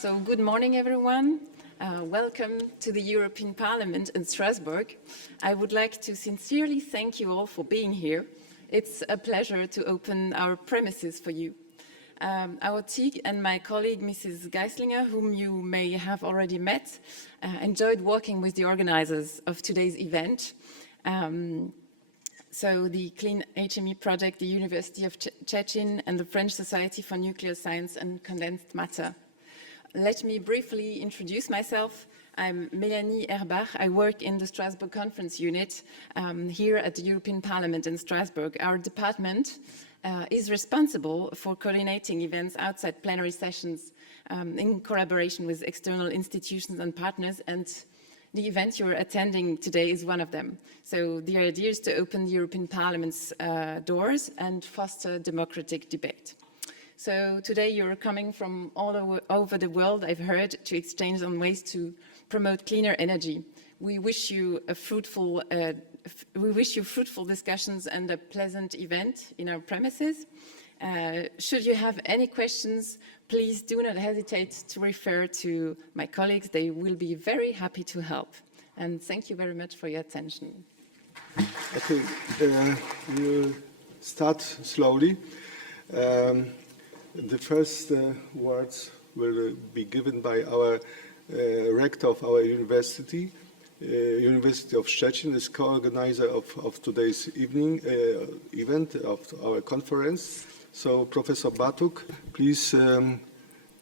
So good morning, everyone. Welcome to the European Parliament in Strasbourg. I would like to sincerely thank you all for being here. It's a pleasure to open our premises for you. Our team and my colleague, Mrs. Geislinger, whom you may have already met, enjoyed working with the organizers of today's event. So the Clean HME project, the University of Szczecin, and the French Society for Nuclear Science and Condensed Matter. Let me briefly introduce myself. I'm Mélanie Herbach. I work in the Strasbourg Conference Unit here at the European Parliament in Strasbourg. Our department is responsible for coordinating events outside plenary sessions in collaboration with external institutions and partners, and the event you're attending today is one of them. So the idea is to open the European Parliament's doors and foster democratic debate. So today you're coming from all over the world, I've heard, to exchange on ways to promote cleaner energy. We wish you fruitful discussions and a pleasant event in our premises. Should you have any questions, please do not hesitate to refer to my colleagues. They will be very happy to help. And thank you very much for your attention. Okay, we'll start slowly. The first words will be given by our rector of our university. University of Szczecin is co-organizer of today's evening event of our conference. So, Professor Batuk, please,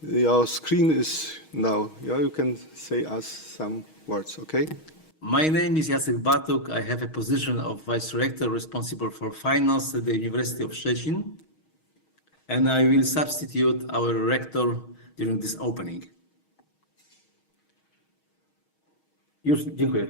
your screen is now. You can say us some words, okay? My name is Jacek Batuk. I have a position of Vice Rector responsible for finance at the University of Szczecin, and I will substitute our rector during this opening. Już, dziękuję.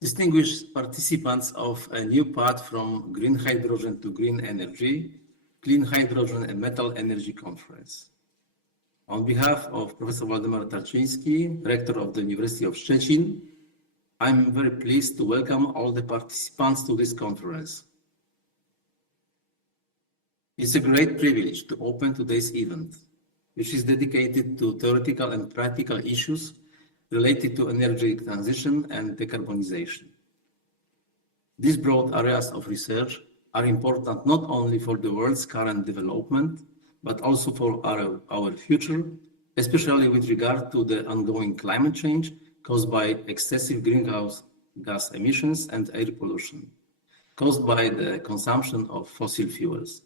Distinguished participants of a new path from green hydrogen to green energy, Clean Hydrogen and Metal Energy Conference. On behalf of Professor Waldemar Tarczyński, Rector of the University of Szczecin, I'm very pleased to welcome all the participants to this conference. It's a great privilege to open today's event, which is dedicated to theoretical and practical issues related to energy transition and decarbonization. These broad areas of research are important not only for the world's current development, but also for our future, especially with regard to the ongoing climate change caused by excessive greenhouse gas emissions and air pollution, caused by the consumption of fossil fuels.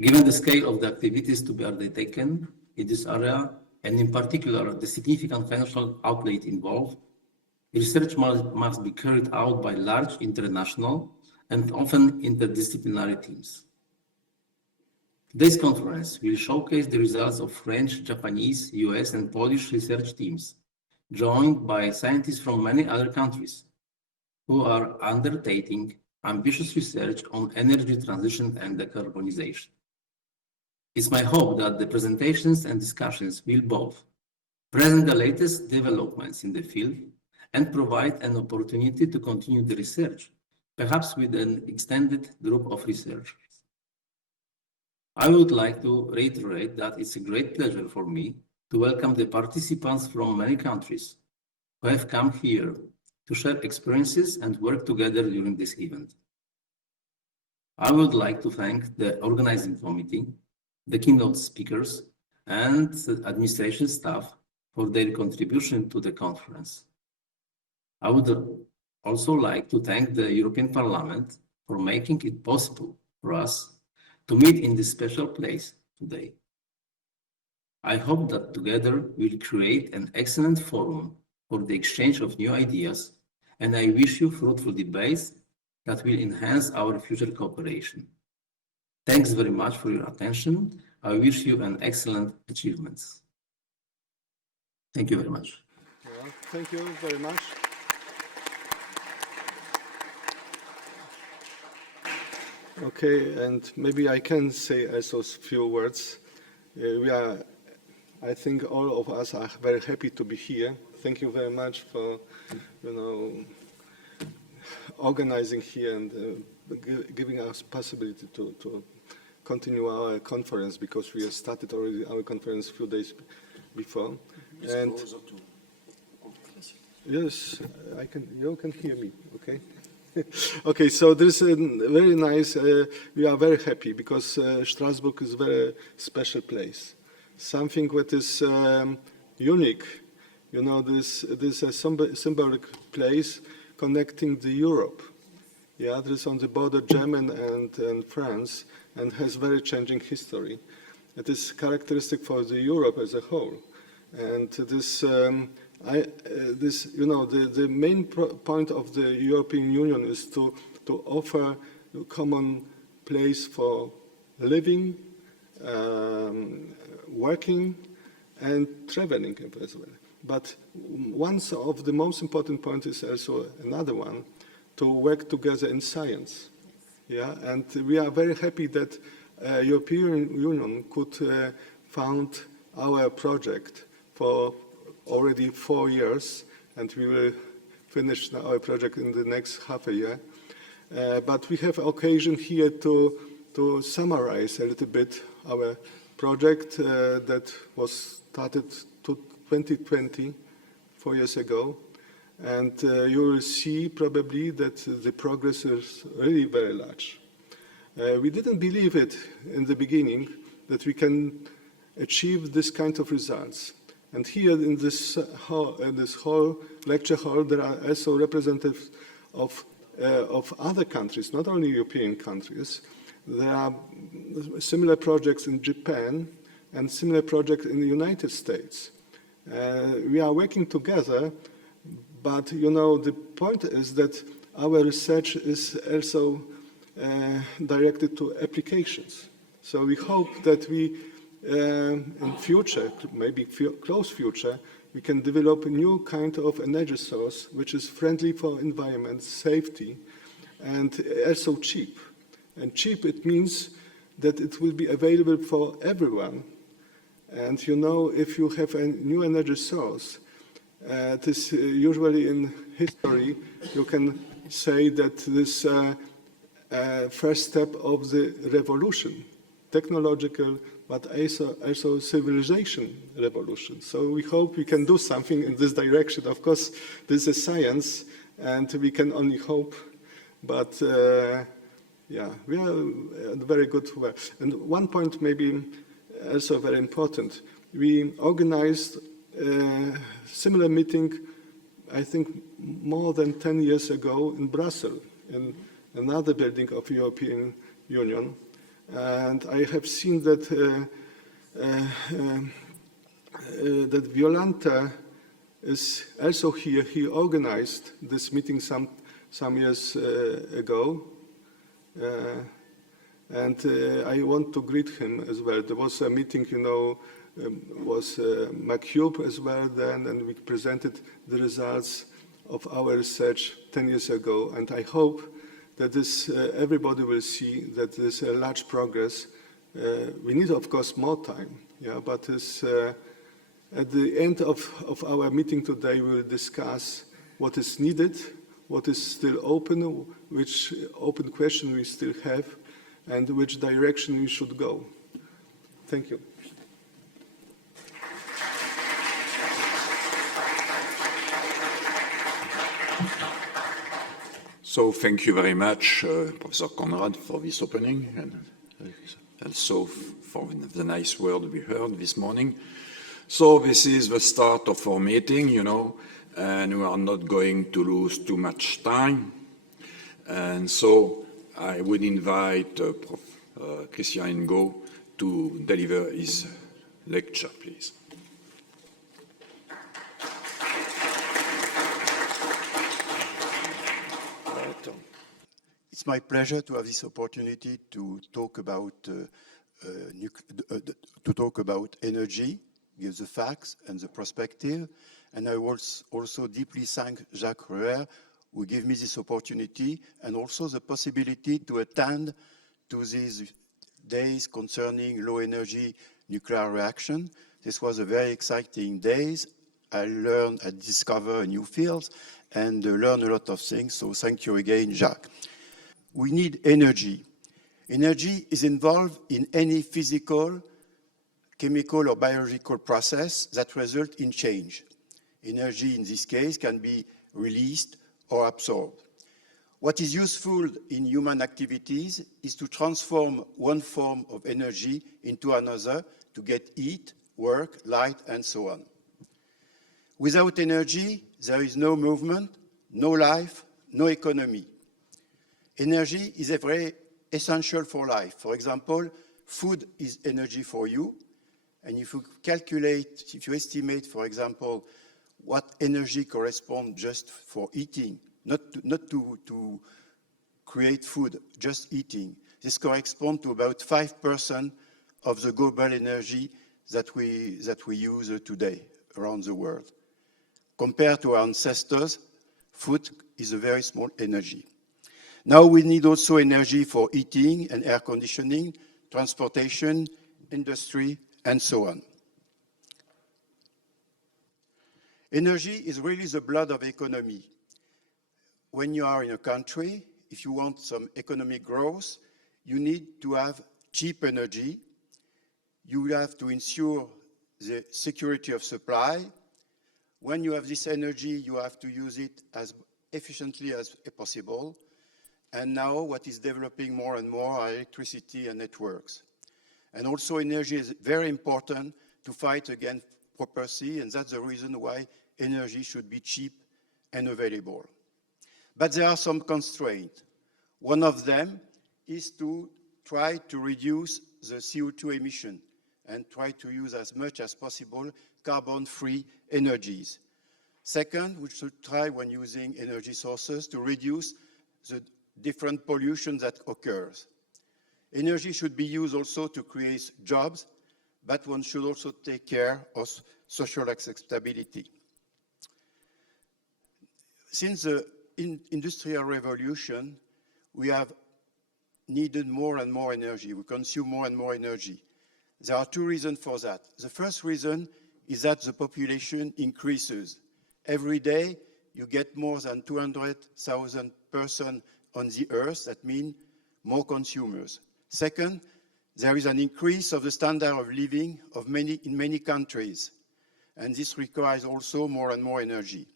Given the scale of the activities to be undertaken in this area, and in particular the significant financial outlay involved, research must be carried out by large international and often interdisciplinary teams. Today's conference will showcase the results of French, Japanese, US, and Polish research teams, joined by scientists from many other countries who are undertaking ambitious research on energy transition and decarbonization. It's my hope that the presentations and discussions will both present the latest developments in the field and provide an opportunity to continue the research, perhaps with an extended group of researchers. I would like to reiterate that it's a great pleasure for me to welcome the participants from many countries who have come here to share experiences and work together during this event. I would like to thank the organizing committee, the keynote speakers, and the administration staff for their contribution to the conference. I would also like to thank the European Parliament for making it possible for us to meet in this special place today. I hope that together we'll create an excellent forum for the exchange of new ideas, and I wish you fruitful debates that will enhance our future cooperation. Thanks very much for your attention. I wish you an excellent achievements. Thank you very much. Yeah, thank you very much. Okay, and maybe I can say also a few words. I think all of us are very happy to be here. Thank you very much for, organizing here and giving us possibility to continue our conference, because we have started already our conference a few days before. And yes, you can hear me, okay? Okay, so this is very nice. We are very happy because Strasbourg is a very special place. Something that is unique. You know, this is a symbolic place connecting the Europe. Yeah, this is on the border German and France, and has very changing history. It is characteristic for the Europe as a whole. And this, you know, the main point of the European Union is to offer a common place for living, working, and traveling as well. But one of the most important points is also another one, to work together in science. Yeah, and we are very happy that European Union could fund our project for already 4 years, and we will finish our project in the next half a year. But we have occasion here to summarize a little bit our project that was started 2020, 4 years ago. And you will see probably that the progress is really very large. We didn't believe it in the beginning that we can achieve this kind of results. And here in this lecture hall, there are also representatives of other countries, not only European countries. There are similar projects in Japan and similar projects in the United States. We are working together. But, you know, the point is that our research is also directed to applications. So we hope that we, in future, maybe close future, we can develop a new kind of energy source which is friendly for environment, safety, and also cheap. And cheap, it means that it will be available for everyone. And, you know, if you have a new energy source, it is usually in history, you can say that this first step of the revolution, technological, but also civilization revolution. So we hope we can do something in this direction. Of course, this is science, and we can only hope. But yeah, we are very good work. And one point maybe also very important. We organized similar meeting, I think, more than 10 years ago in Brussels, in another building of European Union. And I have seen that that Violante is also here. He organized this meeting some years ago. And I want to greet him as well. There was a meeting, you know, was McCube as well then, and we presented the results of our research 10 years ago. And I hope that this everybody will see that there's a large progress. We need, of course, more time, yeah, but it's, at the end of our meeting today, we will discuss what is needed, what is still open, which open question we still have, and which direction we should go. Thank you. So thank you very much, Professor Conrad, for this opening, and also for the nice word we heard this morning. So this is the start of our meeting, you know, and we are not going to lose too much time. And so I would invite Christian Ngo to deliver his lecture, please. It's my pleasure to have this opportunity to talk about energy, give the facts and the perspective. And I also deeply thank Jacques Reuer, who gave me this opportunity and also the possibility to attend to these days concerning low energy nuclear reaction. This was a very exciting days. I learned and discovered new fields, and learn a lot of things. So thank you again, Jacques. We need energy. Energy is involved in any physical, chemical, or biological process that result in change. Energy, in this case, can be released or absorbed. What is useful in human activities is to transform one form of energy into another to get heat, work, light, and so on. Without energy, there is no movement, no life, no economy. Energy is very essential for life. For example, food is energy for you. And if you calculate, if you estimate, for example, what energy corresponds just for eating, not to create food, just eating, this corresponds to about 5% of the global energy that we use today around the world. Compared to our ancestors, food is a very small energy. Now we need also energy for heating and air conditioning, transportation, industry, and so on. Energy is really the blood of economy. When you are in a country, if you want some economic growth, you need to have cheap energy. You have to ensure the security of supply. When you have this energy, you have to use it as efficiently as possible. And now what is developing more and more are electricity and networks. And also energy is very important to fight against poverty, and that's the reason why energy should be cheap and available. But there are some constraints. One of them is to try to reduce the CO2 emission and try to use as much as possible carbon-free energies. Second, we should try, when using energy sources, to reduce the different pollution that occurs. Energy should be used also to create jobs, but one should also take care of social acceptability. Since the Industrial Revolution, we have needed more and more energy. We consume more and more energy. There are two reasons for that. The first reason is that the population increases. Every day, you get more than 200,000 persons on the earth. That means more consumers. Second, there is an increase of the standard of living in many countries. And this requires also more and more energy.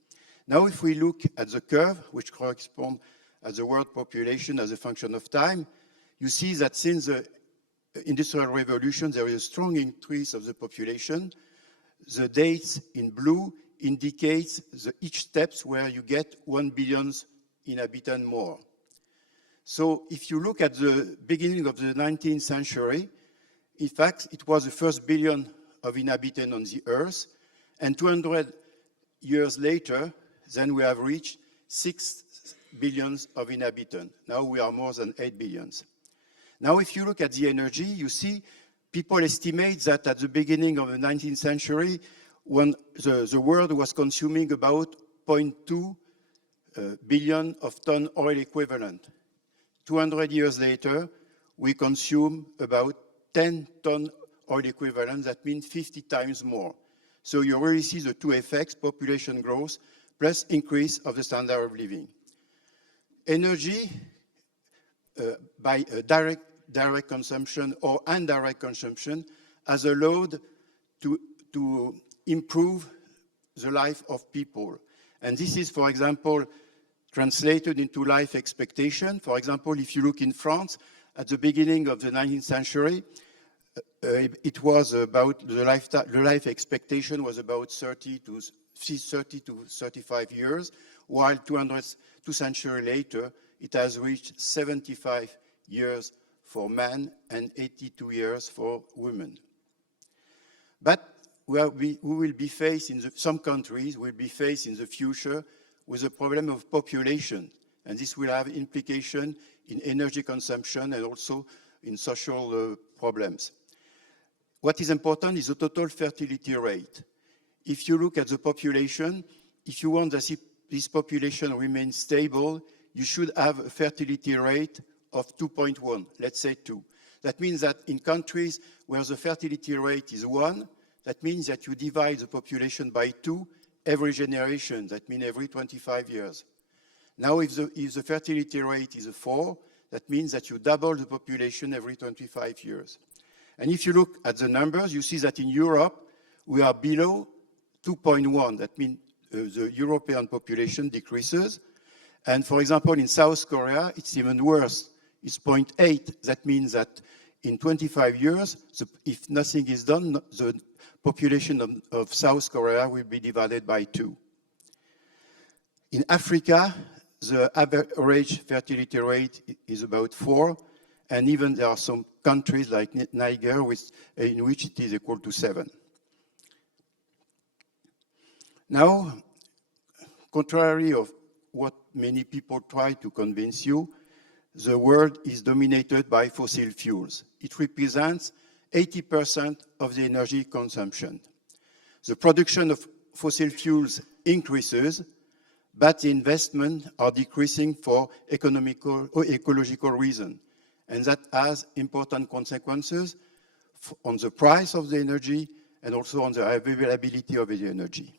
Now, if we look at the curve, which corresponds as the world population as a function of time, you see that since the Industrial Revolution, there is a strong increase of the population. The dates in blue indicates each steps where you get 1 billion inhabitants more. So if you look at the beginning of the 19th century, in fact, it was the first billion of inhabitants on the Earth, and 200 years later, then we have reached 6 billion of inhabitants. Now we are more than 8 billion. Now if you look at the energy, you see people estimate that at the beginning of the 19th century, when the world was consuming about 0.2 billion of ton oil equivalent. 200 years later, we consume about 10 ton oil equivalent. That means 50 times more. So you really see the two effects, population growth plus increase of the standard of living. Energy, by direct consumption or indirect consumption, has allowed to improve the life of people. And this is, for example, translated into life expectation. For example, if you look in France, at the beginning of the 19th century, it was about the life expectation was about 30 to 35 years, while 2 centuries later, it has reached 75 years for men and 82 years for women. But we will be faced some countries will be faced in the future with a problem of population, and this will have implication in energy consumption and also in social problems. What is important is the total fertility rate. If you look at the population, if you want that this population remains stable, you should have a fertility rate of 2.1, let's say 2. That means that in countries where the fertility rate is 1, that means that you divide the population by 2 every generation, that means every 25 years. Now, if the fertility rate is 4, that means that you double the population every 25 years. And if you look at the numbers, you see that in Europe, we are below 2.1. That means the European population decreases. And for example, in South Korea, it's even worse. It's 0.8. That means that in 25 years, if nothing is done, the population of South Korea will be divided by 2. In Africa, the average fertility rate is about 4, and even there are some countries like Niger in which it is equal to 7. Now, contrary of what many people try to convince you, the world is dominated by fossil fuels. It represents 80% of the energy consumption. The production of fossil fuels increases, but the investments are decreasing for economical or ecological reasons. And that has important consequences on the price of the energy and also on the availability of the energy.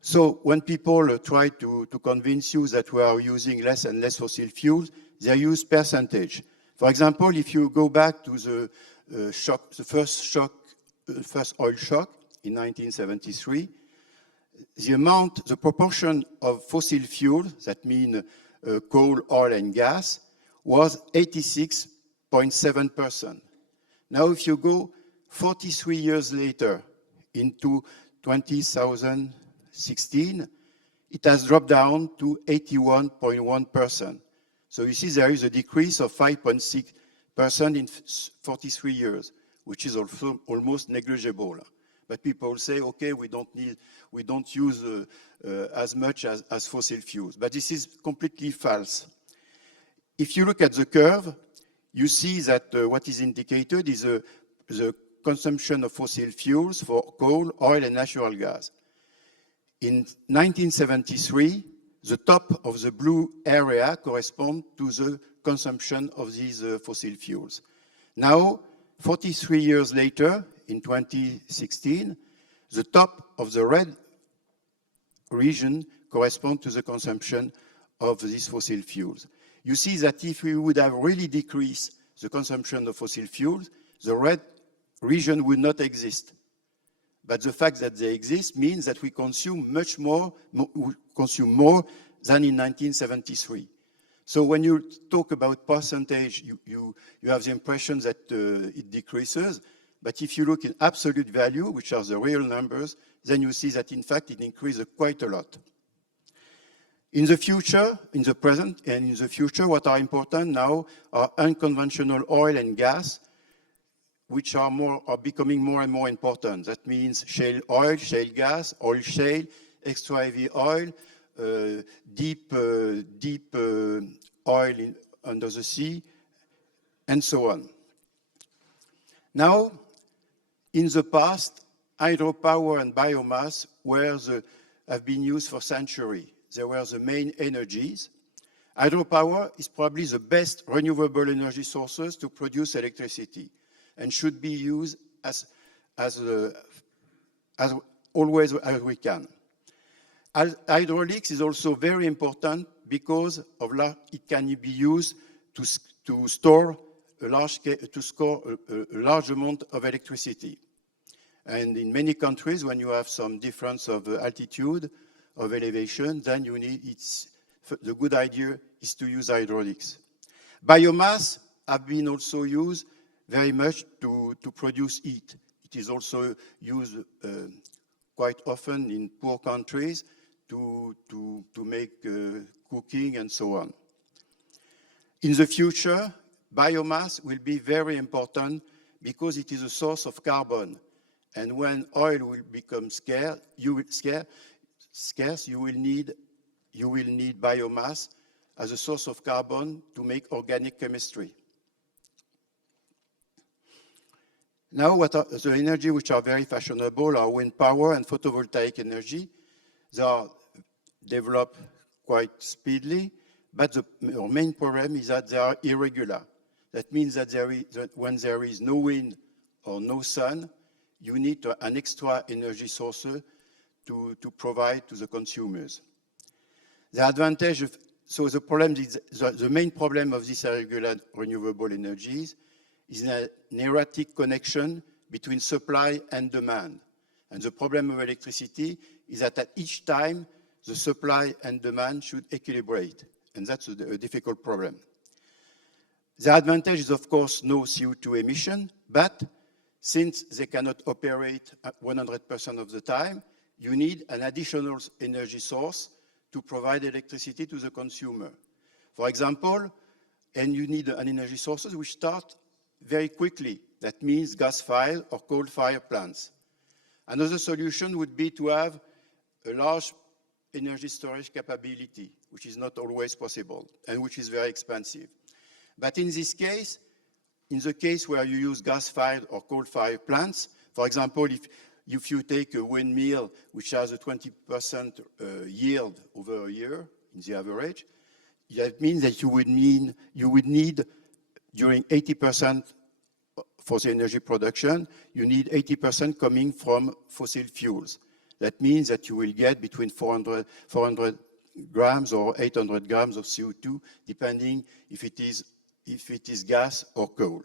So when people try to convince you that we are using less and less fossil fuels, they use percentage. For example, if you go back to the first oil shock in 1973, the proportion of fossil fuels, that means coal, oil, and gas, was 86.7%. Now, if you go 43 years later into 2016, it has dropped down to 81.1%. So you see there is a decrease of 5.6% in 43 years, which is also almost negligible. But people say, okay, we don't use as much as fossil fuels. But this is completely false. If you look at the curve, you see that what is indicated is the consumption of fossil fuels for coal, oil, and natural gas. In 1973, the top of the blue area corresponds to the consumption of these fossil fuels. Now, 43 years later, in 2016, the top of the red region corresponds to the consumption of these fossil fuels. You see that if we would have really decreased the consumption of fossil fuels, the red region would not exist. But the fact that they exist means that we consume much more, consume more than in 1973. So when you talk about percentage, you have the impression that it decreases. But if you look in absolute value, which are the real numbers, then you see that in fact it increases quite a lot. In the future, in the present and in the future, what are important now are unconventional oil and gas, which are becoming more and more important. That means shale oil, shale gas, oil shale, extra heavy oil, deep oil under the sea, and so on. Now, in the past, hydropower and biomass have been used for centuries. They were the main energies. Hydropower is probably the best renewable energy sources to produce electricity and should be used as always as we can. Hydraulics is also very important because it can be used to store a large amount of electricity. And in many countries, when you have some difference of altitude, of elevation, then the good idea is to use hydraulics. Biomass have been also used very much to produce heat. It is also used quite often in poor countries to make cooking and so on. In the future, biomass will be very important because it is a source of carbon. And when oil will become scarce, you will need biomass as a source of carbon to make organic chemistry. Now, what are the energy which are very fashionable are wind power and photovoltaic energy. They are developed quite speedily, but the main problem is that they are irregular. That means that when there is no wind or no sun, you need an extra energy source to provide to the consumers. The advantage of, so the problem is, the main problem of these irregular renewable energies is an erratic connection between supply and demand. And the problem of electricity is that at each time, the supply and demand should equilibrate. And that's a difficult problem. The advantage is, of course, no CO2 emission, but since they cannot operate at 100% of the time, you need an additional energy source to provide electricity to the consumer. For example, and you need an energy sources which start very quickly. That means gas-fired or coal-fired plants. Another solution would be to have a large energy storage capability, which is not always possible and which is very expensive. But in this case, in the case where you use gas-fired or coal-fired plants, for example, if you take a windmill which has a 20% yield over a year in the average, that means that you would need during 80% for the energy production, you need 80% coming from fossil fuels. That means that you will get between 400 grams or 800 grams of CO2, depending if it is gas or coal.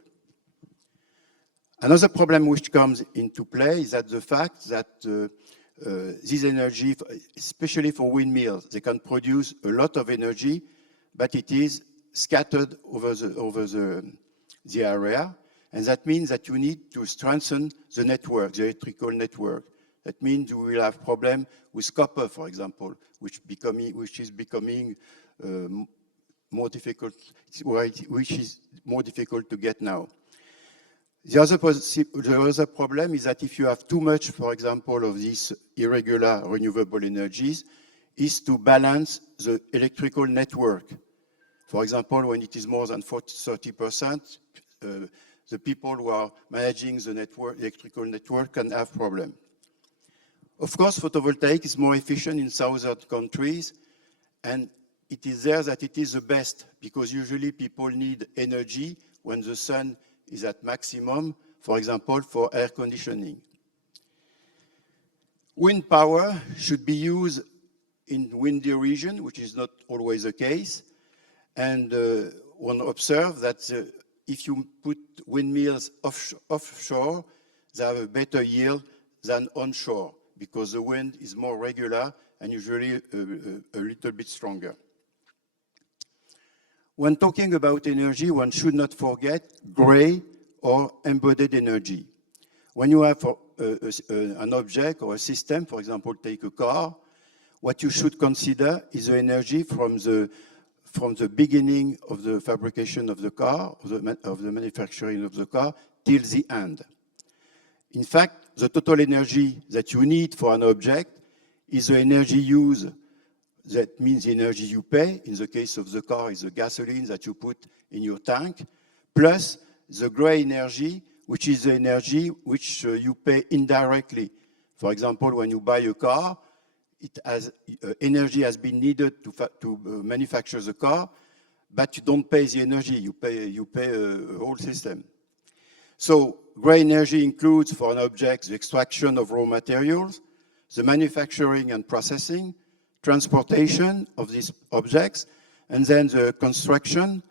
Another problem which comes into play is that the fact that this energy, especially for windmills, they can produce a lot of energy, but it is scattered over the area. And that means that you need to strengthen the network, the electrical network. That means you will have problem with copper, for example, which is becoming more difficult, which is more difficult to get now. The other problem is that if you have too much, for example, of these irregular renewable energies, is to balance the electrical network. For example, when it is more than 30%, the people who are managing the network, electrical network, can have problems. Of course, photovoltaic is more efficient in southern countries, and it is there that it is the best, because usually people need energy when the sun is at maximum, for example, for air conditioning. Wind power should be used in windy region, which is not always the case, and one observes that if you put windmills offshore, they have a better yield than onshore, because the wind is more regular and usually a little bit stronger. When talking about energy, one should not forget gray or embodied energy. When you have an object or a system, for example, take a car, what you should consider is the energy from the beginning of the fabrication of the car, of the manufacturing of the car, till the end. In fact, the total energy that you need for an object is the energy used. That means the energy you pay. In the case of the car, is the gasoline that you put in your tank, plus the gray energy, which is the energy which you pay indirectly. For example, when you buy a car, energy has been needed to manufacture the car, but you don't pay the energy, you pay a whole system. So gray energy includes for an object the extraction of raw materials, the manufacturing and processing, transportation of these objects, and then the construction,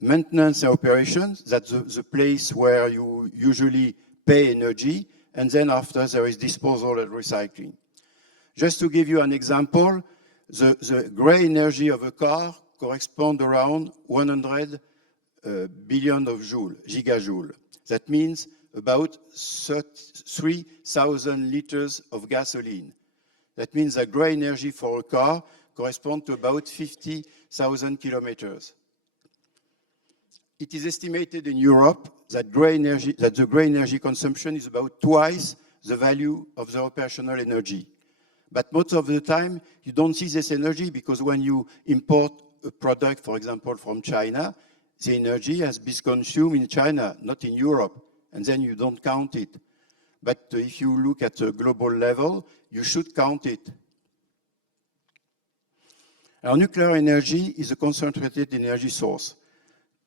maintenance and operations, that's the place where you usually pay energy, and then after there is disposal and recycling. Just to give you an example, the gray energy of a car corresponds around 100 billion of gigajoule. That means about 3,000 liters of gasoline. That means that gray energy for a car corresponds to about 50,000 kilometers. It is estimated in Europe that the gray energy consumption is about twice the value of the operational energy. But most of the time, you don't see this energy because when you import a product, for example, from China, the energy has been consumed in China, not in Europe, and then you don't count it. But if you look at the global level, you should count it. Our nuclear energy is a concentrated energy source.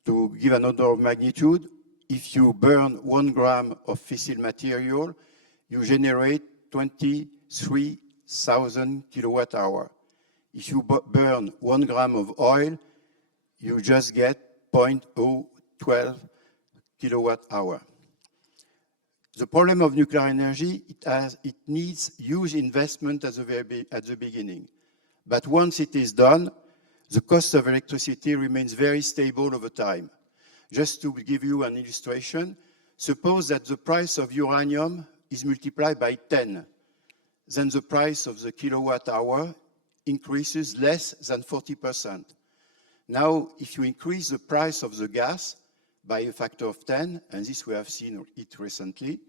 To give an order of magnitude, if you burn 1 gram of fissile material, you generate 23 1,000 kilowatt hour. If you burn 1 gram of oil, you just get 0.012 kilowatt hour. The problem of nuclear energy, it needs huge investment at the beginning. But once it is done, the cost of electricity remains very stable over time. Just to give you an illustration, suppose that the price of uranium is multiplied by 10. Then the price of the kilowatt hour increases less than 40%. Now, if you increase the price of the gas by a factor of 10, and this we have seen it recently,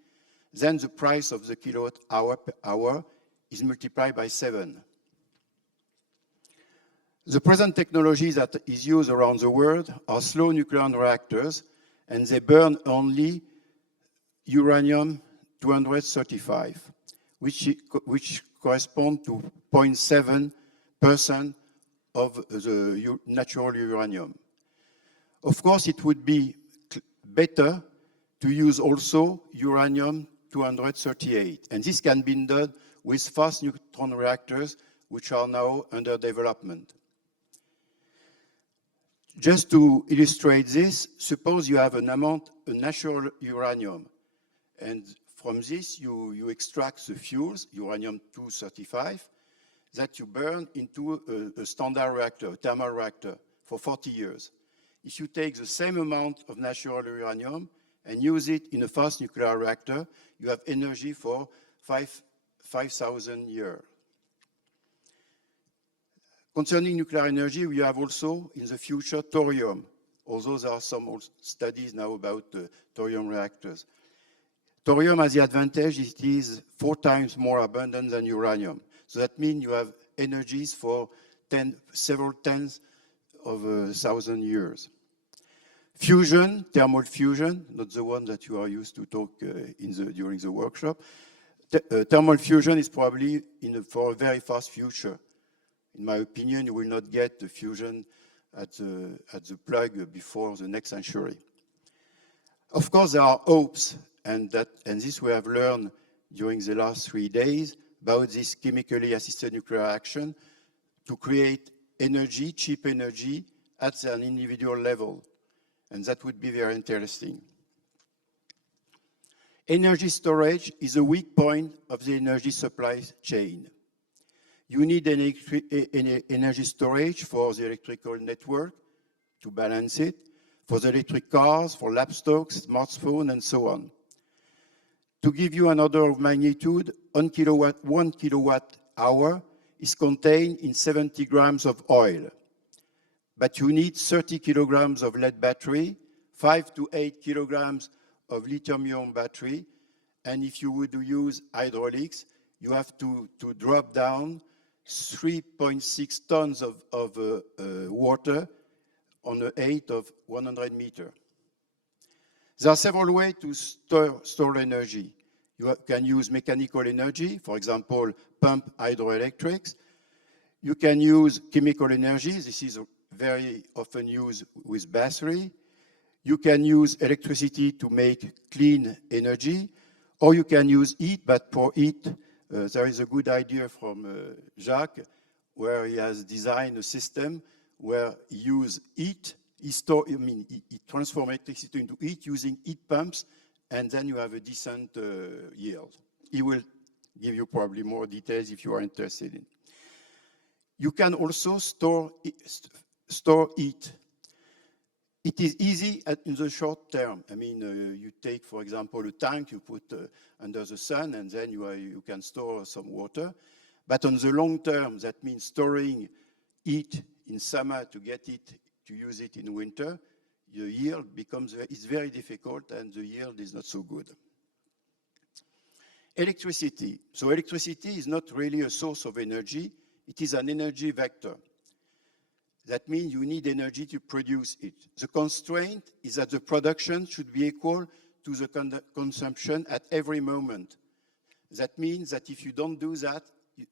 then the price of the kilowatt hour per hour is multiplied by 7. The present technology that is used around the world are slow nuclear reactors, and they burn only uranium-235, which correspond to 0.7% of the natural uranium. Of course, it would be better to use also uranium-238, and this can be done with fast neutron reactors, which are now under development. Just to illustrate this, suppose you have a natural uranium, and from this you extract the fuels, uranium-235, that you burn into a standard reactor, a thermal reactor, for 40 years. If you take the same amount of natural uranium and use it in a fast nuclear reactor, you have energy for 5,000 years. Concerning nuclear energy, we have also, in the future, thorium, although there are some studies now about thorium reactors. Thorium has the advantage it is 4 times more abundant than uranium. So that means you have energies for several tens of 1,000 years. Fusion, thermal fusion, not the one that you are used to talk during the workshop. Thermal fusion is probably for a very fast future. In my opinion, you will not get the fusion at the plug before the next century. Of course, there are hopes, and this we have learned during the last 3 days about this chemically assisted nuclear action to create energy, cheap energy, at an individual level. And that would be very interesting. Energy storage is a weak point of the energy supply chain. You need energy storage for the electrical network to balance it, for the electric cars, for laptops, smartphones, and so on. To give you an order of magnitude, 1 kilowatt hour is contained in 70 grams of oil. But you need 30 kilograms of lead battery, 5 to 8 kilograms of lithium-ion battery, and if you would use hydraulics, you have to drop down 3.6 tons of water on a height of 100 meters. There are several ways to store energy. You can use mechanical energy, for example, pump hydroelectrics. You can use chemical energy. This is very often used with battery. You can use electricity to make clean energy, or you can use heat, but for heat, there is a good idea from Jacques, where he has designed a system where he uses heat, he transforms electricity into heat using heat pumps, and then you have a decent yield. He will give you probably more details if you are interested in. You can also store heat. It is easy in the short term. You take, for example, a tank, you put under the sun, and then you can store some water. But on the long term, that means storing heat in summer to use it in winter. The yield is very difficult, and the yield is not so good. Electricity. So electricity is not really a source of energy. It is an energy vector. That means you need energy to produce it. The constraint is that the production should be equal to the consumption at every moment. That means that if you don't do that,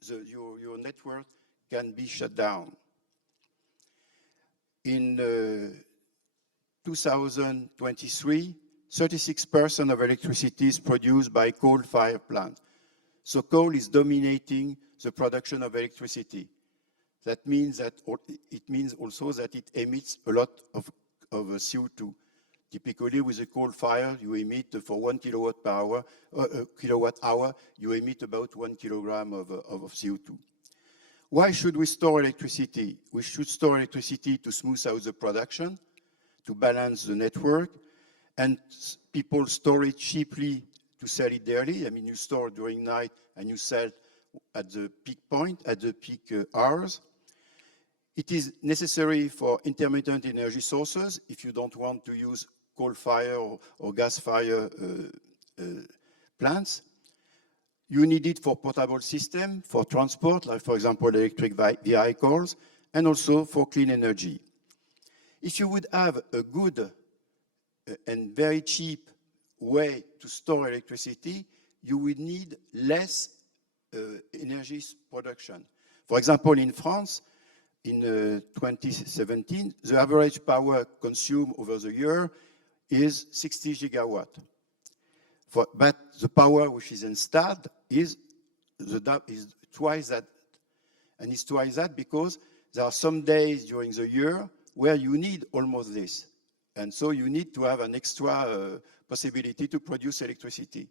your network can be shut down. In 2023, 36% of electricity is produced by coal-fired plants. So coal is dominating the production of electricity. That means that it means also that it emits a lot of CO2. Typically, with a coal fire, you emit for 1 kilowatt hour, you emit about 1 kilogram of CO2. Why should we store electricity? We should store electricity to smooth out the production, to balance the network, and people store it cheaply to sell it dearly. I mean, you store during night and you sell at the peak point, at the peak hours. It is necessary for intermittent energy sources if you don't want to use coal fire or gas fire plants. You need it for portable system, for transport, like for example, electric vehicles, and also for clean energy. If you would have a good and very cheap way to store electricity, you would need less energy production. For example, in France, in 2017, the average power consumed over the year is 60 gigawatt. But the power which is installed is twice that. And it's twice that because there are some days during the year where you need almost this. And so you need to have an extra possibility to produce electricity.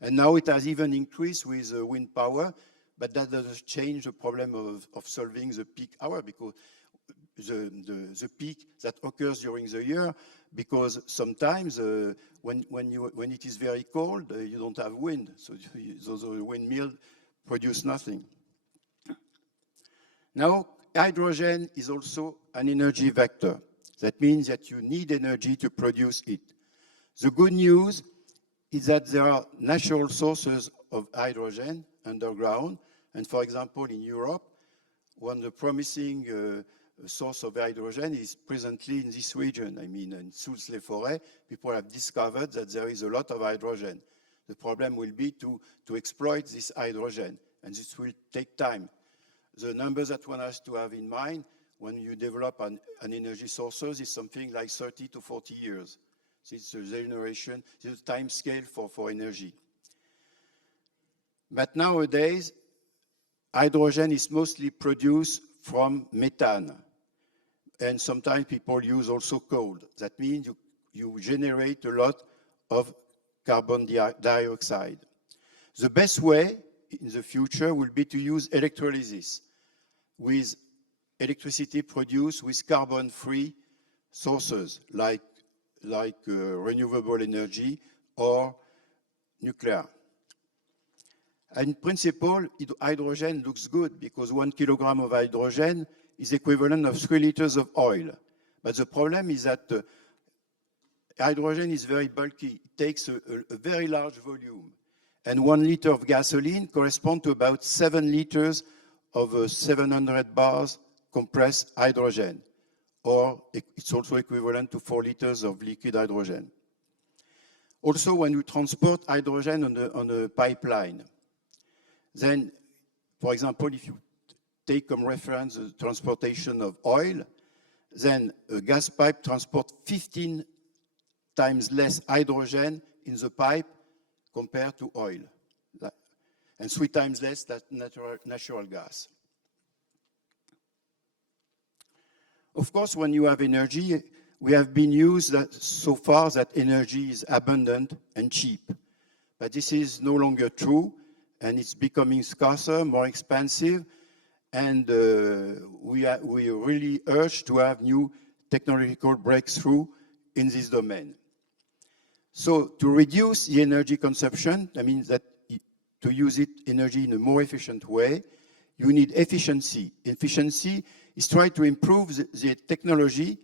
And now it has even increased with wind power, but that doesn't change the problem of solving the peak hour, because the peak that occurs during the year, because sometimes when it is very cold, you don't have wind, so the windmill produce nothing. Now, hydrogen is also an energy vector. That means that you need energy to produce it. The good news is that there are natural sources of hydrogen underground, and for example, in Europe, one of the promising source of hydrogen is presently in this region. I mean, in Soultz-les-Forêts, people have discovered that there is a lot of hydrogen. The problem will be to exploit this hydrogen, and this will take time. The numbers that one has to have in mind when you develop an energy sources is something like 30 to 40 years. So it's a generation, it's a time scale for energy. But nowadays, hydrogen is mostly produced from methane. And sometimes people use also coal. That means you generate a lot of carbon dioxide. The best way in the future will be to use electrolysis with electricity produced with carbon-free sources like renewable energy or nuclear. In principle, hydrogen looks good because 1 kilogram of hydrogen is equivalent of 3 liters of oil. But the problem is that hydrogen is very bulky. It takes a very large volume. And 1 liter of gasoline corresponds to about 7 liters of 700 bars compressed hydrogen. Or it's also equivalent to 4 liters of liquid hydrogen. Also, when you transport hydrogen on a pipeline, then, for example, if you take comme reference the transportation of oil, then a gas pipe transports 15 times less hydrogen in the pipe compared to oil, and 3 times less than natural gas. Of course, when you have energy, we have been used so far that energy is abundant and cheap. But this is no longer true, and it's becoming scarcer, more expensive, and we really urge to have new technological breakthrough in this domain. So to reduce the energy consumption, that means that to use energy in a more efficient way, you need efficiency. Efficiency is trying to improve the technology,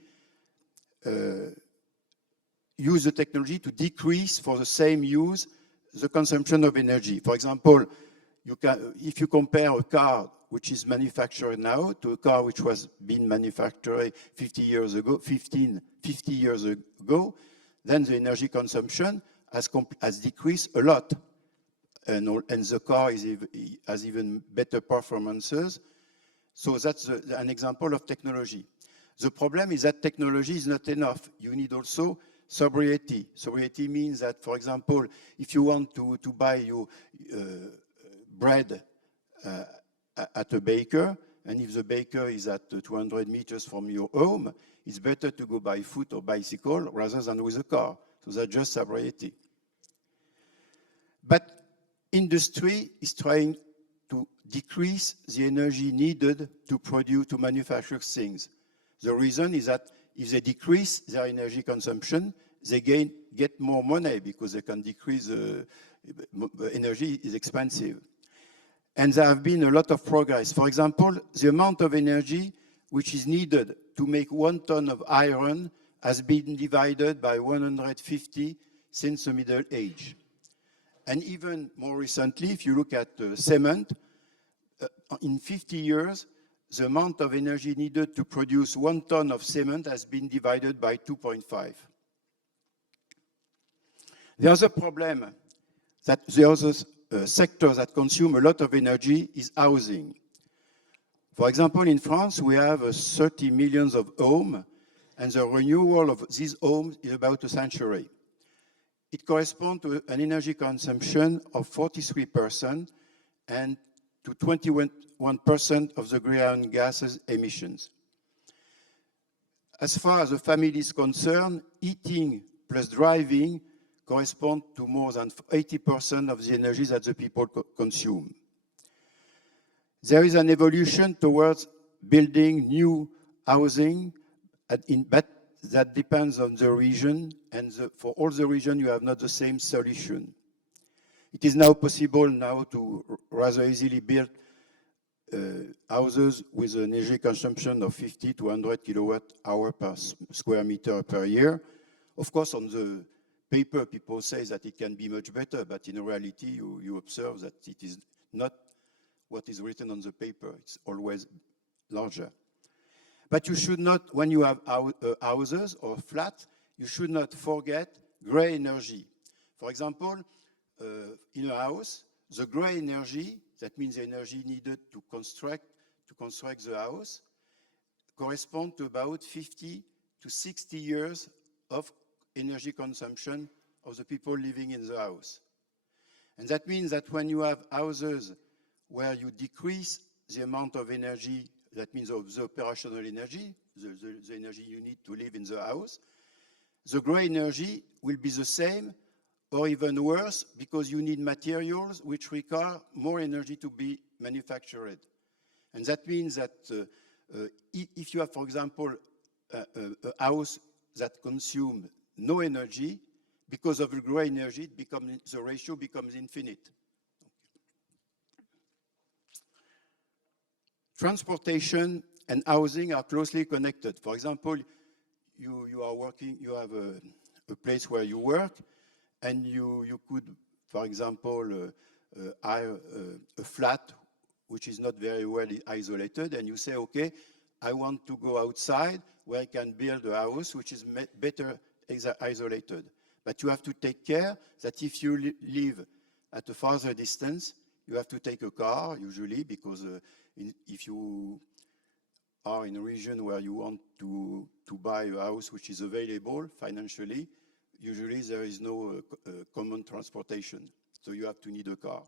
use the technology to decrease for the same use the consumption of energy. For example, if you compare a car which is manufactured now to a car which was being manufactured 50 years ago, then the energy consumption has decreased a lot. And the car has even better performances. So that's an example of technology. The problem is that technology is not enough. You need also sobriety. Sobriety means that, for example, if you want to buy your bread at a baker, and if the baker is at 200 meters from your home, it's better to go by foot or bicycle rather than with a car. So that's just sobriety. But industry is trying to decrease the energy needed to produce, to manufacture things. The reason is that if they decrease their energy consumption, they get more money because they can decrease energy is expensive. And there have been a lot of progress. For example, the amount of energy which is needed to make 1 ton of iron has been divided by 150 since the Middle Age. And even more recently, if you look at cement, in 50 years, the amount of energy needed to produce 1 ton of cement has been divided by 2.5. The other problem, that the other sector that consume a lot of energy is housing. For example, in France, we have 30 million of homes, and the renewal of these homes is about a century. It corresponds to an energy consumption of 43% and to 21% of the greenhouse gases emissions. As far as the family is concerned, eating plus driving correspond to more than 80% of the energy that the people consume. There is an evolution towards building new housing, but that depends on the region, and for all the region you have not the same solution. It is now possible now to rather easily build houses with an energy consumption of 50 to 100 kilowatt hour per square meter per year. Of course, on the paper, people say that it can be much better, but in reality, you observe that it is not what is written on the paper. It's always larger. But you should not, when you have houses or flats, you should not forget gray energy. For example, in a house, the gray energy, that means the energy needed to construct the house, correspond to about 50 to 60 years of energy consumption of the people living in the house. And that means that when you have houses where you decrease the amount of energy, that means of the operational energy, the energy you need to live in the house, the gray energy will be the same or even worse because you need materials which require more energy to be manufactured. And that means that if you have, for example, a house that consumes no energy, because of the gray energy, the ratio becomes infinite. Transportation and housing are closely connected. For example, you are working, you have a place where you work, and you could, for example, hire a flat which is not very well isolated, and you say, okay, I want to go outside where I can build a house which is better isolated. But you have to take care that if you live at a farther distance, you have to take a car, usually, because if you are in a region where you want to buy a house which is available financially, usually there is no common transportation, so you have to need a car.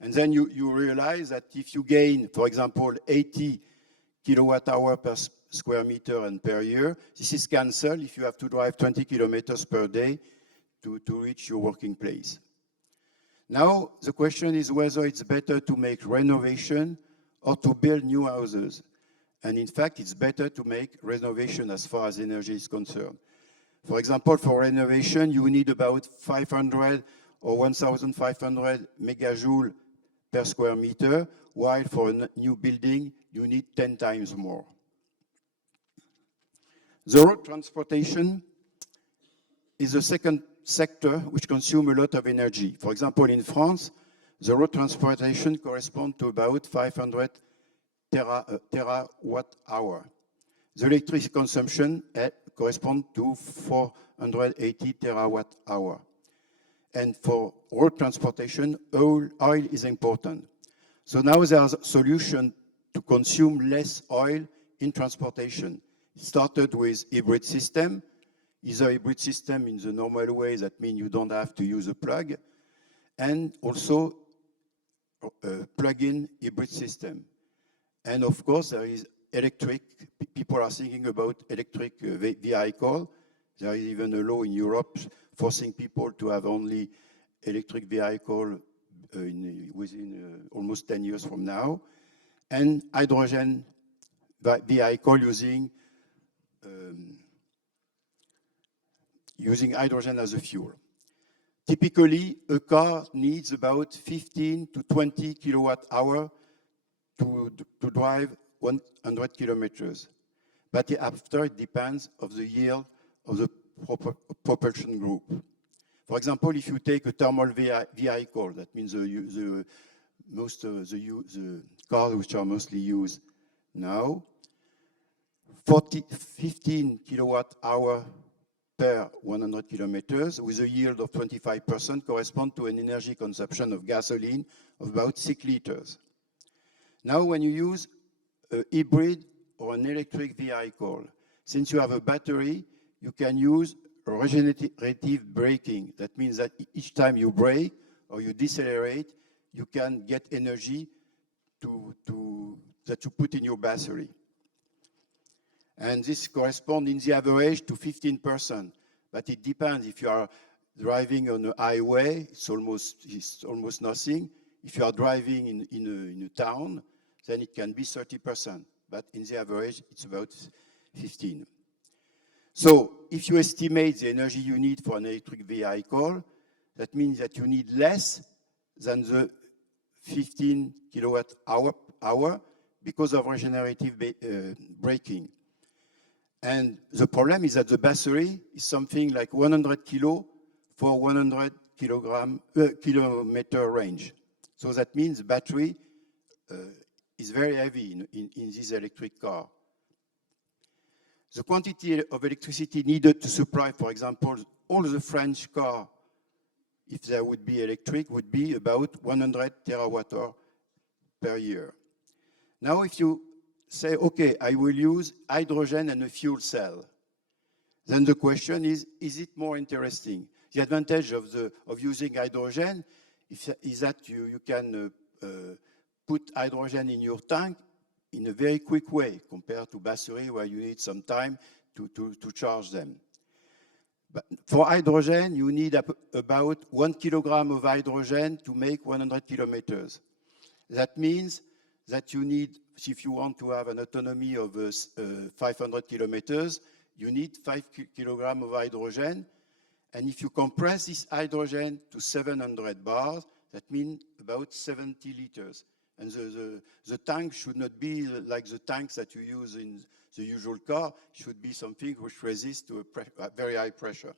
And then you realize that if you gain, for example, 80 kilowatt hour per square meter and per year, this is cancelled if you have to drive 20 kilometers per day to reach your working place. Now, the question is whether it's better to make renovation or to build new houses. And in fact, it's better to make renovation as far as energy is concerned. For example, for renovation, you need about 500 or 1,500 megajoule per square meter, while for a new building, you need 10 times more. The road transportation is the second sector which consumes a lot of energy. For example, in France, the road transportation corresponds to about 500 terawatt hour. The electricity consumption corresponds to 480 terawatt hour. And for road transportation, oil is important. So now there's a solution to consume less oil in transportation. It started with hybrid system. Either hybrid system in the normal way, that means you don't have to use a plug, and also plug-in hybrid system. And of course, there is electric. People are thinking about electric vehicle. There is even a law in Europe forcing people to have only electric vehicle within almost 10 years from now. And hydrogen vehicle using hydrogen as a fuel. Typically, a car needs about 15 to 20 kilowatt hour to drive 100 kilometers. But after, it depends on the yield of the propulsion group. For example, if you take a thermal vehicle, that means the cars which are mostly used now, 15 kilowatt hour per 100 kilometers with a yield of 25% correspond to an energy consumption of gasoline of about 6 liters. Now, when you use a hybrid or an electric vehicle, since you have a battery, you can use regenerative braking. That means that each time you brake or you decelerate, you can get energy that you put in your battery. And this corresponds in the average to 15%. But it depends. If you are driving on a highway, it's almost nothing. If you are driving in a town, then it can be 30%. But in the average, it's about 15%. So if you estimate the energy you need for an electric vehicle, that means that you need less than the 15 kilowatt hour because of regenerative braking. And the problem is that the battery is something like 100 kilo for 100 kilometer range. So that means the battery is very heavy in this electric car. The quantity of electricity needed to supply, for example, all the French cars, if they would be electric, would be about 100 terawatt-hour per year. Now, if you say, okay, I will use hydrogen and a fuel cell, then the question is it more interesting? The advantage of using hydrogen is that you can put hydrogen in your tank in a very quick way compared to battery where you need some time to charge them. But for hydrogen, you need about 1 kilogram of hydrogen to make 100 kilometers. That means that you need, if you want to have an autonomy of 500 kilometers, you need 5 kilograms of hydrogen. And if you compress this hydrogen to 700 bars, that means about 70 liters. And the tank should not be like the tanks that you use in the usual car. It should be something which resists to a very high pressure.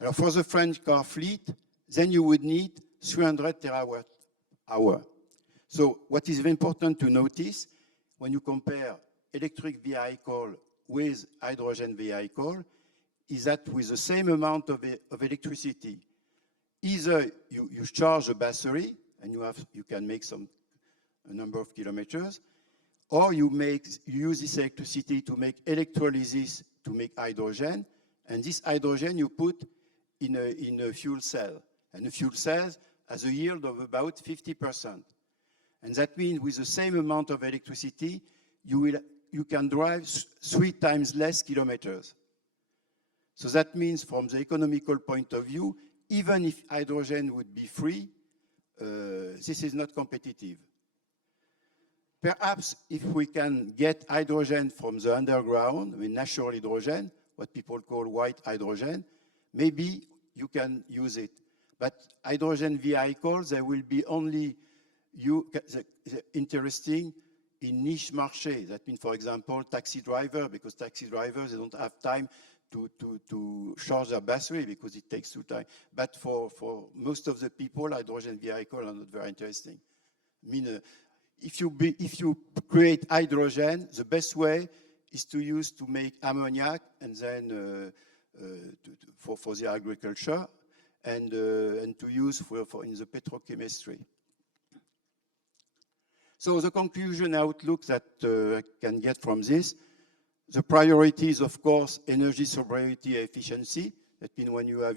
And for the French car fleet, then you would need 300 terawatt hour. So what is very important to notice when you compare electric vehicle with hydrogen vehicle is that with the same amount of electricity, either you charge a battery and you can make a number of kilometers, or you use this electricity to make electrolysis to make hydrogen, and this hydrogen you put in a fuel cell. And the fuel cell has a yield of about 50%. And that means with the same amount of electricity, you can drive 3 times less kilometers. So that means from the economical point of view, even if hydrogen would be free, this is not competitive. Perhaps if we can get hydrogen from the underground, I mean natural hydrogen, what people call white hydrogen, maybe you can use it. But hydrogen vehicles, they will be only interesting in niche marché. That means, for example, taxi driver, because taxi drivers, they don't have time to charge their battery because it takes too time. But for most of the people, hydrogen vehicles are not very interesting. I mean, if you create hydrogen, the best way is to make ammonia and then for the agriculture and to use in the petrochemistry. So the conclusion outlook that I can get from this, the priority is, of course, energy sobriety efficiency. That means when you have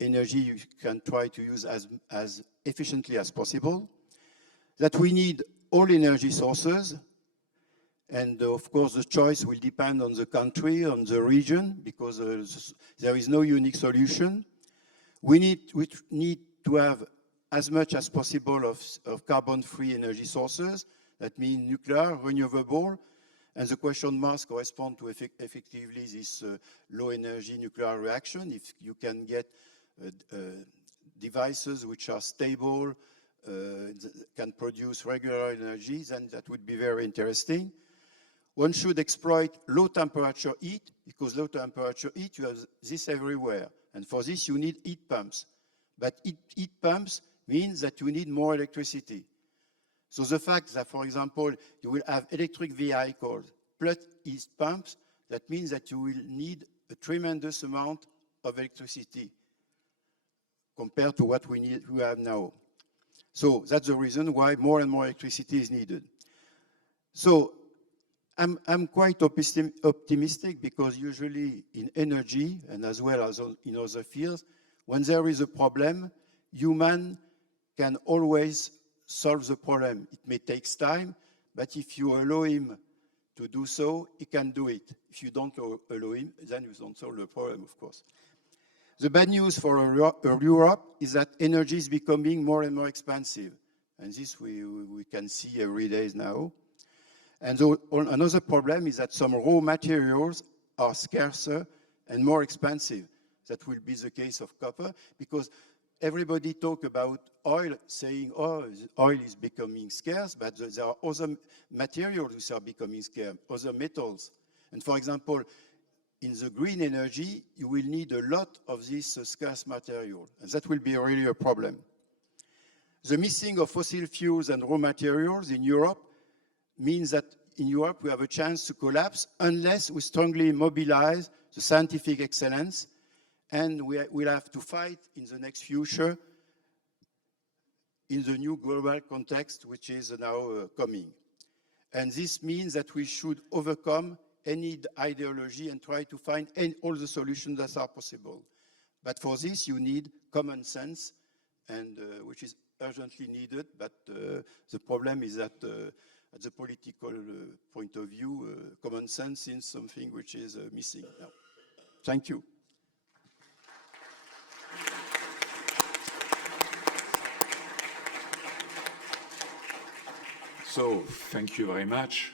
energy, you can try to use as efficiently as possible. That we need all energy sources. And of course, the choice will depend on the country, on the region, because there is no unique solution. We need to have as much as possible of carbon-free energy sources. That means nuclear, renewable, and the question marks correspond to effectively this low-energy nuclear reaction. If you can get devices which are stable, can produce regular energy, then that would be very interesting. One should exploit low-temperature heat, because low-temperature heat, you have this everywhere. And for this, you need heat pumps. But heat pumps means that you need more electricity. So the fact that, for example, you will have electric vehicles plus heat pumps, that means that you will need a tremendous amount of electricity compared to what we have now. So that's the reason why more and more electricity is needed. So I'm quite optimistic, because usually in energy, and as well as in other fields, when there is a problem, human can always solve the problem. It may take time, but if you allow him to do so, he can do it. If you don't allow him, then you don't solve the problem, of course. The bad news for Europe is that energy is becoming more and more expensive. And this we can see every day now. And so another problem is that some raw materials are scarcer and more expensive. That will be the case of copper, because everybody talk about oil, saying, oh, oil is becoming scarce, but there are other materials which are becoming scarce, other metals. And for example, in the green energy, you will need a lot of this scarce material, and that will be really a problem. The missing of fossil fuels and raw materials in Europe means that in Europe we have a chance to collapse unless we strongly mobilize the scientific excellence, and we'll have to fight in the next future in the new global context which is now coming. And this means that we should overcome any ideology and try to find all the solutions that are possible. But for this you need common sense, and which is urgently needed, but the problem is that at the political point of view, common sense is something which is missing now. Thank you. So, thank you very much,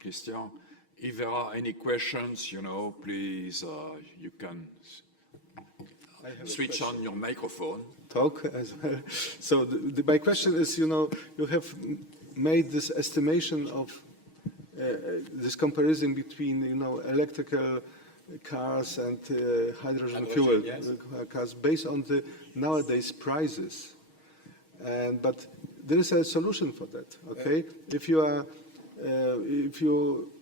Christian. If there are any questions, please, you can switch on your microphone. Talk as well. So my question is, you have made this estimation of this comparison between, electrical cars and hydrogen fuel cars based on the nowadays prices. But there is a solution for that. Okay, if you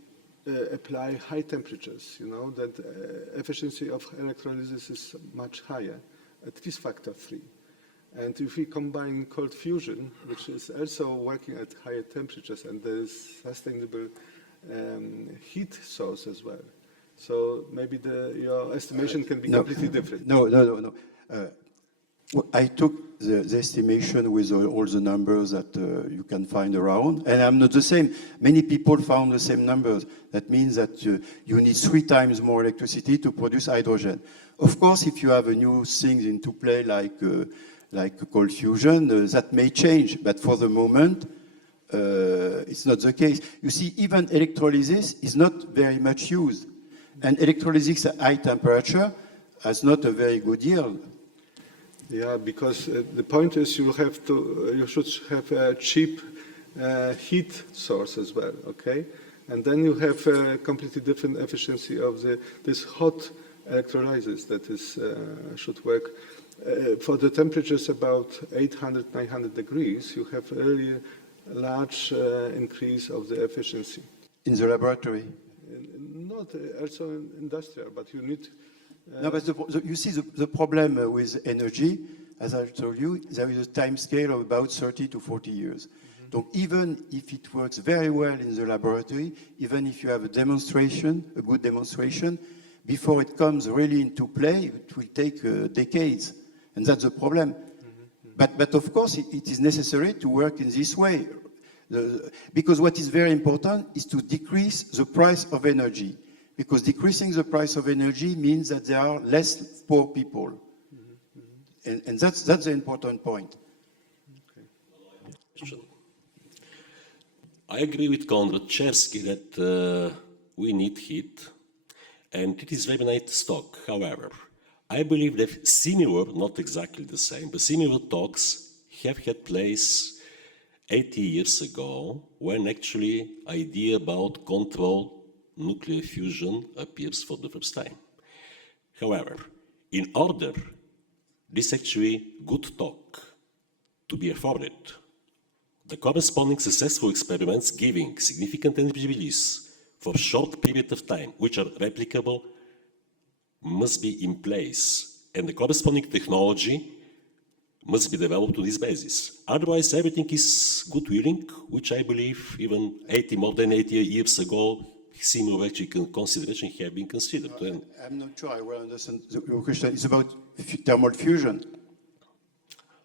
apply high temperatures, that efficiency of electrolysis is much higher, at least factor 3. And if we combine cold fusion, which is also working at higher temperatures, and there is sustainable heat source as well. So maybe your estimation can be completely different. No. I took the estimation with all the numbers that you can find around, and I'm not the same. Many people found the same numbers. That means that you need 3 times more electricity to produce hydrogen. Of course, if you have a new thing into play like cold fusion, that may change, but for the moment, it's not the case. You see, even electrolysis is not very much used, and electrolysis at high temperature has not a very good yield. Yeah, because the point is you should have a cheap heat source as well, okay? And then you have a completely different efficiency of this hot electrolysis that should work. For the temperatures about 800, 900 degrees, you have a really large increase of the efficiency. In the laboratory? Not also in industrial, but you need... No, but you see the problem with energy, as I told you, there is a time scale of about 30 to 40 years. Mm-hmm. So even if it works very well in the laboratory, even if you have a good demonstration, before it comes really into play, it will take decades. And that's the problem. Mm-hmm. But of course, it is necessary to work in this way. Because what is very important is to decrease the price of energy. Because decreasing the price of energy means that there are less poor people. And that's the important point. I agree with Konrad Czerski that we need heat, and it is very nice talk. However, I believe that similar, not exactly the same, but similar talks have had place 80 years ago, when actually idea about controlled nuclear fusion appears for the first time. However, in order this actually good talk to be afforded, the corresponding successful experiments giving significant energy release for short period of time, which are replicable, must be in place, and the corresponding technology must be developed on this basis. Otherwise, everything is good willing, which I believe even more than 80 years ago, similar actually consideration have been considered. I'm not sure I will understand your question. It's about thermal fusion.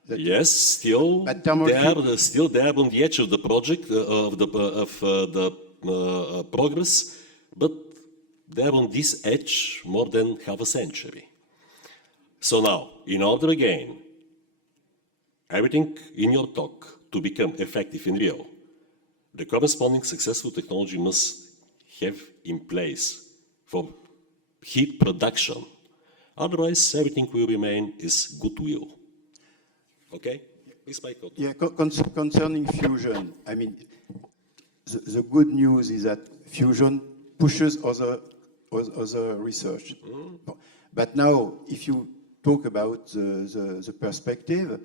Yes, still there on the edge of the project of the progress, but they're on this edge more than half a century. So now, in order again, everything in your talk to become effective in real, the corresponding successful technology must have in place for heat production. Otherwise, everything will remain is goodwill. Okay? Please, Michael. Yeah, concerning fusion, I mean, the good news is that fusion pushes other research. But now, if you talk about the perspective,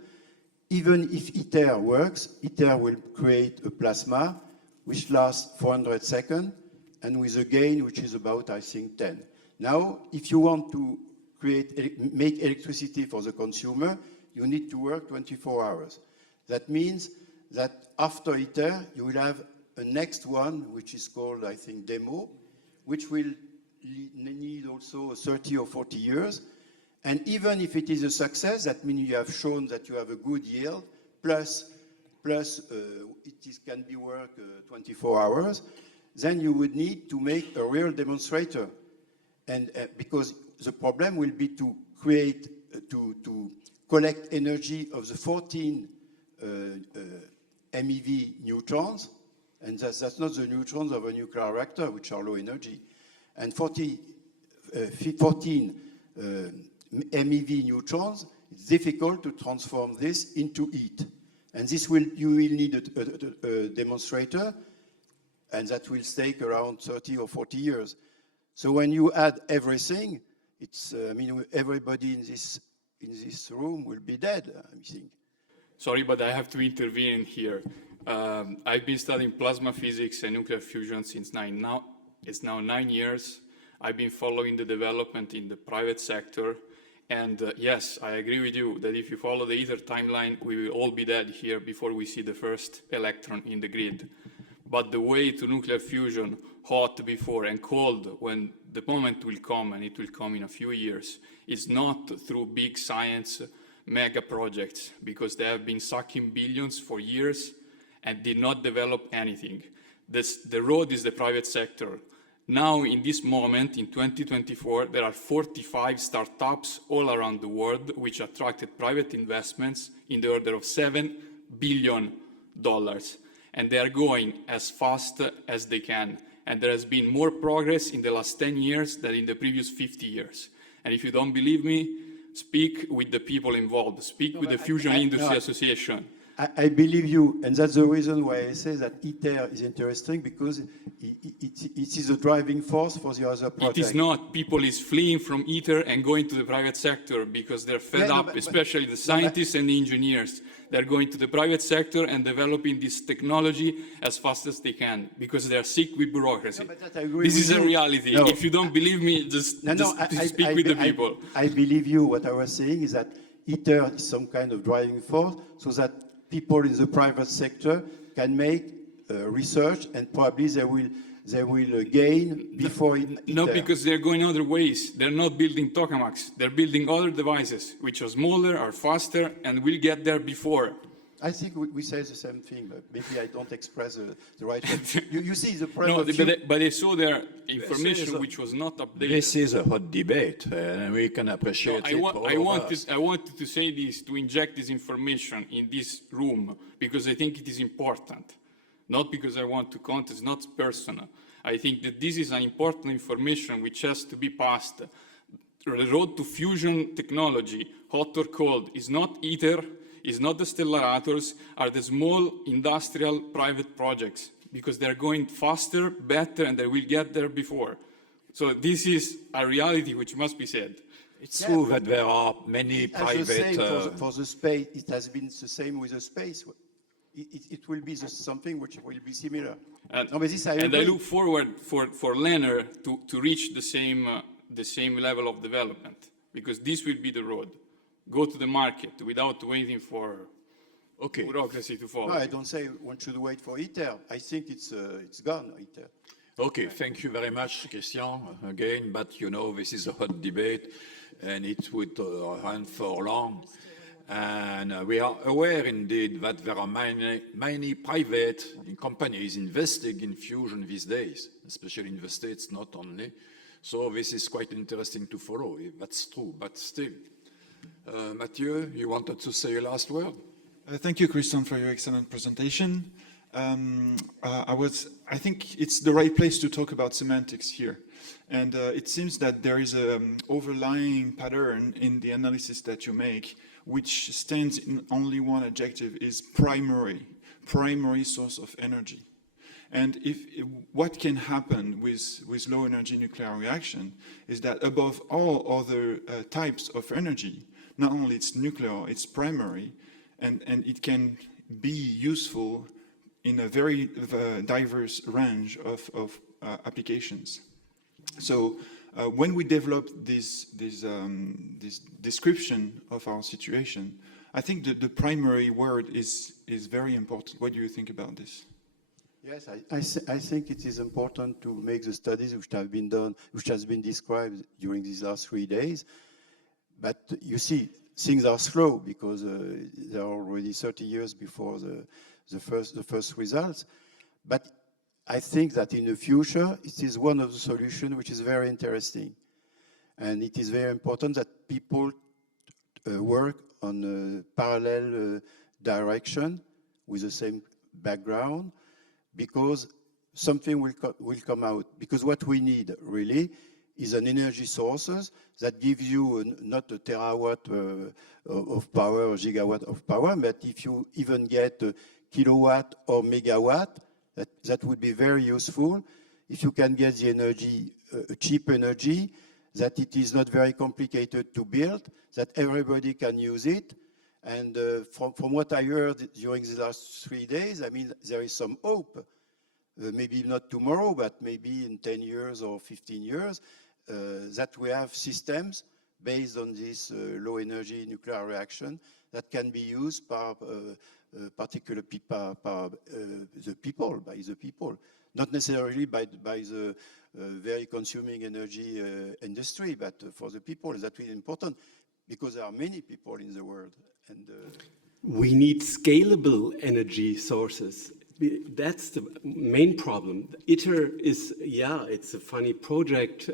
even if ITER works, ITER will create a plasma which lasts 400 seconds and with a gain which is about, I think, 10. Now, if you want to make electricity for the consumer, you need to work 24 hours. That means that after ITER, you will have a next one, which is called, I think, demo, which will need also 30 or 40 years. And even if it is a success, that means you have shown that you have a good yield, plus it can be worked 24 hours, then you would need to make a real demonstrator. And because the problem will be to create, to collect energy of the 14 MeV neutrons, and that's not the neutrons of a nuclear reactor, which are low energy. And 14 MeV neutrons, it's difficult to transform this into heat. And you will need a demonstrator, and that will take around 30 or 40 years. So when you add everything, it's, I mean, everybody in this room will be dead, I think. Sorry, but I have to intervene here. I've been studying plasma physics and nuclear fusion since it's now 9 years. I've been following the development in the private sector. And yes, I agree with you that if you follow the ITER timeline, we will all be dead here before we see the first electron in the grid. But the way to nuclear fusion, hot before and cold when the moment will come, and it will come in a few years, is not through big science mega projects, because they have been sucking billions for years and did not develop anything. The road is the private sector. Now, in this moment, in 2024, there are 45 startups all around the world which attracted private investments in the order of $7 billion. And they are going as fast as they can. And there has been more progress in the last 10 years than in the previous 50 years. And if you don't believe me, speak with the people involved. Speak with the Fusion Industry Association. I believe you, and that's the reason why I say that ITER is interesting, because it is a driving force for the other projects. It is not. People is fleeing from ITER and going to the private sector because they're fed up, especially the scientists and the engineers. They're going to the private sector and developing this technology as fast as they can because they're sick with bureaucracy. This is a reality. If you don't believe me, just speak with the people. I believe you. What I was saying is that ITER is some kind of driving force so that people in the private sector can make research, and probably they will gain before ITER. No, because they're going other ways. They're not building tokamaks. They're building other devices, which are smaller, are faster, and will get there before. I think we say the same thing, but maybe I don't express the right way. You see the point No, of view. but I saw their information which was not updated. This is a hot debate, and we can appreciate No, it. I wanted to say this, to inject this information in this room, because I think it is important. Not because I want to contest, not personal. I think that this is an important information which has to be passed. The road to fusion technology, hot or cold, is not ITER, is not the stellarators, are the small industrial private projects, because they're going faster, better, and they will get there before. So this is a reality which must be said. It's true that there are many As you say, private... for the space, it has been the same with the space. It will be something which will be similar. And, No, but this I and I agree. look forward for Lenner to reach the same level of development, because this will be the road. Go to the market without waiting for bureaucracy to follow. No, I don't say one should wait for ITER. I think it's gone, ITER. Okay, thank you very much, Christian, again, but you know, this is a hot debate, and it would run for long. And we are aware indeed that there are many private companies investing in fusion these days, especially in the States, not only. So this is quite interesting to follow. That's true, but still. Mathieu, you wanted to say a last word? Thank you, Christian, for your excellent presentation. I think it's the right place to talk about semantics here. And it seems that there is an overlying pattern in the analysis that you make, which stands in only one adjective, is primary source of energy. And what can happen with low energy nuclear reaction is that above all other types of energy, not only it's nuclear, it's primary, and it can be useful in a very diverse range of applications. So when we develop this description of our situation, I think that the primary word is very important. What do you think about this? Yes, I think it is important to make the studies which have been done, which has been described during these last 3 days. But you see, things are slow because they are already 30 years before the first results. But I think that in the future, it is one of the solutions which is very interesting. And it is very important that people work on a parallel direction with the same background, because something will come out. Because what we need really is an energy sources that gives you not a terawatt of power or gigawatt of power, but if you even get a kilowatt or megawatt, that would be very useful. If you can get the energy, cheap energy, that it is not very complicated to build, that everybody can use it. And from what I heard during the last 3 days, I mean, there is some hope. Maybe not tomorrow, but maybe in 10 years or 15 years, that we have systems based on this low energy nuclear reaction that can be used by the people, not necessarily by the very consuming energy industry, but for the people. That's really important because there are many people in the world. And we need scalable energy sources. That's the main problem. ITER is, it's a funny project.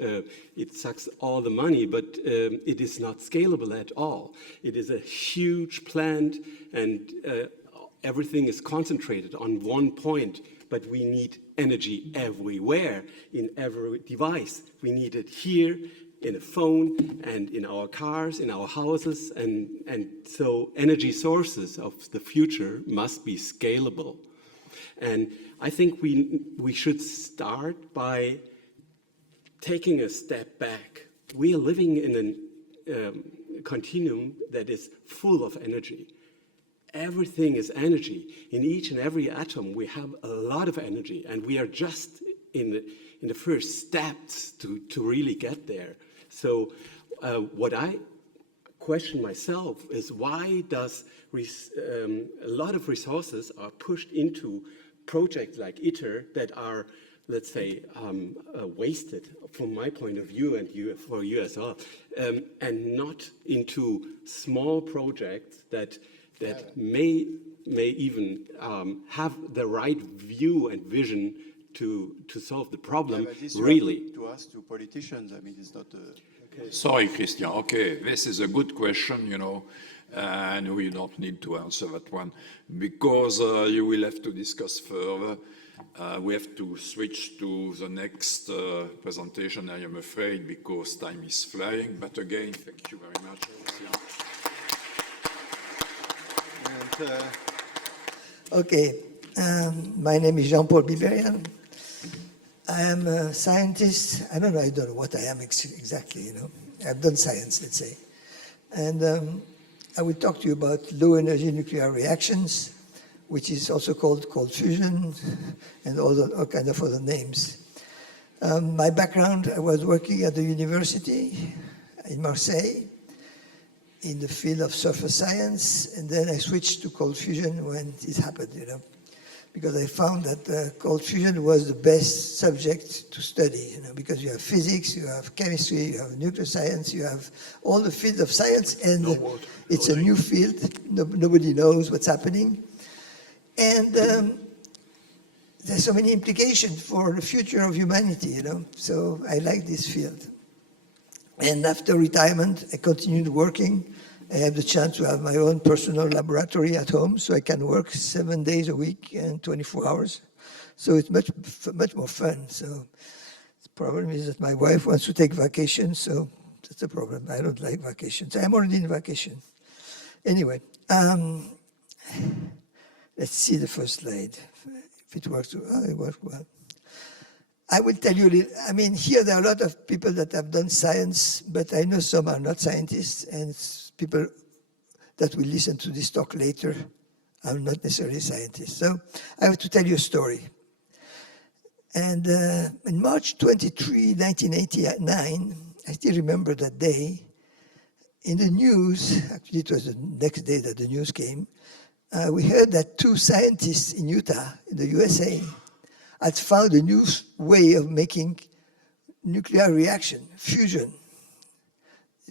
It sucks all the money, but it is not scalable at all. It is a huge plant, and everything is concentrated on one point, but we need energy everywhere, in every device. We need it here, in a phone, and in our cars, in our houses, and so energy sources of the future must be scalable. And I think we should start by taking a step back. We are living in a continuum that is full of energy. Everything is energy. In each and every atom, we have a lot of energy, and we are just in the first steps to really get there. So what I question myself is, why does a lot of resources are pushed into projects like ITER that are, let's say, wasted from my point of view, and for you as well, and not into small projects that may may even have the right view and vision to solve the problem, but this you really. have to ask to politicians. I mean, it's not Sorry, Christian. Okay, this is a good question, you know. I know you don't need to answer that one because you will have to discuss further. We have to switch to the next presentation, I am afraid, because time is flying. But again, thank you very much, Christian. Okay, my name is Jean-Paul Biberian. I am a scientist. I don't know what I am exactly, you know. I've done science, let's say. And I will talk to you about low energy nuclear reactions, which is also called cold fusion and all kind of other names. My background, I was working at the university in Marseille in the field of surface science, and then I switched to cold fusion when it happened, you know, because I found that cold fusion was the best subject to study, you know, because you have physics, you have chemistry, you have nuclear science, you have all the fields of science, and it's a new field. Nobody knows what's happening. And there's so many implications for the future of humanity, you know, so I like this field. And after retirement, I continued working. I have the chance to have my own personal laboratory at home, so I can work 7 days a week and 24 hours. So it's much more fun. So the problem is that my wife wants to take vacation, so that's a problem. I don't like vacations. I'm already in vacation. Anyway, let's see the first slide. If it works, it worked well. I will tell you, I mean, here there are a lot of people that have done science, but I know some are not scientists, and people that will listen to this talk later are not necessarily scientists. So I have to tell you a story. And in March 23, 1989, I still remember that day, in the news, actually it was the next day that the news came, we heard that 2 scientists in Utah, in the USA, had found a new way of making nuclear reaction, fusion.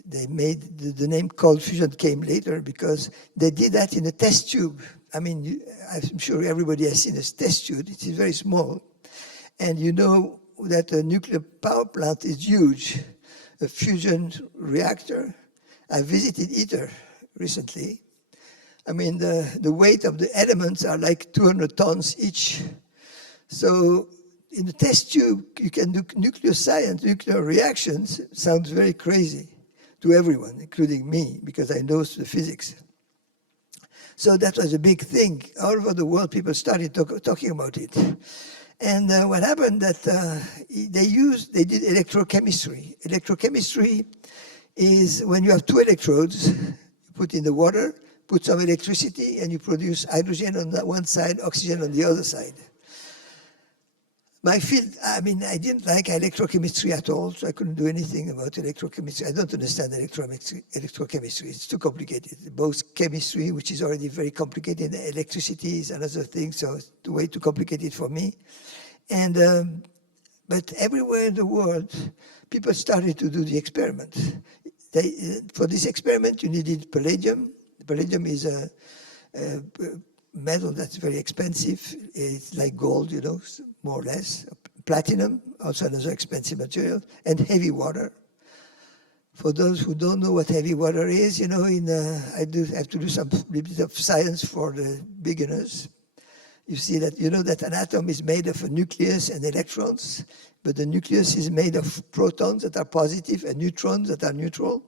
They made the name cold fusion came later because they did that in a test tube. I mean, I'm sure everybody has seen this test tube. It is very small. And you know that a nuclear power plant is huge. A fusion reactor. I visited ITER recently. I mean, the weight of the elements are like 200 tons each. So in the test tube, you can do nuclear science, nuclear reactions. Sounds very crazy to everyone, including me, because I know the physics. So that was a big thing. All over the world, people started talking about it. And what happened that they did electrochemistry. Electrochemistry is when you have 2 electrodes, you put in the water, put some electricity, and you produce hydrogen on one side, oxygen on the other side. My field, I mean, I didn't like electrochemistry at all, so I couldn't do anything about electrochemistry. I don't understand electrochemistry. It's too complicated. Both chemistry, which is already very complicated, and electricity is another thing, so it's way too complicated for me. And but everywhere in the world, people started to do the experiment. For this experiment, you needed palladium. Palladium is a metal that's very expensive. It's like gold, you know, more or less. Platinum, also another expensive material, and heavy water. For those who don't know what heavy water is, you know, I have to do some bit of science for the beginners. You see that, you know that an atom is made of a nucleus and electrons, but the nucleus is made of protons that are positive and neutrons that are neutral.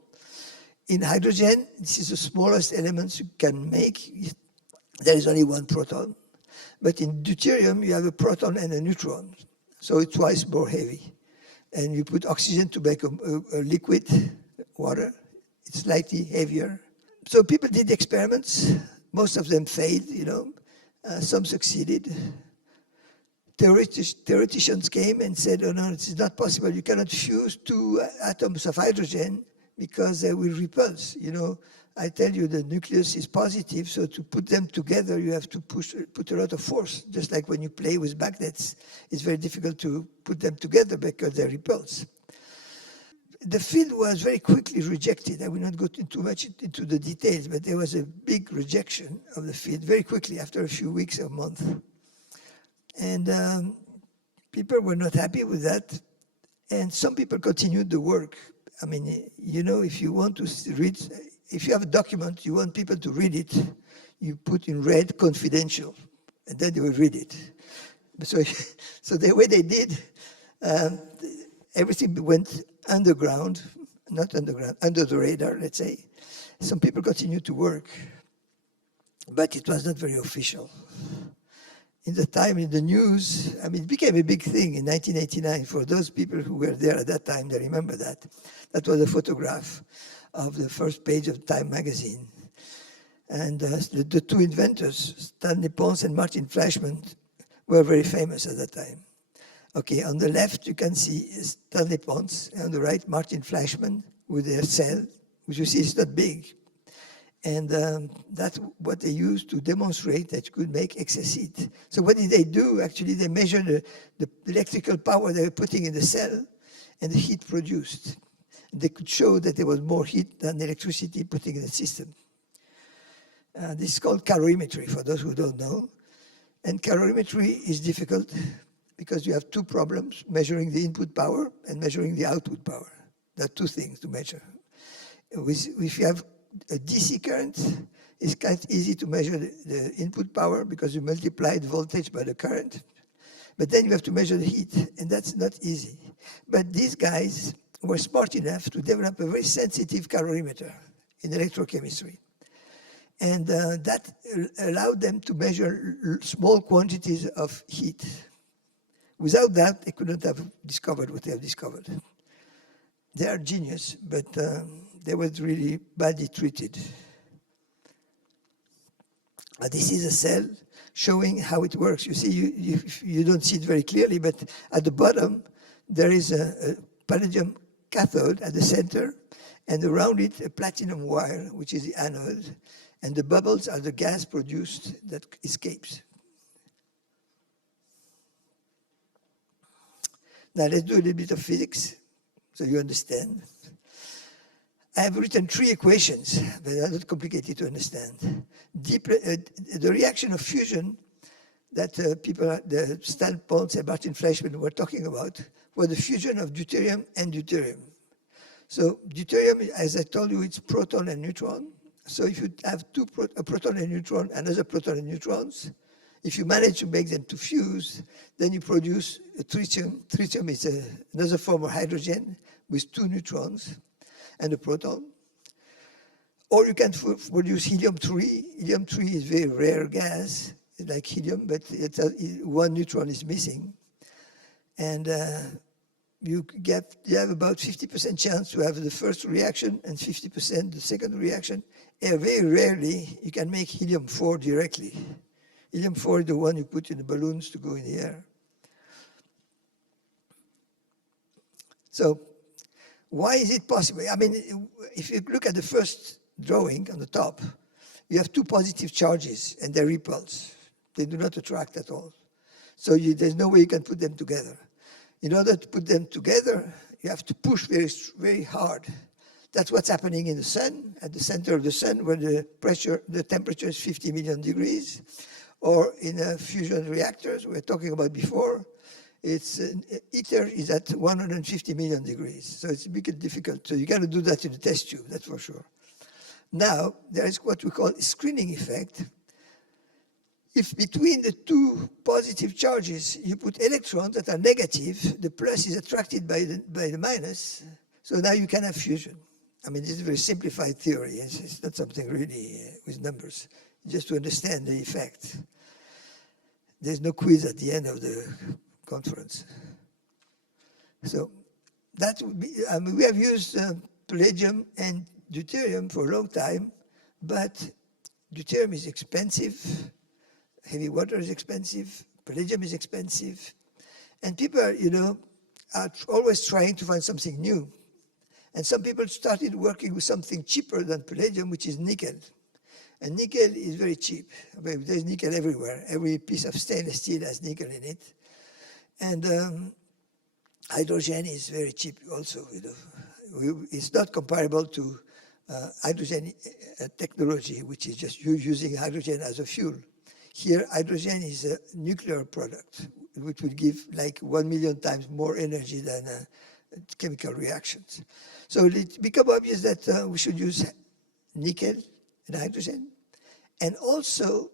In hydrogen, this is the smallest element you can make. There is only 1 proton. But in deuterium, you have a proton and a neutron. So it's twice more heavy. And you put oxygen to make a liquid water. It's slightly heavier. So people did experiments. Most of them failed, you know. Some succeeded. Theoreticians came and said, oh no, it's not possible. You cannot fuse 2 atoms of hydrogen because they will repulse, you know. I tell you the nucleus is positive, so to put them together, you have to put a lot of force. Just like when you play with magnets, it's very difficult to put them together because they repulse. the field was very quickly rejected. I will not go too much into the details, but there was a big rejection of the field very quickly after a few weeks or months. And people were not happy with that. And some people continued the work. I mean, you know, if you want to read, if you have a document, you want people to read it, you put in red confidential, and then they will read it. So the way they did, everything went underground, not underground, under the radar, let's say. Some people continued to work, but it was not very official. In the time, in the news, I mean, it became a big thing in 1989. For those people who were there at that time, they remember that. That was a photograph of the first page of Time magazine. And the two inventors, Stanley Pons and Martin Fleischmann, were very famous at that time. Okay, on the left, you can see Stanley Pons, and on the right, Martin Fleischmann with their cell, which you see is not big. And that's what they used to demonstrate that you could make excess heat. So what did they do? Actually, they measured the electrical power they were putting in the cell and the heat produced. They could show that there was more heat than electricity putting in the system. This is called calorimetry, for those who don't know. And calorimetry is difficult because you have two problems, measuring the input power and measuring the output power. There are two things to measure. If you have a DC current, it's quite easy to measure the input power because you multiply the voltage by the current. But then you have to measure the heat, and that's not easy. But these guys were smart enough to develop a very sensitive calorimeter in electrochemistry. And that allowed them to measure small quantities of heat. Without that, they couldn't have discovered what they have discovered. They are genius, but they were really badly treated. This is a cell showing how it works. You see, you don't see it very clearly, but at the bottom, there is a palladium cathode at the center, and around it, a platinum wire, which is the anode, and the bubbles are the gas produced that escapes. Now, let's do a little bit of physics, so you understand. I have written 3 equations, but they're not complicated to understand. The reaction of fusion that the Stan Pons and Martin Fleischmann were talking about was the fusion of deuterium and deuterium. So deuterium, as I told you, it's proton and neutron. So if you have a proton and neutron, another proton and neutrons, if you manage to make them to fuse, then you produce a tritium. Tritium is another form of hydrogen with 2 neutrons and a proton. Or you can produce helium-3. Helium-3 is a very rare gas, it's like helium, but one neutron is missing. And you have about 50% chance to have the first reaction and 50% the second reaction. And very rarely, you can make helium-4 directly. Helium-4 is the one you put in the balloons to go in the air. So why is it possible? I mean, if you look at the first drawing on the top, you have 2 positive charges and they repulse. They do not attract at all. So there's no way you can put them together. In order to put them together, you have to push very, very hard. That's what's happening in the sun, at the center of the sun, where the temperature is 50 million degrees, or in fusion reactors we were talking about before. ITER is at 150 million degrees, so it's a bit difficult. So you got to do that in the test tube, that's for sure. Now, there is what we call a screening effect. If between the 2 positive charges you put electrons that are negative, the plus is attracted by the minus, so now you can have fusion. I mean, this is a very simplified theory. It's not something really with numbers, just to understand the effect. There's no quiz at the end of the conference. So that would be, I mean, we have used palladium and deuterium for a long time, but deuterium is expensive, heavy water is expensive, palladium is expensive, and people are, are always trying to find something new. And some people started working with something cheaper than palladium, which is nickel. And nickel is very cheap. There's nickel everywhere. Every piece of stainless steel has nickel in it. And hydrogen is very cheap also. it's not comparable to hydrogen technology, which is just using hydrogen as a fuel. Here, hydrogen is a nuclear product, which will give like 1 million times more energy than chemical reactions. So it became obvious that we should use nickel and hydrogen. And also,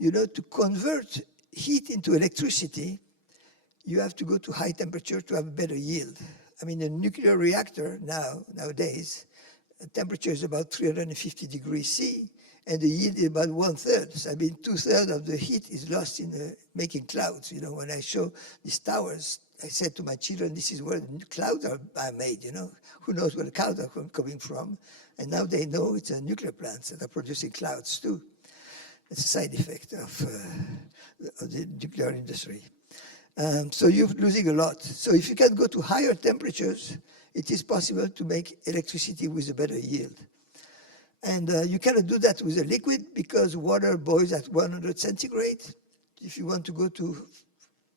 to convert heat into electricity, you have to go to high temperature to have a better yield. I mean, a nuclear reactor nowadays, the temperature is about 350 degrees C, and the yield is about 1/3. So, I mean, 2/3 of the heat is lost in making clouds. When I show these towers, I said to my children, this is where the clouds are made, Who knows where the clouds are coming from? And now they know it's nuclear plants that are producing clouds too. It's a side effect of the nuclear industry. So you're losing a lot. So if you can go to higher temperatures, it is possible to make electricity with a better yield. And you cannot do that with a liquid because water boils at 100 centigrade. If you want to go to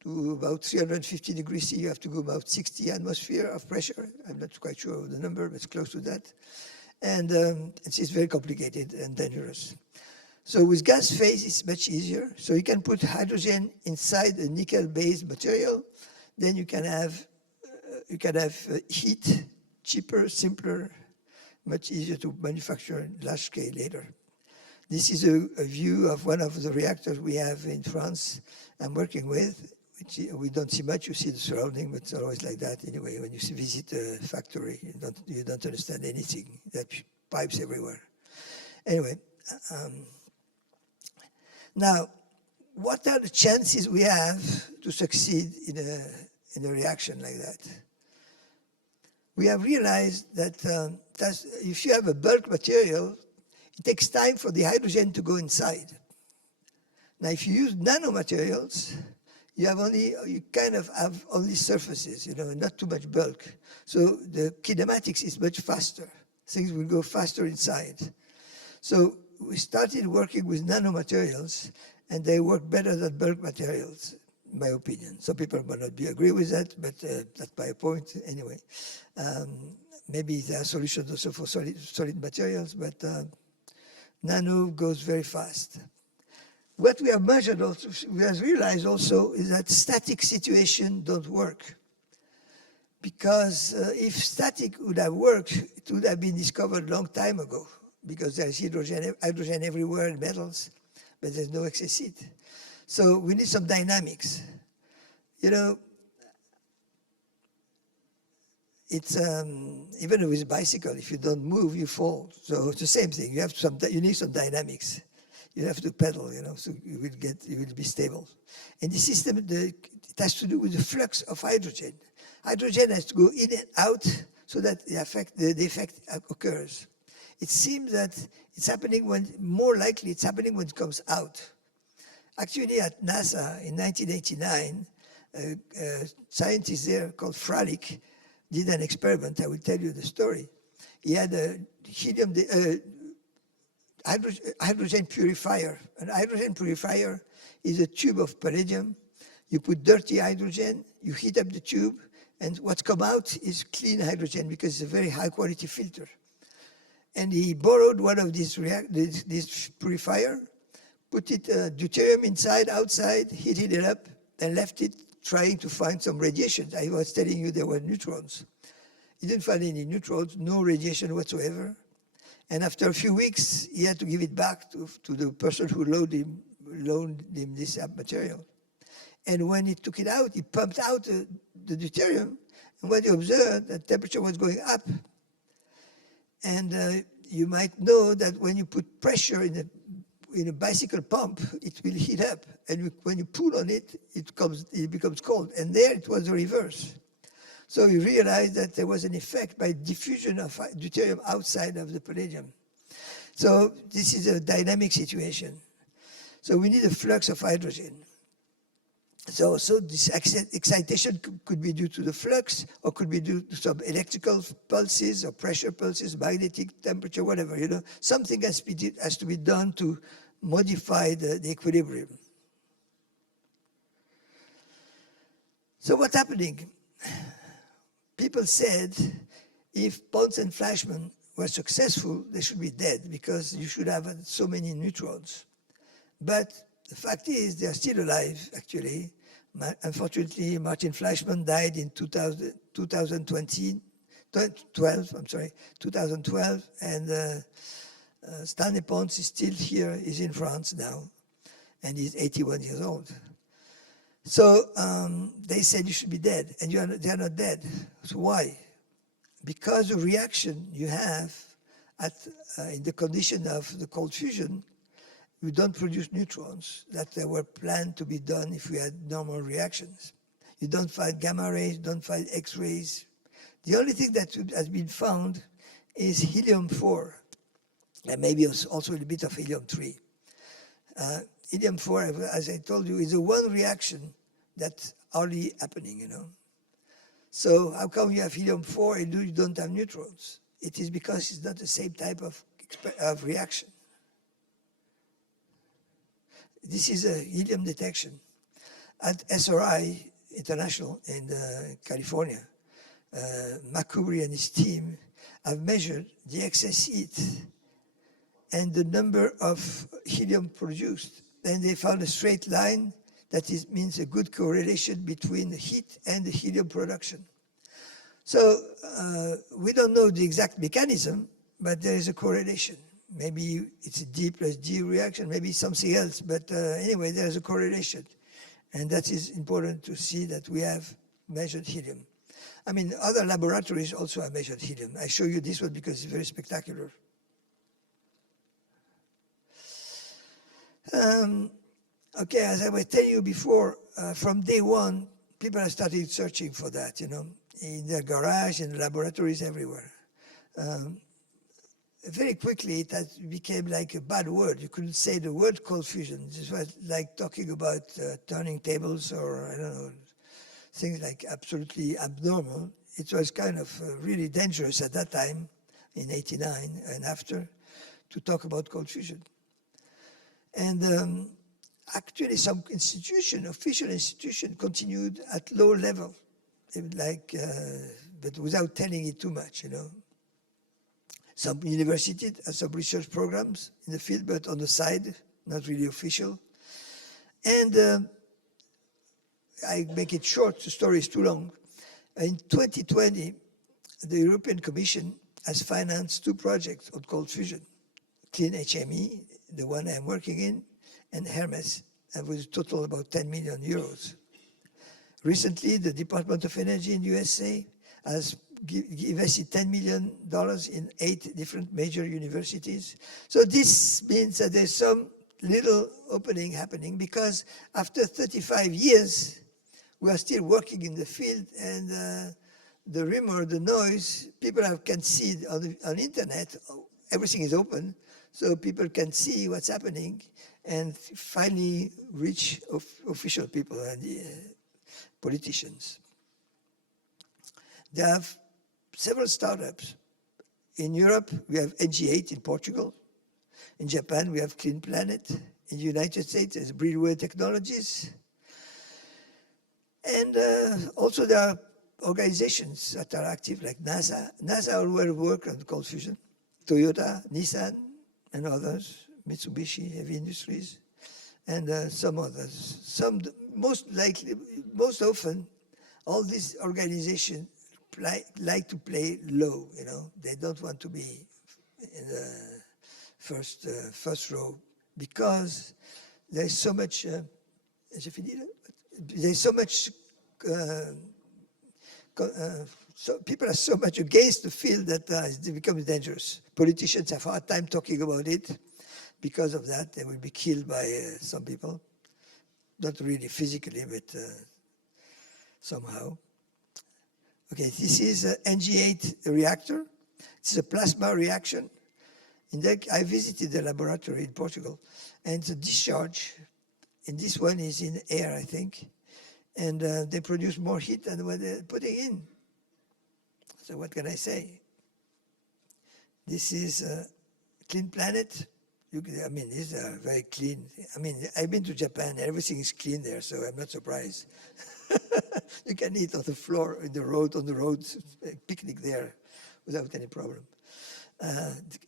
about 350 degrees C, you have to go about 60 atmosphere of pressure. I'm not quite sure of the number, but it's close to that. And it's very complicated and dangerous. So with gas phase, it's much easier. So you can put hydrogen inside a nickel-based material. Then you can have heat, cheaper, simpler, much easier to manufacture in large scale later. This is a view of one of the reactors we have in France I'm working with, which we don't see much. You see the surrounding, but it's always like that anyway. When you visit a factory, you don't understand anything. There are pipes everywhere. Anyway, now, what are the chances we have to succeed in a reaction like that? We have realized that if you have a bulk material, it takes time for the hydrogen to go inside. Now, if you use nanomaterials, you kind of have only surfaces, not too much bulk. So the kinematics is much faster. Things will go faster inside. So we started working with nanomaterials, and they work better than bulk materials, in my opinion. Some people might not agree with that, but that's my point anyway. Maybe there are solutions also for solid materials, but nano goes very fast. What we have measured also, we have realized also, is that static situations don't work. Because if static would have worked, it would have been discovered a long time ago, because there's hydrogen everywhere in metals, but there's no excess heat. So we need some dynamics. It's even with a bicycle, if you don't move, you fall. So it's the same thing. You need some dynamics. You have to pedal, so you will be stable. And the system, it has to do with the flux of hydrogen. Hydrogen has to go in and out so that the effect occurs. It seems that it's happening more likely it's happening when it comes out. Actually, at NASA in 1989, a scientist there called Fralick did an experiment. I will tell you the story. He had a hydrogen purifier. An hydrogen purifier is a tube of palladium. You put dirty hydrogen, you heat up the tube, and what comes out is clean hydrogen because it's a very high quality filter. And he borrowed one of these purifier, put it deuterium inside, outside, heated it up, and left it trying to find some radiation. I was telling you there were neutrons. He didn't find any neutrons, no radiation whatsoever. And after a few weeks, he had to give it back to the person who loaned him this material. And when he took it out, he pumped out the deuterium, and what he observed, the temperature was going up. And you might know that when you put pressure in a bicycle pump, it will heat up. And when you pull on it, it becomes cold. And there it was the reverse. So he realized that there was an effect by diffusion of deuterium outside of the palladium. So this is a dynamic situation. So we need a flux of hydrogen. So this excitation could be due to the flux, or could be due to some electrical pulses or pressure pulses, magnetic temperature, whatever. Something has to be done to modify the equilibrium. So what's happening? People said, if Pons and Fleischmann were successful, they should be dead because you should have so many neutrons. But the fact is, they are still alive, actually. Unfortunately, Martin Fleischmann died in 2012, and Stanley Pons is still here, he's in France now, and he's 81 years old. So they said you should be dead, and they are not dead. So why? Because the reaction you have in the condition of the cold fusion, you don't produce neutrons that they were planned to be done if we had normal reactions. You don't find gamma rays, you don't find X-rays. The only thing that has been found is helium-4, and maybe also a little bit of helium-3. Helium-4, as I told you, is the one reaction that's hardly happening, you know. So how come you have helium-4 and you don't have neutrons? It is because it's not the same type of reaction. This is a helium detection. At SRI International in California, Makuri and his team have measured the excess heat and the number of helium produced. Then they found a straight line that means a good correlation between the heat and the helium production. So we don't know the exact mechanism, but there is a correlation. Maybe it's a D plus G reaction, maybe something else, but anyway, there's a correlation. And that is important to see that we have measured helium. I mean, other laboratories also have measured helium. I show you this one because it's very spectacular. Okay, as I was telling you before, from day one, people have started searching for that, you know, in their garage, in the laboratories, everywhere. Very quickly, it became like a bad word. You couldn't say the word cold fusion. This was like talking about turning tables or, I don't know, things like absolutely abnormal. It was kind of really dangerous at that time, in '89 and after, to talk about cold fusion. And actually, some institution, official institution, continued at low level, like, but without telling it too much, you know. Some universities have some research programs in the field, but on the side, not really official. And I make it short, the story is too long. In 2020, the European Commission has financed 2 projects on cold fusion, Clean HME, the one I'm working in, and Hermes, with a total about 10 million euros. Recently, the Department of Energy in the USA has invested $10 million in 8 different major universities. So this means that there's some little opening happening, because after 35 years, we are still working in the field, and the rumor, the noise, people can see on the internet, everything is open, so people can see what's happening and finally reach official people and politicians. They have several startups. In Europe, we have NG8 in Portugal. In Japan, we have Clean Planet. In the United States, there's Breedway Technologies. And also there are organizations that are active, like NASA. NASA already work on cold fusion. Toyota, Nissan, and others, Mitsubishi, Heavy Industries, and some others. Some, most often, all these organizations like to play low, you know. They don't want to be in the first row, because there's so much, so people are so much against the field that it becomes dangerous. Politicians have a hard time talking about it. Because of that, they will be killed by some people. Not really physically, but somehow. Okay, this is an NG8 reactor. It's a plasma reaction. I visited the laboratory in Portugal, and the discharge, and this one is in air, I think, and they produce more heat than what they're putting in. So what can I say? This is Clean Planet. I mean, these are very clean. I mean, I've been to Japan, everything is clean there, so I'm not surprised. You can eat on the floor, on the road, picnic there without any problem.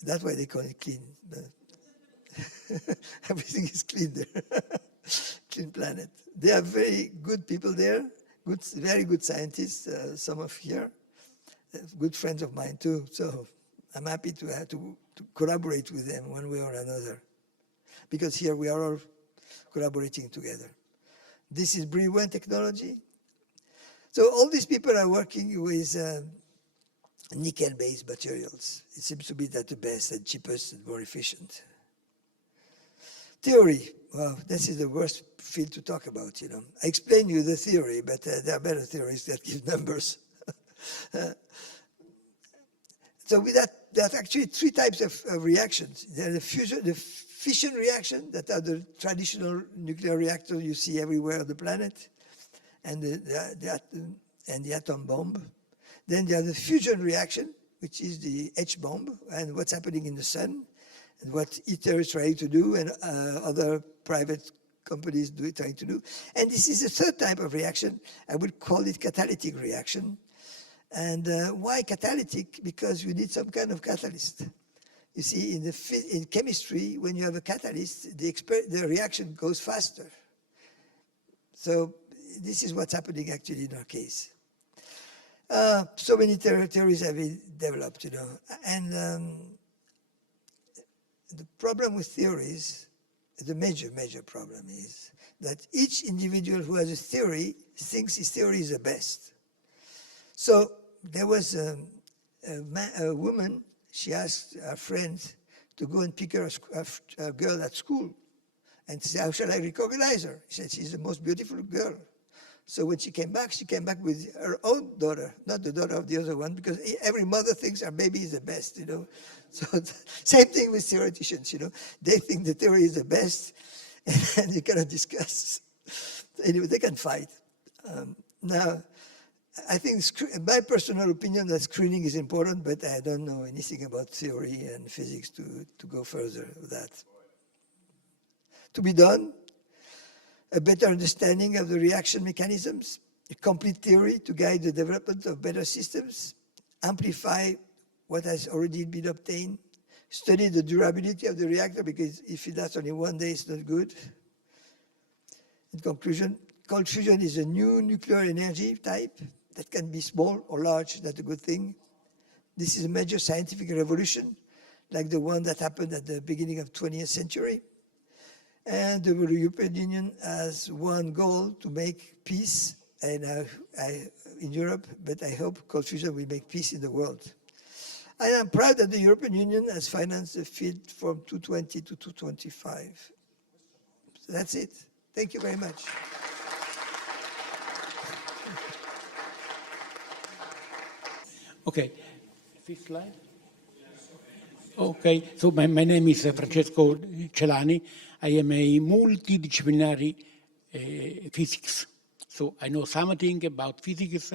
That's why they call it clean. Everything is clean there. Clean planet. They are very good people there, very good scientists, some of here, good friends of mine too. So I'm happy to have to collaborate with them one way or another, because here we are all collaborating together. This is Brewen technology. So all these people are working with nickel-based materials. It seems to be that the best and cheapest and more efficient. Theory, well, this is the worst field to talk about, you know. I explain you the theory, but there are better theories that give numbers. So with that, there are actually three types of reactions. There are the fission reaction, that are the traditional nuclear reactors you see everywhere on the planet, and the atom bomb. Then there are the fusion reaction, which is the H-bomb, and what's happening in the sun, and what ITER is trying to do, and other private companies trying to do. And this is the third type of reaction. I would call it catalytic reaction. And why catalytic? Because you need some kind of catalyst. You see, in chemistry, when you have a catalyst, the reaction goes faster. So this is what's happening actually in our case. So many theories have been developed, you know. And the problem with theories, the major problem is that each individual who has a theory thinks his theory is the best. So there was a woman, she asked her friend to go and pick her a girl at school. And she said, how shall I recognize her? She said, she's the most beautiful girl. So when she came back with her own daughter, not the daughter of the other one, because every mother thinks her baby is the best, you know. So same thing with theoreticians, you know. They think the theory is the best, and you cannot discuss. Anyway, they can fight. Now, I think, in my personal opinion, that screening is important, but I don't know anything about theory and physics to go further with that. To be done, a better understanding of the reaction mechanisms, a complete theory to guide the development of better systems, amplify what has already been obtained, study the durability of the reactor, because if it lasts only one day, it's not good. In conclusion, cold fusion is a new nuclear energy type that can be small or large. That's a good thing. This is a major scientific revolution, like the one that happened at the beginning of 20th century. And the European Union has one goal, to make peace in Europe, but I hope cold fusion will make peace in the world. I am proud that the European Union has financed the field from 220 to 225. So that's it. Thank you very much. Okay, fifth slide. Okay, so my name is Francesco Celani. I am a multidisciplinary physics. So I know something about physics,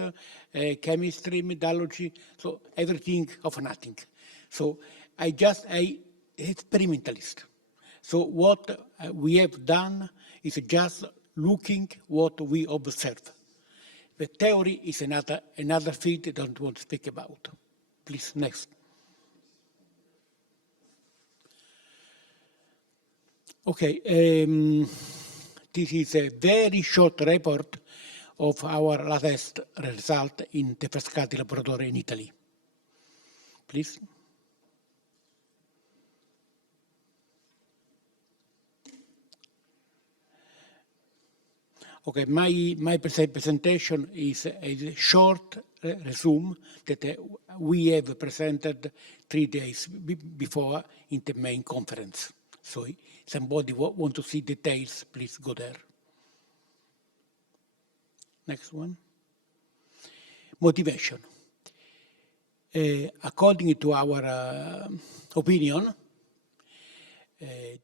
chemistry, metallurgy, so everything of nothing. So I just an experimentalist. So what we have done is just looking what we observe. The theory is another field I don't want to speak about. Please, next. Okay, this is a very short report of our latest result in the Frascati laboratory in Italy. Please. Okay, my presentation is a short resume that we have presented 3 days before in the main conference. So if somebody want to see details, please go there. Next one. Motivation. According to our opinion,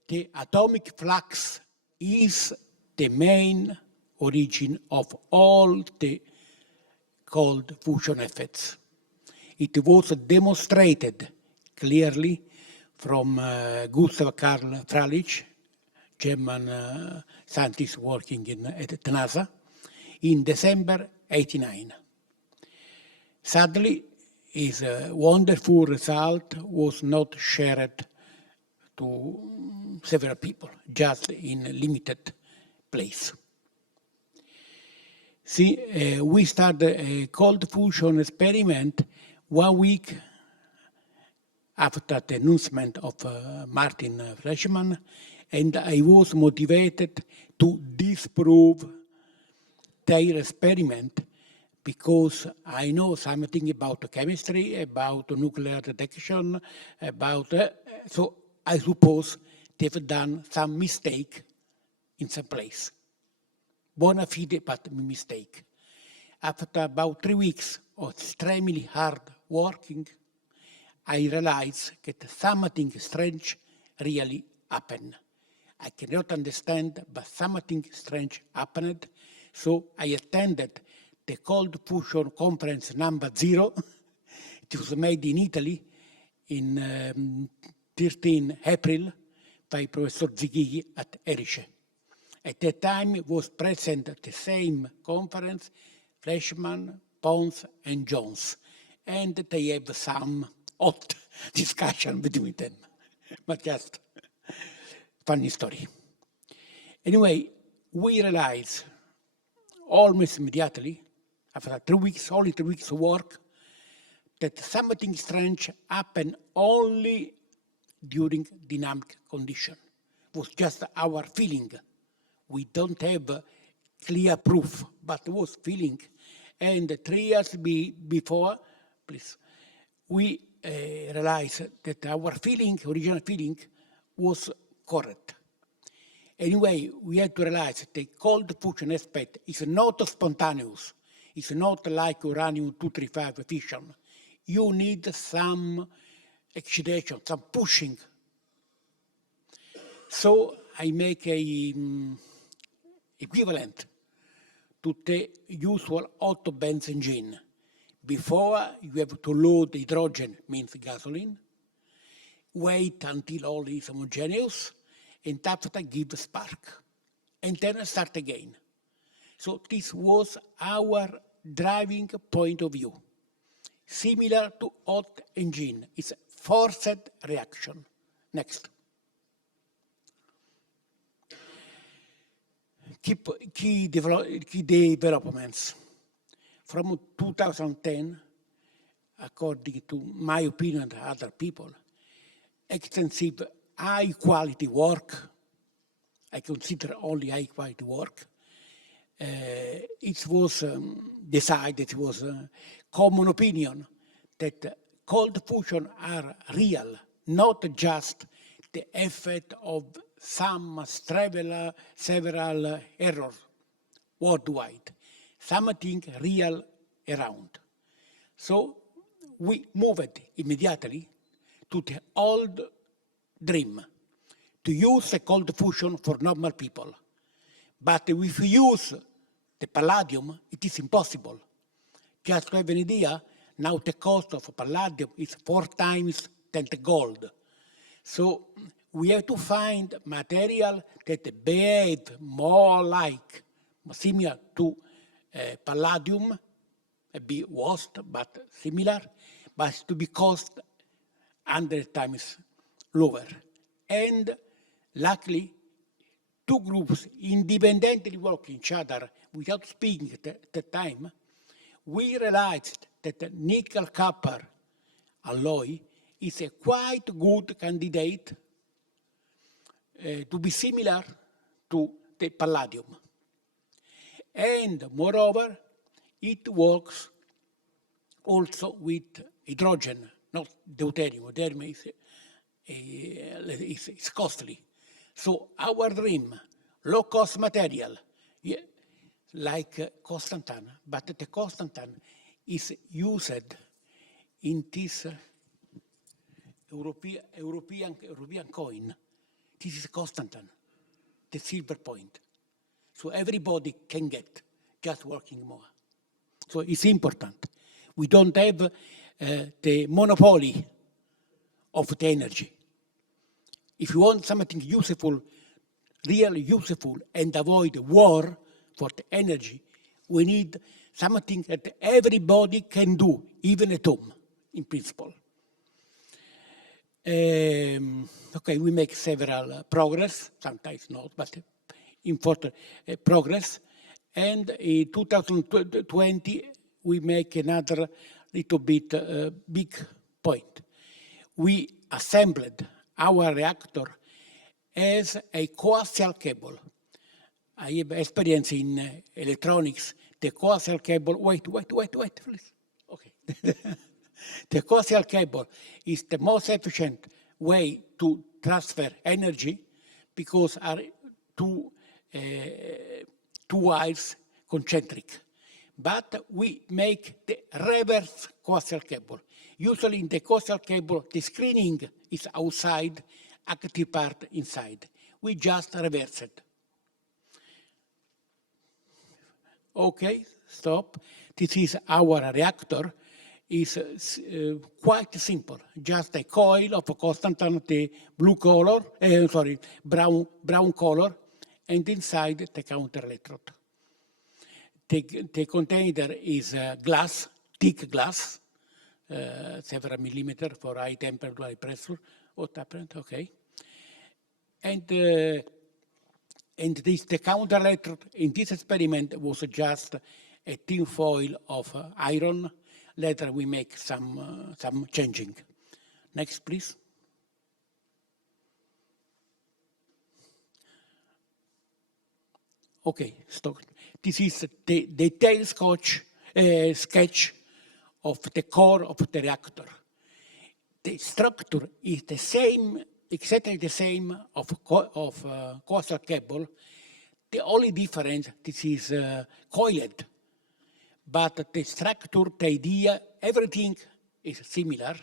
the atomic flux is the main origin of all the cold fusion effects. It was demonstrated clearly from Gustav Karl Freilich, German scientist working at NASA, in December '89. Sadly, His wonderful result was not shared to several people, just in a limited place. See, we started a cold fusion experiment 1 week after the announcement of Martin Fleischmann, and I was motivated to disprove their experiment because I know something about chemistry, about nuclear detection, so I suppose they've done some mistake in some place. Bona fide, but mistake. After about 3 weeks of extremely hard working, I realized that something strange really happened. I cannot understand, but something strange happened. So I attended the Cold Fusion Conference number 0. It was made in Italy in 13 April by Professor Zighighi at Erice. At that time, was present at the same conference, Fleischmann, Pons, and Jones. And they have some hot discussion between them. But just funny story. Anyway, we realized almost immediately, after 3 weeks, only 3 weeks of work, that something strange happened only during dynamic condition. It was just our feeling. We don't have clear proof, but it was feeling. And 3 years before, please, we realized that our feeling, original feeling, was correct. Anyway, we had to realize that the cold fusion aspect is not spontaneous. It's not like uranium-235 fission. You need some excitation, some pushing. So I make a equivalent to the usual Otto Benz engine. Before, you have to load hydrogen, means gasoline, wait until all is homogeneous, and after give a spark, and then start again. So this was our driving point of view. Similar to hot engine, it's forced reaction. Next. Key developments. From 2010, according to my opinion and other people, extensive high-quality work, I consider only high-quality work, it was decided, it was a common opinion that cold fusion are real, not just the effect of some several errors worldwide, something real around. So we moved immediately to the old dream, to use the cold fusion for normal people. But if we use the palladium, it is impossible. Just to have an idea, now the cost of palladium is 4 times than the gold. So we have to find material that behave more like, similar to palladium, be worse, but similar, but to be cost 100 times lower. And luckily, 2 groups independently working each other without speaking at the time, we realized that the nickel-copper alloy is a quite good candidate to be similar to the palladium. And moreover, it works also with hydrogen, not deuterium. Deuterium is costly. So our dream, low-cost material, like Constantan, but the Constantan is used in this European coin. This is Constantan, the silver point. So everybody can get, just working more. So it's important. We don't have the monopoly of the energy. If you want something useful, really useful, and avoid war for the energy, we need something that everybody can do, even at home. in principle. Okay, we make several progress, sometimes not, but important progress. And in 2020, we make another little bit big point. We assembled our reactor as a coaxial cable. I have experience in electronics. The coaxial cable, wait, please. Okay. The coaxial cable is the most efficient way to transfer energy because are two wires concentric. But we make the reverse coaxial cable. Usually in the coaxial cable, the screening is outside, active part inside. We just reverse it. Okay, stop. This is our reactor. It's quite simple. Just a coil of a constant, the blue color, brown color, and inside the counter electrode. The container is glass, thick glass, several millimeters for high temperature, high pressure. What happened? Okay. And the counter electrode in this experiment was just a thin foil of iron. Later we make some changing. Next, please. Okay, stop. This is the detailed sketch of the core of the reactor. The structure is the same, exactly the same of coaxial cable. The only difference, this is coiled, but the structure, the idea, everything is similar,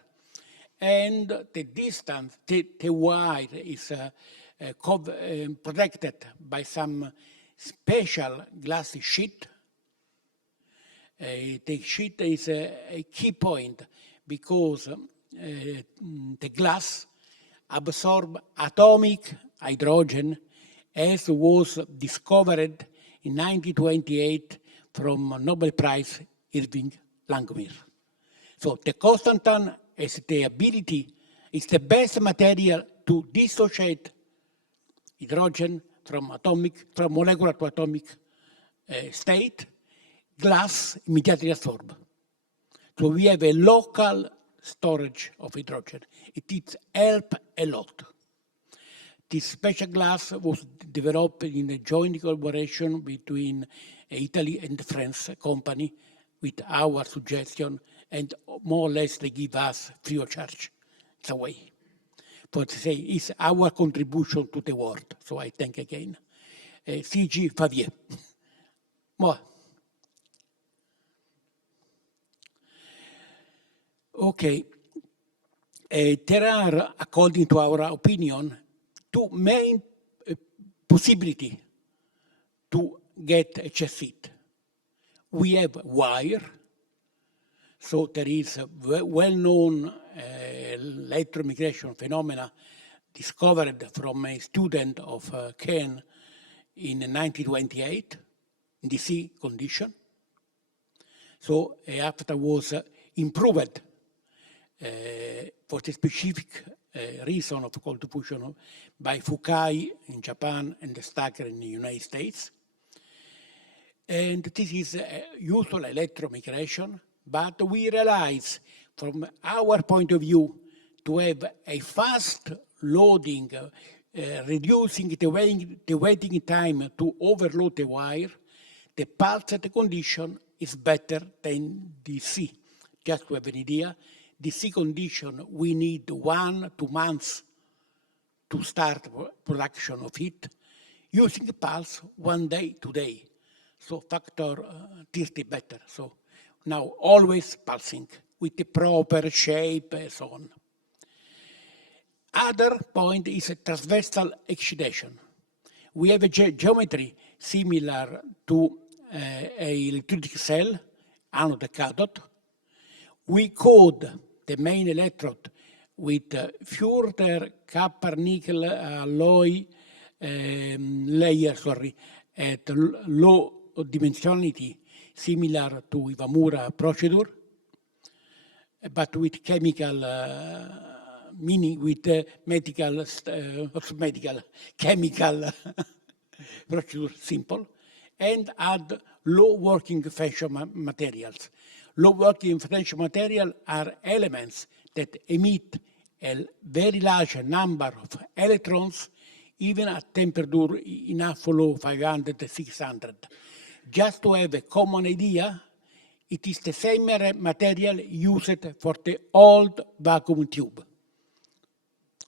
and the distance, the wire is protected by some special glass sheet. The sheet is a key point because the glass absorbs atomic hydrogen as was discovered in 1928 from Nobel Prize Irving Langmuir. So the constantan is the ability, it's the best material to dissociate hydrogen from molecular to atomic state. Glass immediately absorbs. So we have a local storage of hydrogen. It helps a lot. This special glass was developed in a joint collaboration between Italy and France company with our suggestion, and more or less they give us free of charge. It's a way. But to say it's our contribution to the world. So I thank again. C.G. Favier. More. Okay. There are, according to our opinion, two main possibilities to get a chest seat. We have wire, so there is a well-known electromigration phenomena discovered from a student of Ken in 1928 in the sea condition. So after was improved for the specific reason of cold fusion by Fukai in Japan and Stacker in the United States. And this is usual electromigration, but we realize from our point of view to have a fast loading, reducing the waiting time to overload the wire, the pulsed condition is better than DC. Just to have an idea, DC condition, we need 1 to 2 months to start production of heat. Using pulse, 1 day, 2 days. So factor 30 better. So now always pulsing with the proper shape and so on. Other point is a transversal excitation. We have a geometry similar to a electric cell, anode cathode. We code the main electrode with further copper nickel alloy layer, at low dimensionality, similar to Iwamura procedure. but with chemical, meaning with chemical procedure simple, and add low working potential materials. Low working potential materials are elements that emit a very large number of electrons, even at temperature enough low, 500 to 600. Just to have a common idea, it is the same material used for the old vacuum tube.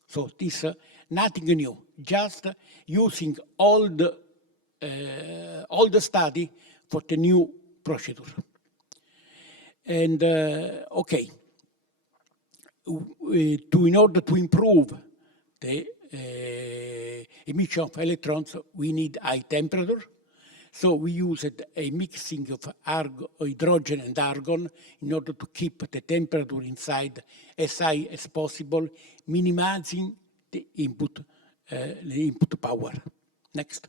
So this nothing new, just using all the study for the new procedure. And okay, in order to improve the emission of electrons, we need high temperature. So we used a mixing of hydrogen and argon in order to keep the temperature inside as high as possible, minimizing the input power. Next.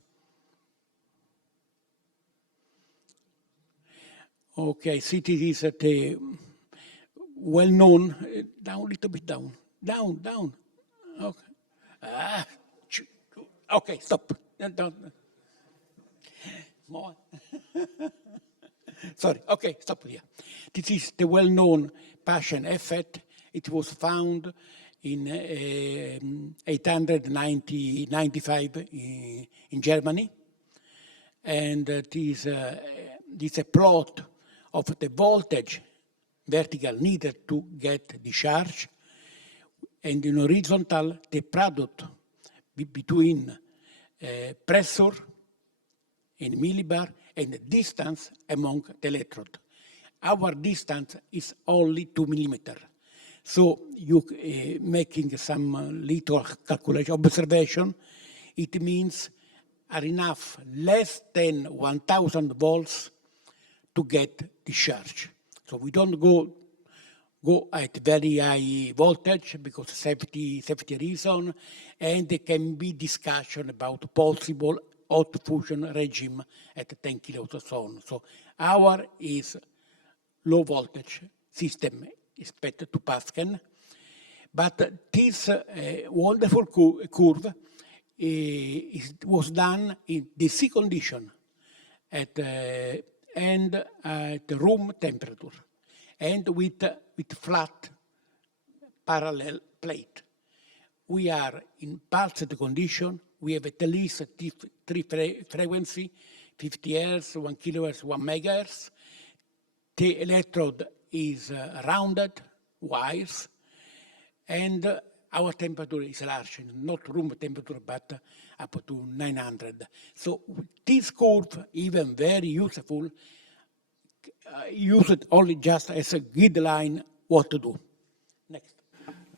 Okay, so it is the well-known, down a little bit down. Okay. Okay, stop. Down. More. Sorry, okay, stop here. This is the well-known Paschen effect. It was found in 895 in Germany. And this is a plot of the voltage vertical needed to get the charge. And in horizontal, the product between pressure in millibar and the distance among the electrode. Our distance is only 2 millimeters. So you making some little calculation, observation, it means are enough less than 1000 volts to get the charge. So we don't go at very high voltage because safety reason, and there can be discussion about possible hot fusion regime at 10 kilos or so on. So our is low voltage system is better to Paschen, but this wonderful curve was done in DC condition and at room temperature and with flat parallel plate. We are in pulsed condition. We have at least three frequency, 50 Hz, 1 kHz, 1 MHz. The electrode is rounded wires, and our temperature is large, not room temperature, but up to 900. So this curve, even very useful, use it only just as a guideline what to do. Next.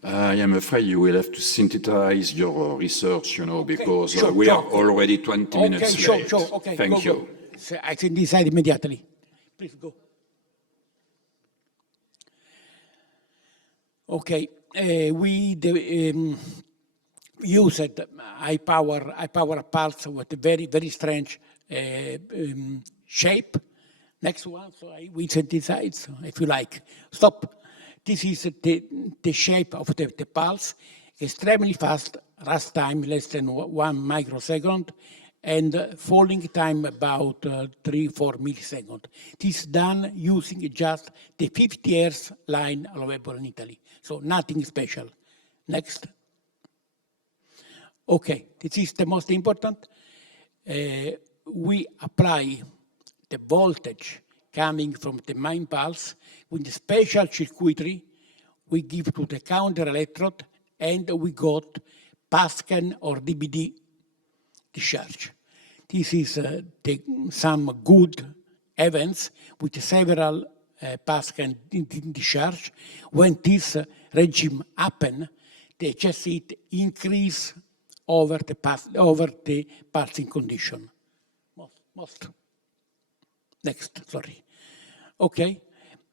I am afraid you will have to synthesize your research, because we are already 20 minutes late. Sure. Okay, Thank you. Go. So I can decide immediately. Please go. Okay, we used high power pulse with a very, very strange shape. Next one, so we synthesize, if you like. Stop. This is the shape of the pulse, extremely fast, rest time less than 1 microsecond, and falling time about 3-4 milliseconds. This is done using just the 50 Hz line available in Italy, so nothing special. Next. Okay, this is the most important. We apply the voltage coming from the main pulse with the special circuitry we give to the counter electrode, and we got Paschen or DBD discharge. This is some good events with several Paschen discharge. When this regime happen, the just heat increase over the pulsing condition. Most. Next, sorry. Okay,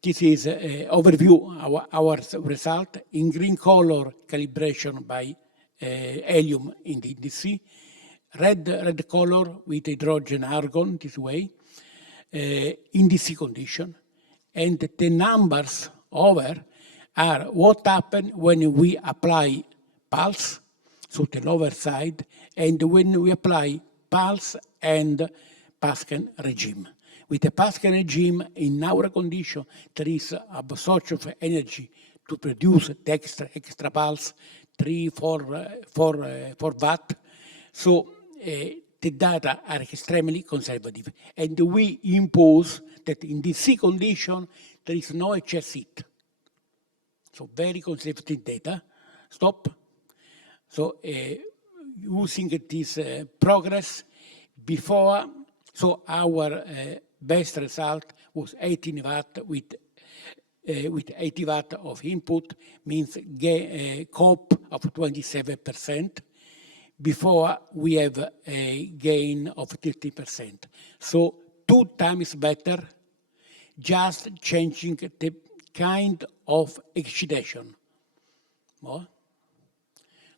this is an overview our result. In green color, calibration by helium in the DC. Red color with hydrogen argon this way, in DC condition. And the numbers over are what happens when we apply pulse, so the lower side, and when we apply pulse and Pascal regime. With the Pascal regime, in our condition, there is absorption of energy to produce the extra pulse, 4 watt. So the data are extremely conservative. And we impose that in this C condition, there is no excess heat. So very conservative data. Stop. So using this progress before, so our best result was 18 watt with 80 watt of input, means COP of 27%. Before, we have a gain of 30%. So 2 times better, just changing the kind of excitation. More.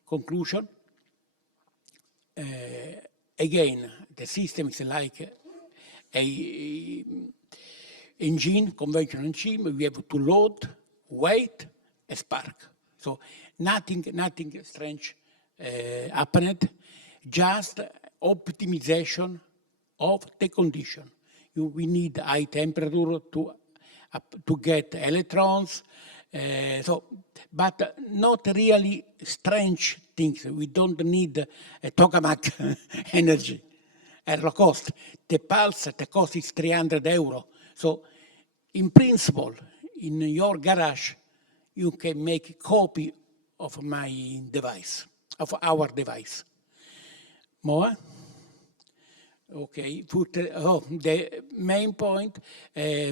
Conclusion. Again, the system is like a engine, conventional engine. We have to load, weight, a spark. So nothing strange happened, just optimization of the condition. We need high temperature to get electrons, but not really strange things. We don't need a tokamak energy at low cost. The pulse, the cost is 300 euro. So in principle, in your garage, you can make a copy of my device, of our device. More? Okay, the main point, there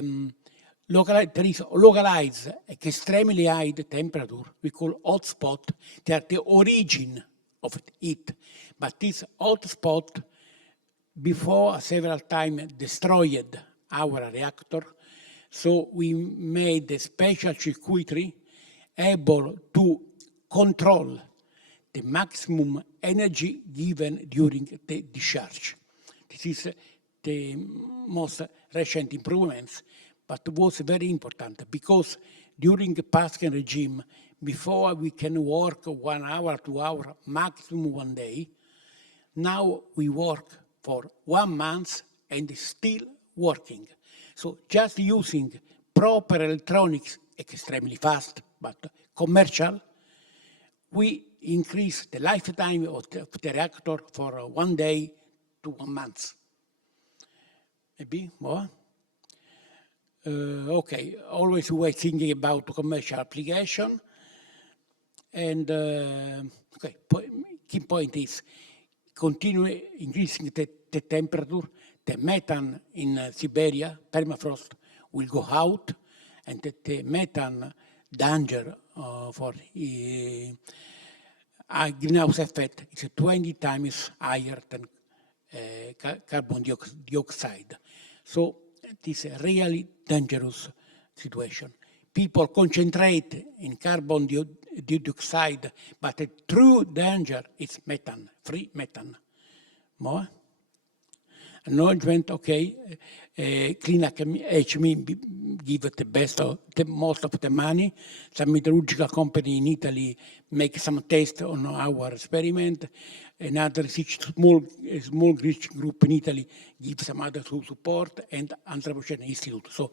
is localized extremely high temperature, we call hotspot. They are the origin of heat. But this hotspot, before several times destroyed our reactor, so we made a special circuitry able to control the maximum energy given during the discharge. This is the most recent improvements, but was very important because during the Pascal regime, before we can work 1 hour, 2 hours, maximum 1 day, now we work for 1 month and still working. So just using proper electronics, extremely fast, but commercial, we increase the lifetime of the reactor for 1 day to 1 month. Maybe more? Okay, always we're thinking about commercial application. And okay, key point is continue increasing the temperature. The methane in Siberia, permafrost, will go out, and the methane danger for greenhouse effect is 20 times higher than carbon dioxide. So it is a really dangerous situation. People concentrate in carbon dioxide, but the true danger is methane, free methane. More? Acknowledgement, okay, clean HME give the most of the money. Some metallurgical company in Italy make some tests on our experiment. Another small research group in Italy give some other support, and Anthropocene Institute. So,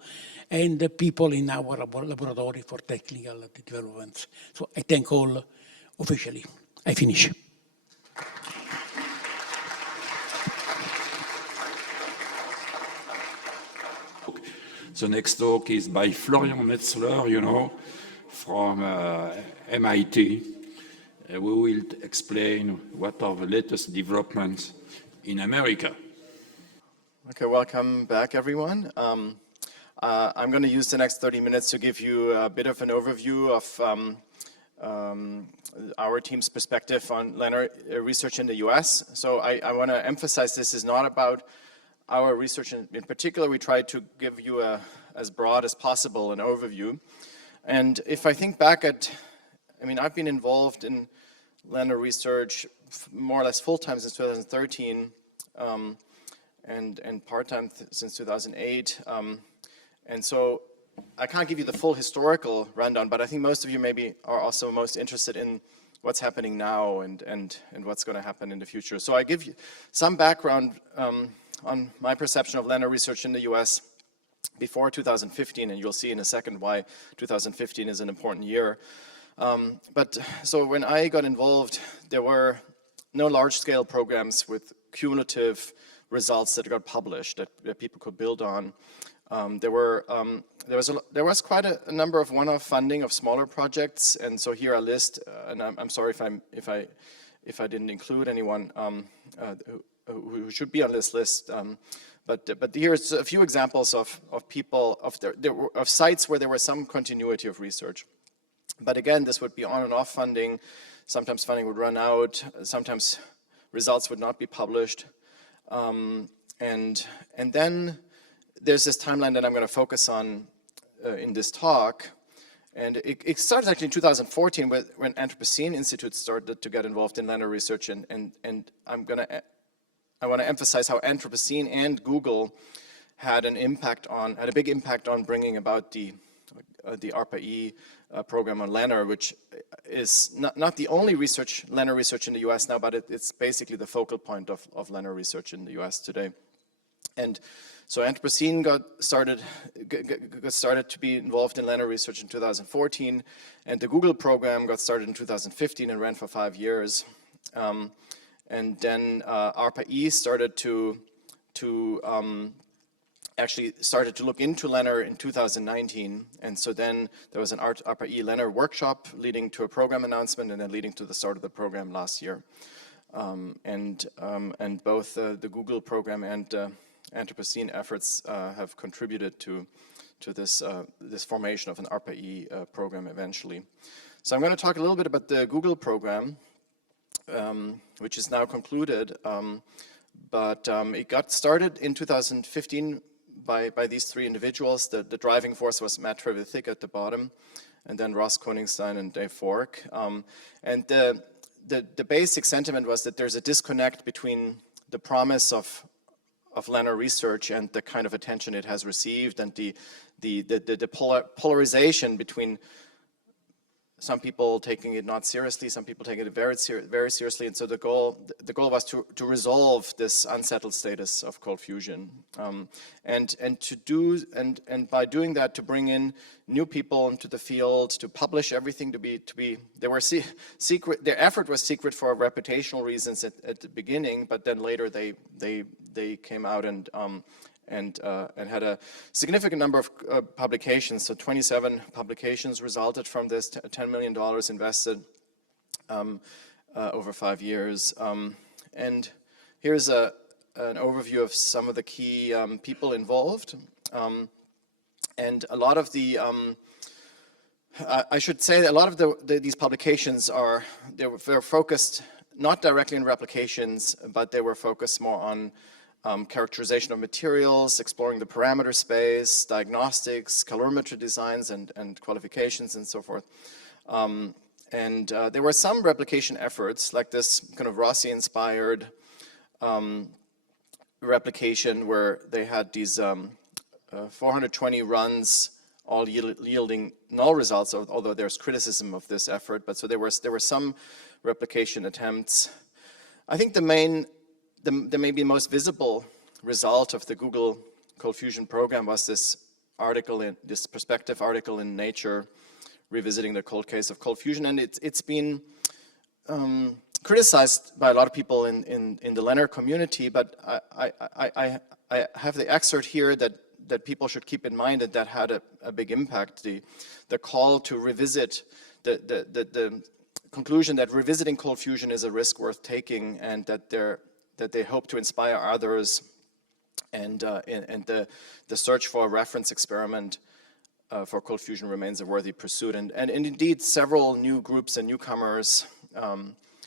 and the people in our laboratory for technical developments. So I thank all officially. I finish. The next talk is by Florian Metzler, you know, from MIT. We will explain what are the latest developments in America. Okay, welcome back, everyone. I'm going to use the next 30 minutes to give you a bit of an overview of our team's perspective on LENR research in the US. So I want to emphasize this is not about our research in particular. We try to give you as broad as possible an overview. And if I think back I've been involved in LENR research more or less full-time since 2013 and part-time since 2008. And so I can't give you the full historical rundown, but I think most of you maybe are also most interested in what's happening now and what's going to happen in the future. So I give you some background on my perception of LANR research in the US before 2015, and you'll see in a second why 2015 is an important year. But so when I got involved, there were no large-scale programs with cumulative results that got published that people could build on. There was quite a number of one-off funding of smaller projects, and so here I list, and I'm sorry if I didn't include anyone who should be on this list. But here's a few examples of people of sites where there was some continuity of research. But again, this would be on and off funding. Sometimes funding would run out. Sometimes results would not be published. And then there's this timeline that I'm going to focus on in this talk. And it started actually in 2014 when Anthropocene Institute started to get involved in LANR research. And I want to emphasize how Anthropocene and Google had a big impact on bringing about the ARPA-E program on LANR, which is not the only LANR research in the US now, but it's basically the focal point of LANR research in the US today. And so Anthropocene got started to be involved in LANR research in 2014, and the Google program got started in 2015 and ran for 5 years. And then ARPA-E started to look into LANR in 2019, and so then there was an ARPA-E LANR workshop leading to a program announcement and then leading to the start of the program last year. And both the Google program and Anthropocene efforts have contributed to this formation of an ARPA-E program eventually. So I'm going to talk a little bit about the Google program, which is now concluded, but it got started in 2015 by these three individuals. The driving force was Matt Trevithick at the bottom, and then Ross Koningstein and Dave Fork. And the basic sentiment was that there's a disconnect between the promise of LANR research and the kind of attention it has received, and the polarization between some people taking it not seriously, some people taking it very seriously, and so the goal was to resolve this unsettled status of cold fusion, and by doing that, to bring in new people into the field, to publish everything their effort was secret for reputational reasons at the beginning, but then later they came out and had a significant number of publications. So 27 publications resulted from this, $10 million invested over 5 years. And here's an overview of some of the key people involved. And a lot of I should say that a lot of these publications they're focused not directly on replications, but they were focused more on characterization of materials, exploring the parameter space, diagnostics, calorimetry designs and qualifications and so forth. There were some replication efforts, like this kind of Rossi-inspired replication where they had these 420 runs all yielding null results, although there's criticism of this effort. But so there were some replication attempts. I think the maybe most visible result of the Google Cold Fusion program was this perspective article in Nature, revisiting the cold case of cold fusion, and it's been criticized by a lot of people in the LANR community. But I have the excerpt here that people should keep in mind that had a big impact. The call to revisit the conclusion that revisiting cold fusion is a risk worth taking, and that they hope to inspire others, and the search for a reference experiment for cold fusion remains a worthy pursuit. And indeed, several new groups and newcomers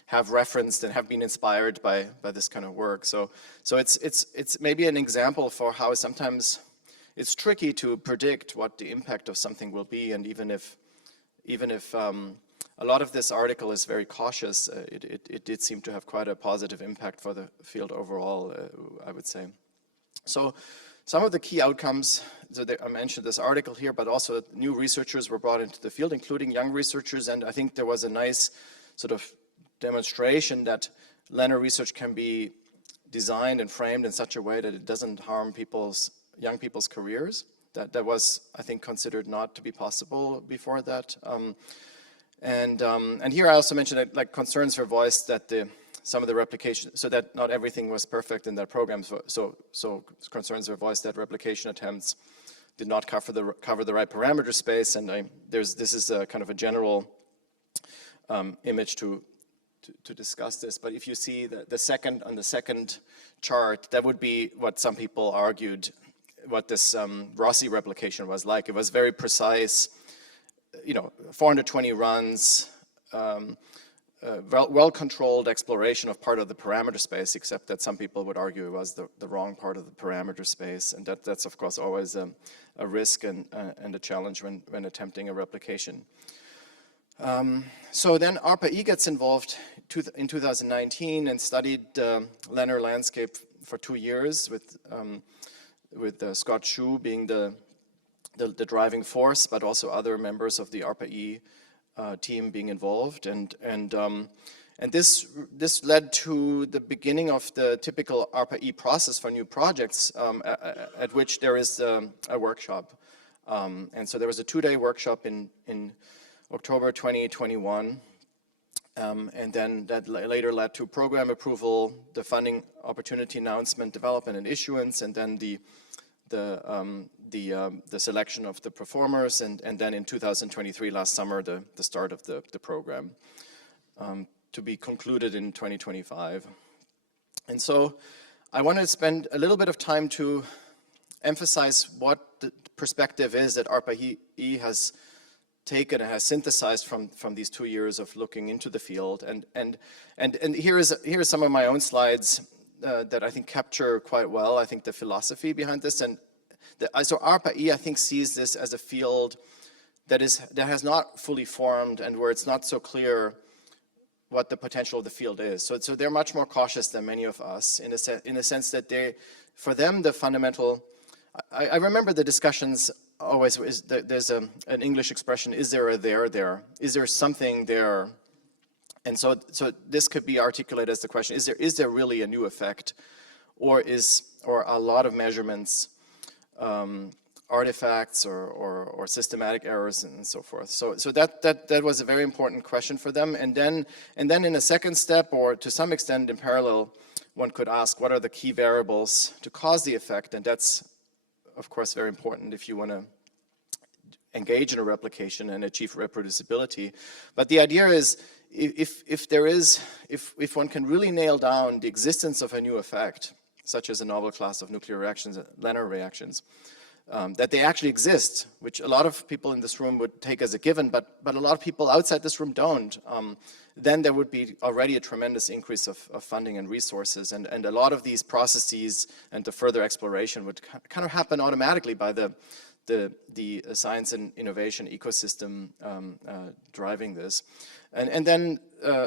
have referenced and have been inspired by this kind of work. So it's maybe an example for how sometimes it's tricky to predict what the impact of something will be, and even if a lot of this article is very cautious, it did seem to have quite a positive impact for the field overall, I would say. So Some of the key outcomes, so I mentioned this article here, but also new researchers were brought into the field, including young researchers, and I think there was a nice sort of demonstration that LENR research can be designed and framed in such a way that it doesn't harm young people's careers. That was, I think, considered not to be possible before that. And here I also mentioned that, like, concerns were voiced that some of the replication, so that not everything was perfect in that program. So concerns were voiced that replication attempts did not cover the right parameter space. And this is a kind of a general image to discuss this. But if you see the second chart, that would be what some people argued what this Rossi replication was like. It was very precise, 420 runs, well-controlled exploration of part of the parameter space, except that some people would argue it was the wrong part of the parameter space. And that's of course always a risk and a challenge when attempting a replication. So then ARPA-E gets involved in 2019 and studied LENR landscape for 2 years with Scott Shue being the driving force, but also other members of the ARPA-E team being involved, and this led to the beginning of the typical ARPA-E process for new projects, at which there is a workshop, and so there was a 2-day workshop in October 2021, and then that later led to program approval, the funding opportunity announcement, development and issuance, and then the selection of the performers, and then in 2023, last summer, the start of the program, to be concluded in 2025. And so I want to spend a little bit of time to emphasize what the perspective is that ARPA-E has taken and has synthesized from these 2 years of looking into the field. And here are some of my own slides that I think capture quite well, I think, the philosophy behind this. And so ARPA-E, I think, sees this as a field that has not fully formed and where it's not so clear what the potential of the field is. So they're much more cautious than many of us in a sense that for them, the fundamental, I remember the discussions always, there's an English expression, is there a there there? Is there something there? And so this could be articulated as the question, is there really a new effect? Or are a lot of measurements artifacts or systematic errors and so forth? So that was a very important question for them. And then in a second step, or to some extent in parallel, one could ask, what are the key variables to cause the effect? And that's, of course, very important if you want to engage in a replication and achieve reproducibility. But the idea is, if one can really nail down the existence of a new effect, such as a novel class of nuclear reactions, LENR reactions, that they actually exist, which a lot of people in this room would take as a given, but a lot of people outside this room don't, then there would be already a tremendous increase of funding and resources, and a lot of these processes and the further exploration would kind of happen automatically by the science and innovation ecosystem driving this. And then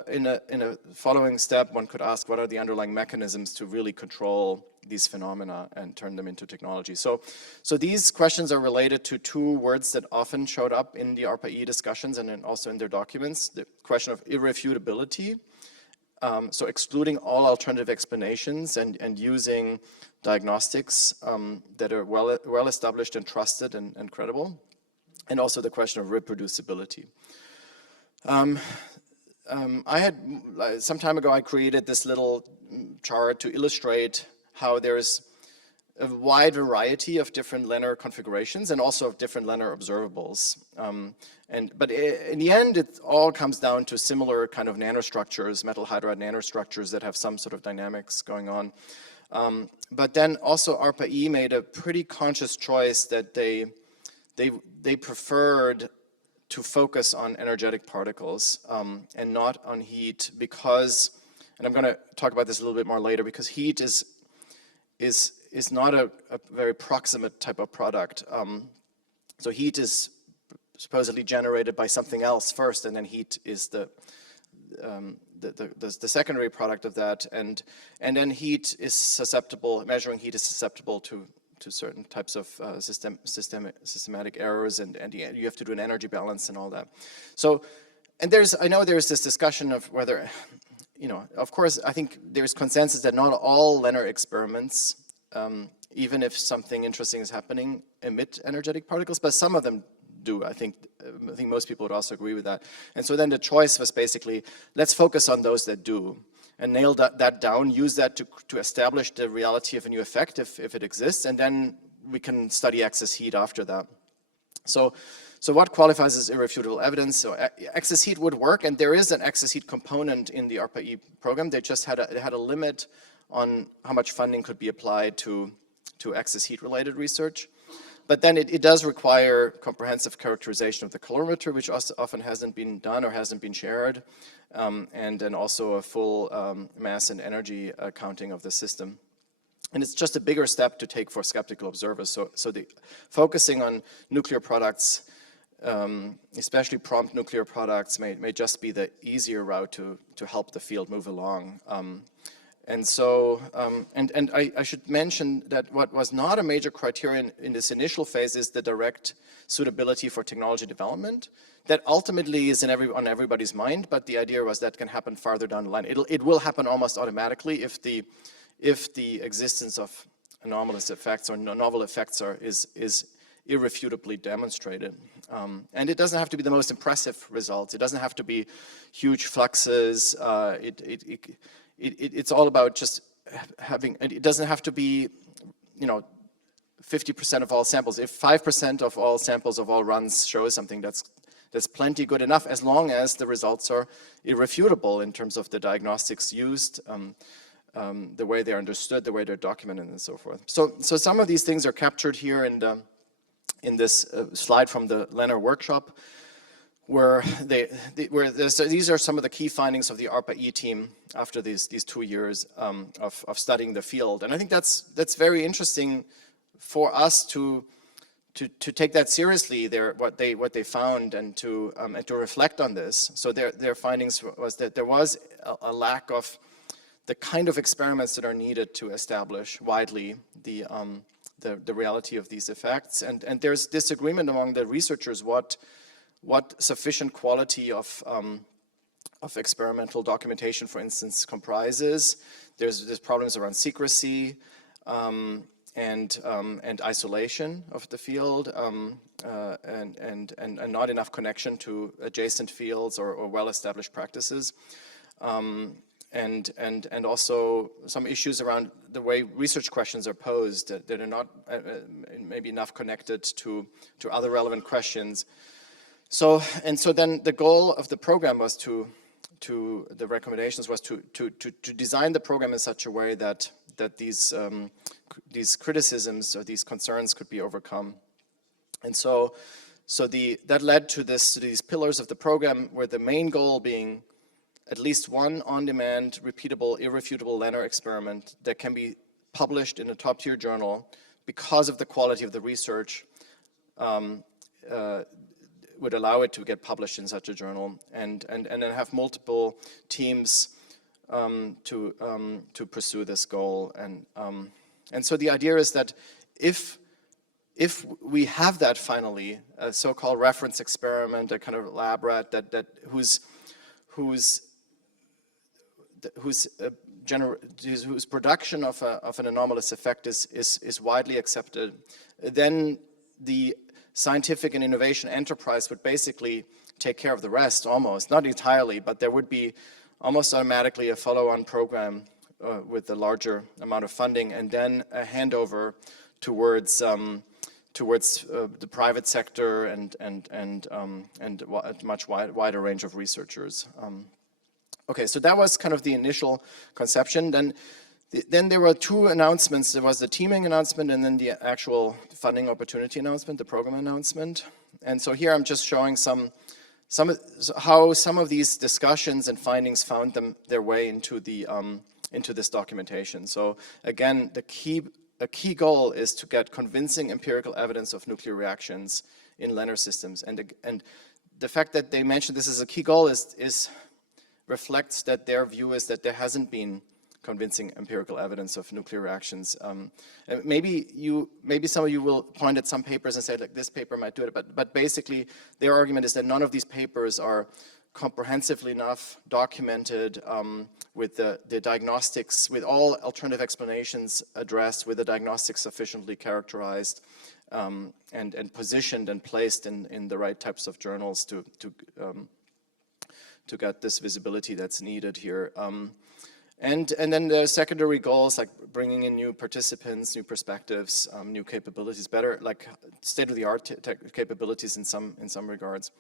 in a following step, one could ask, what are the underlying mechanisms to really control these phenomena and turn them into technology? So these questions are related to 2 words that often showed up in the ARPA-E discussions and then also in their documents. The question of irrefutability, so excluding all alternative explanations and using diagnostics that are well established and trusted and credible, and also the question of reproducibility. Some time ago, I created this little chart to illustrate how there's a wide variety of different LENR configurations and also of different LENR observables. But in the end, it all comes down to similar kind of nanostructures, metal hydride nanostructures that have some sort of dynamics going on. But then also ARPA-E made a pretty conscious choice that they preferred to focus on energetic particles and not on heat, because, and I'm going to talk about this a little bit more later, because heat is not a very proximate type of product. So heat is supposedly generated by something else first, and then heat is the secondary product of that, and then heat is susceptible, measuring heat is susceptible to certain types of systematic errors, and you have to do an energy balance and all that. So, and I know there's this discussion of whether, of course, I think there's consensus that not all LENR experiments, even if something interesting is happening, emit energetic particles, but some of them do. I think most people would also agree with that. And so then the choice was basically, let's focus on those that do, and nail that down, use that to establish the reality of a new effect if it exists, and then we can study excess heat after that. So what qualifies as irrefutable evidence? So excess heat would work, and there is an excess heat component in the ARPA-E program. They just had a limit on how much funding could be applied to excess heat related research. But then it does require comprehensive characterization of the calorimeter, which often hasn't been done or hasn't been shared, and then also a full mass and energy counting of the system. And it's just a bigger step to take for skeptical observers. So the focusing on nuclear products, especially prompt nuclear products, may just be the easier route to help the field move along. And so, I should mention that what was not a major criterion in this initial phase is the direct suitability for technology development. That ultimately is on everybody's mind, but the idea was that can happen farther down the line. It will happen almost automatically if the existence of anomalous effects or novel effects is irrefutably demonstrated. And it doesn't have to be the most impressive results. It doesn't have to be huge fluxes. It's all about just having, it doesn't have to be, 50% of all samples. If 5% of all samples of all runs show something, that's plenty good enough, as long as the results are irrefutable in terms of the diagnostics used, the way they're understood, the way they're documented, and so forth. So some of these things are captured here in this slide from the LENR workshop, where these are some of the key findings of the ARPA-E team after these 2 years of studying the field. And I think that's very interesting for us to take that seriously, what they found, and to reflect on this. So their findings was that there was a lack of the kind of experiments that are needed to establish widely the reality of these effects. And there's disagreement among the researchers what sufficient quality of experimental documentation, for instance, comprises. There's problems around secrecy and isolation of the field, and not enough connection to adjacent fields or well-established practices. And also some issues around the way research questions are posed that are not maybe enough connected to other relevant questions. So then the goal of the program was the recommendations was to design the program in such a way that these criticisms or these concerns could be overcome. And so that led to these pillars of the program, where the main goal being at least one on-demand, repeatable, irrefutable LENR experiment that can be published in a top-tier journal because of the quality of the research, would allow it to get published in such a journal, and then have multiple teams to pursue this goal. And so the idea is that if we have that finally, a so-called reference experiment, a kind of lab rat whose production of an anomalous effect is widely accepted, then the scientific and innovation enterprise would basically take care of the rest, almost, not entirely, but there would be almost automatically a follow-on program with a larger amount of funding, and then a handover towards the private sector and a much wider range of researchers. Okay, so that was kind of the initial conception. Then there were two announcements. There was the teaming announcement and then the actual funding opportunity announcement, the program announcement. And so here I'm just showing how some of these discussions and findings found their way into this documentation. So again, a key goal is to get convincing empirical evidence of nuclear reactions in LENR systems. And the fact that they mentioned this as a key goal reflects that their view is that there hasn't been convincing empirical evidence of nuclear reactions. And maybe some of you will point at some papers and say, like, this paper might do it, but basically their argument is that none of these papers are comprehensively enough documented with the diagnostics, with all alternative explanations addressed, with the diagnostics sufficiently characterized and positioned and placed in the right types of journals to get this visibility that's needed here. And then the secondary goals, like bringing in new participants, new perspectives, new capabilities, better, like state-of-the-art capabilities in some regards.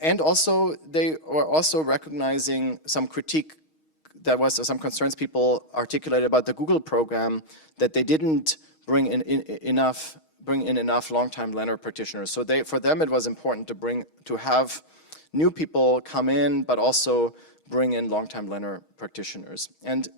And also, they were also recognizing some critique that was some concerns people articulated about the Google program, that they didn't bring in enough long-time Leonard practitioners. So for them it was important to have new people come in, but also bring in long-time Leonard practitioners. And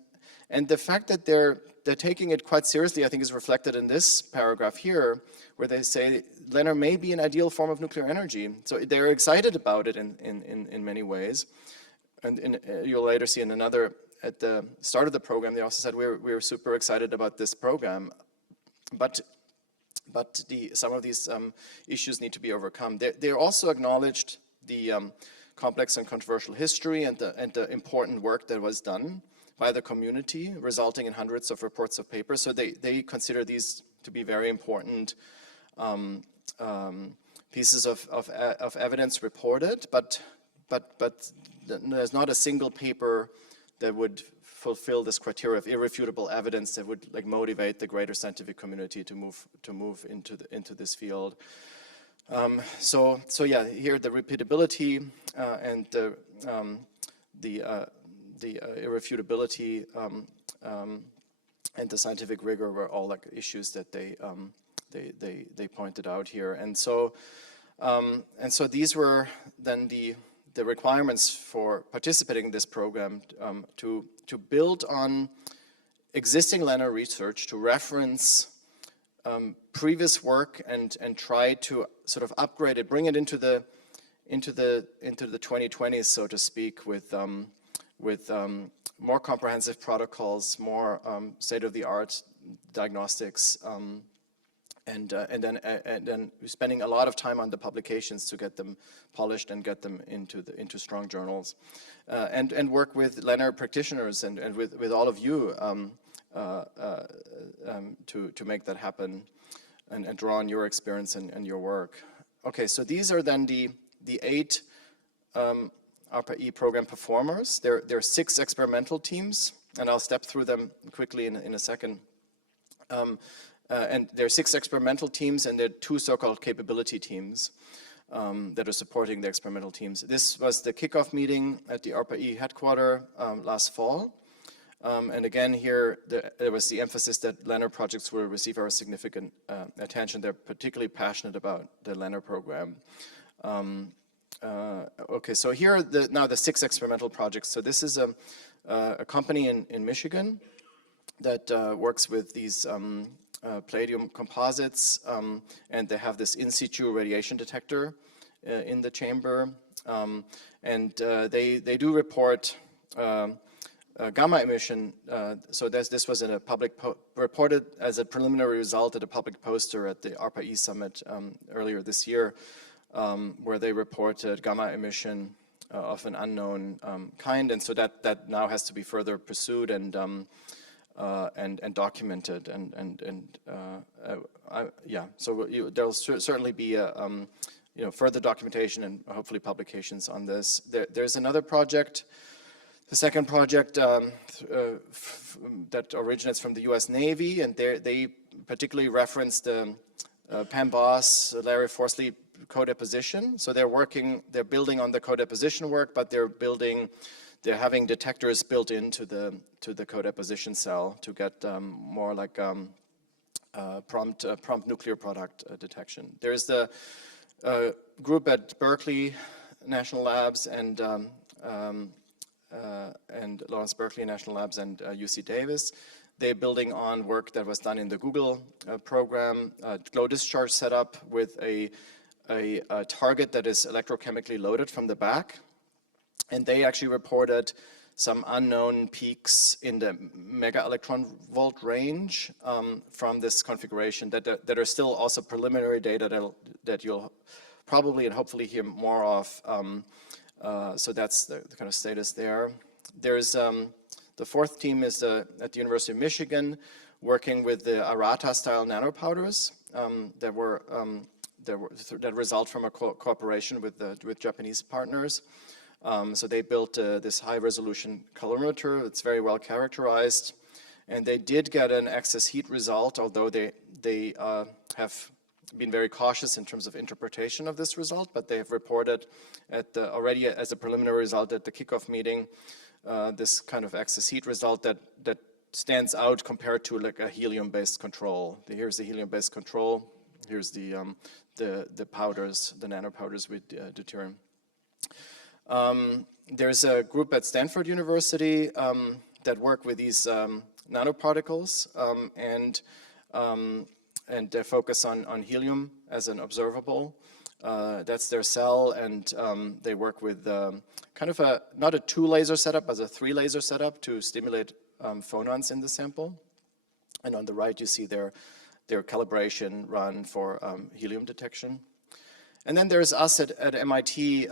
the fact that they're taking it quite seriously, I think, is reflected in this paragraph here, where they say Leonard may be an ideal form of nuclear energy. So they're excited about it in many ways. And you'll later see in another, at the start of the program, they also said we're super excited about this program, but some of these issues need to be overcome. They also acknowledged the complex and controversial history and the important work that was done by the community, resulting in hundreds of reports of papers. So they consider these to be very important pieces of evidence reported, but there's not a single paper that would fulfill this criteria of irrefutable evidence that would like motivate the greater scientific community to move into this field. So yeah, here the repeatability and the irrefutability and the scientific rigor were all like issues that they pointed out here, and so these were then the requirements for participating in this program, to build on existing Leonard research, to reference previous work and try to sort of upgrade it, bring it into the 2020s, so to speak, with more comprehensive protocols, more state-of-the-art diagnostics, and then spending a lot of time on the publications to get them polished and get them into strong journals, and work with Leonard practitioners and with all of you to make that happen, and draw on your experience and your work. Okay, so these are then the 8 ARPA-E program performers. There are 6 experimental teams, and I'll step through them quickly in a second. And there are 6 experimental teams, and there are 2 so-called capability teams that are supporting the experimental teams. This was the kickoff meeting at the ARPA-E headquarters last fall. And again, here there was the emphasis that Leonard projects will receive our significant attention. They're particularly passionate about the Leonard program. Okay, so here are now the 6 experimental projects. So this is a company in Michigan that works with these palladium composites, and they have this in situ radiation detector in the chamber, and they do report gamma emission. So this was in a public reported as a preliminary result at a public poster at the ARPA-E summit earlier this year, where they reported gamma emission of an unknown kind, and so that now has to be further pursued and documented, yeah. So there'll certainly be further documentation and hopefully publications on this. There's another project, the second project that originates from the U.S. Navy, and they particularly referenced the PAM-BOSS, Larry Forsley co-deposition. So they're building on the co-deposition work, but they're having detectors built into the co-deposition cell to get more like prompt nuclear product detection. There's the group at Berkeley National Labs and Lawrence Berkeley National Labs and UC Davis. They're building on work that was done in the Google program, glow discharge setup with a target that is electrochemically loaded from the back. And they actually reported some unknown peaks in the mega electron volt range from this configuration that are still also preliminary data that you'll probably and hopefully hear more of. So that's the kind of status there. There's the fourth team is at the University of Michigan, working with the Arata-style nanopowders that result from a cooperation with Japanese partners. So they built this high-resolution calorimeter. It's very well characterized, and they did get an excess heat result, although they have been very cautious in terms of interpretation of this result. But they have reported already as a preliminary result at the kickoff meeting this kind of excess heat result that stands out compared to like a helium-based control. Here's the helium-based control. Here's the powders, the nanopowders with deuterium. There's a group at Stanford University that work with these nanoparticles and they focus on helium as an observable. That's their cell, and they work with kind of not a 2-laser setup, but a 3-laser setup to stimulate phonons in the sample. And on the right, you see their calibration run for helium detection. And then there's us at MIT,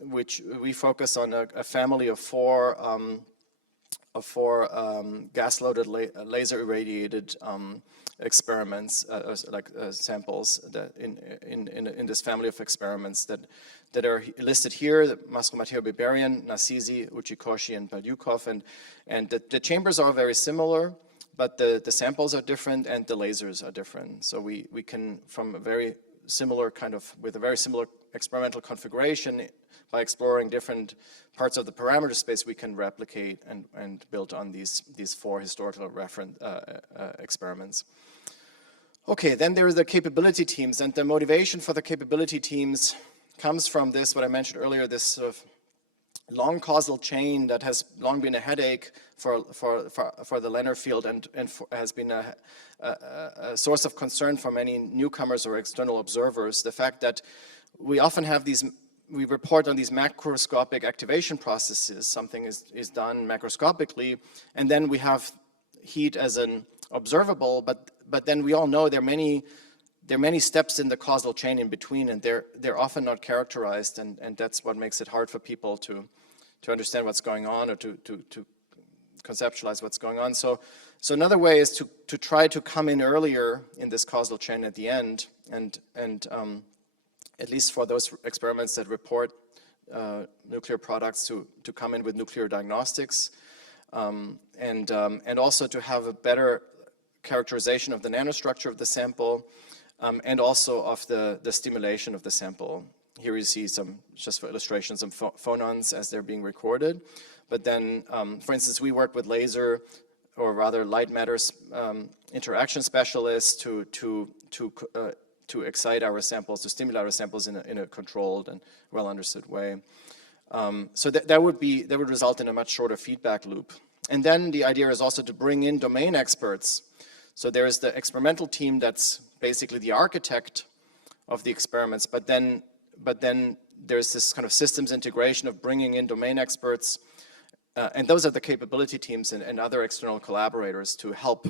which we focus on a family of four gas-loaded laser irradiated experiments, samples that in this family of experiments that are listed here: the Masco-Matteo Biberian, Nassisi, Uchikoshi, and Balyukov, and the chambers are very similar, but the samples are different and the lasers are different. So we can, from a very similar with a very similar experimental configuration, by exploring different parts of the parameter space, we can replicate and build on these 4 historical reference experiments. Okay, then there are the capability teams, and the motivation for the capability teams comes from this, what I mentioned earlier, this sort of long causal chain that has long been a headache for the LENR field and has been a source of concern for many newcomers or external observers. The fact that we often have we report on these macroscopic activation processes. Something is done macroscopically, and then we have heat as an observable, but then we all know there are many steps in the causal chain in between, and they're often not characterized, and that's what makes it hard for people to understand what's going on or to conceptualize what's going on. So another way is to try to come in earlier in this causal chain at the end, and at least for those experiments that report nuclear products, to come in with nuclear diagnostics, and also to have a better characterization of the nanostructure of the sample, and also of the stimulation of the sample. Here you see some, just for illustrations, some phonons as they're being recorded. But then, for instance, we work with laser, or rather light matter interaction specialists to excite our samples, to stimulate our samples in a controlled and well understood way. So that would result in a much shorter feedback loop. And then the idea is also to bring in domain experts. So there is the experimental team that's basically the architect of the experiments, but then there's this kind of systems integration of bringing in domain experts, and those are the capability teams and other external collaborators to help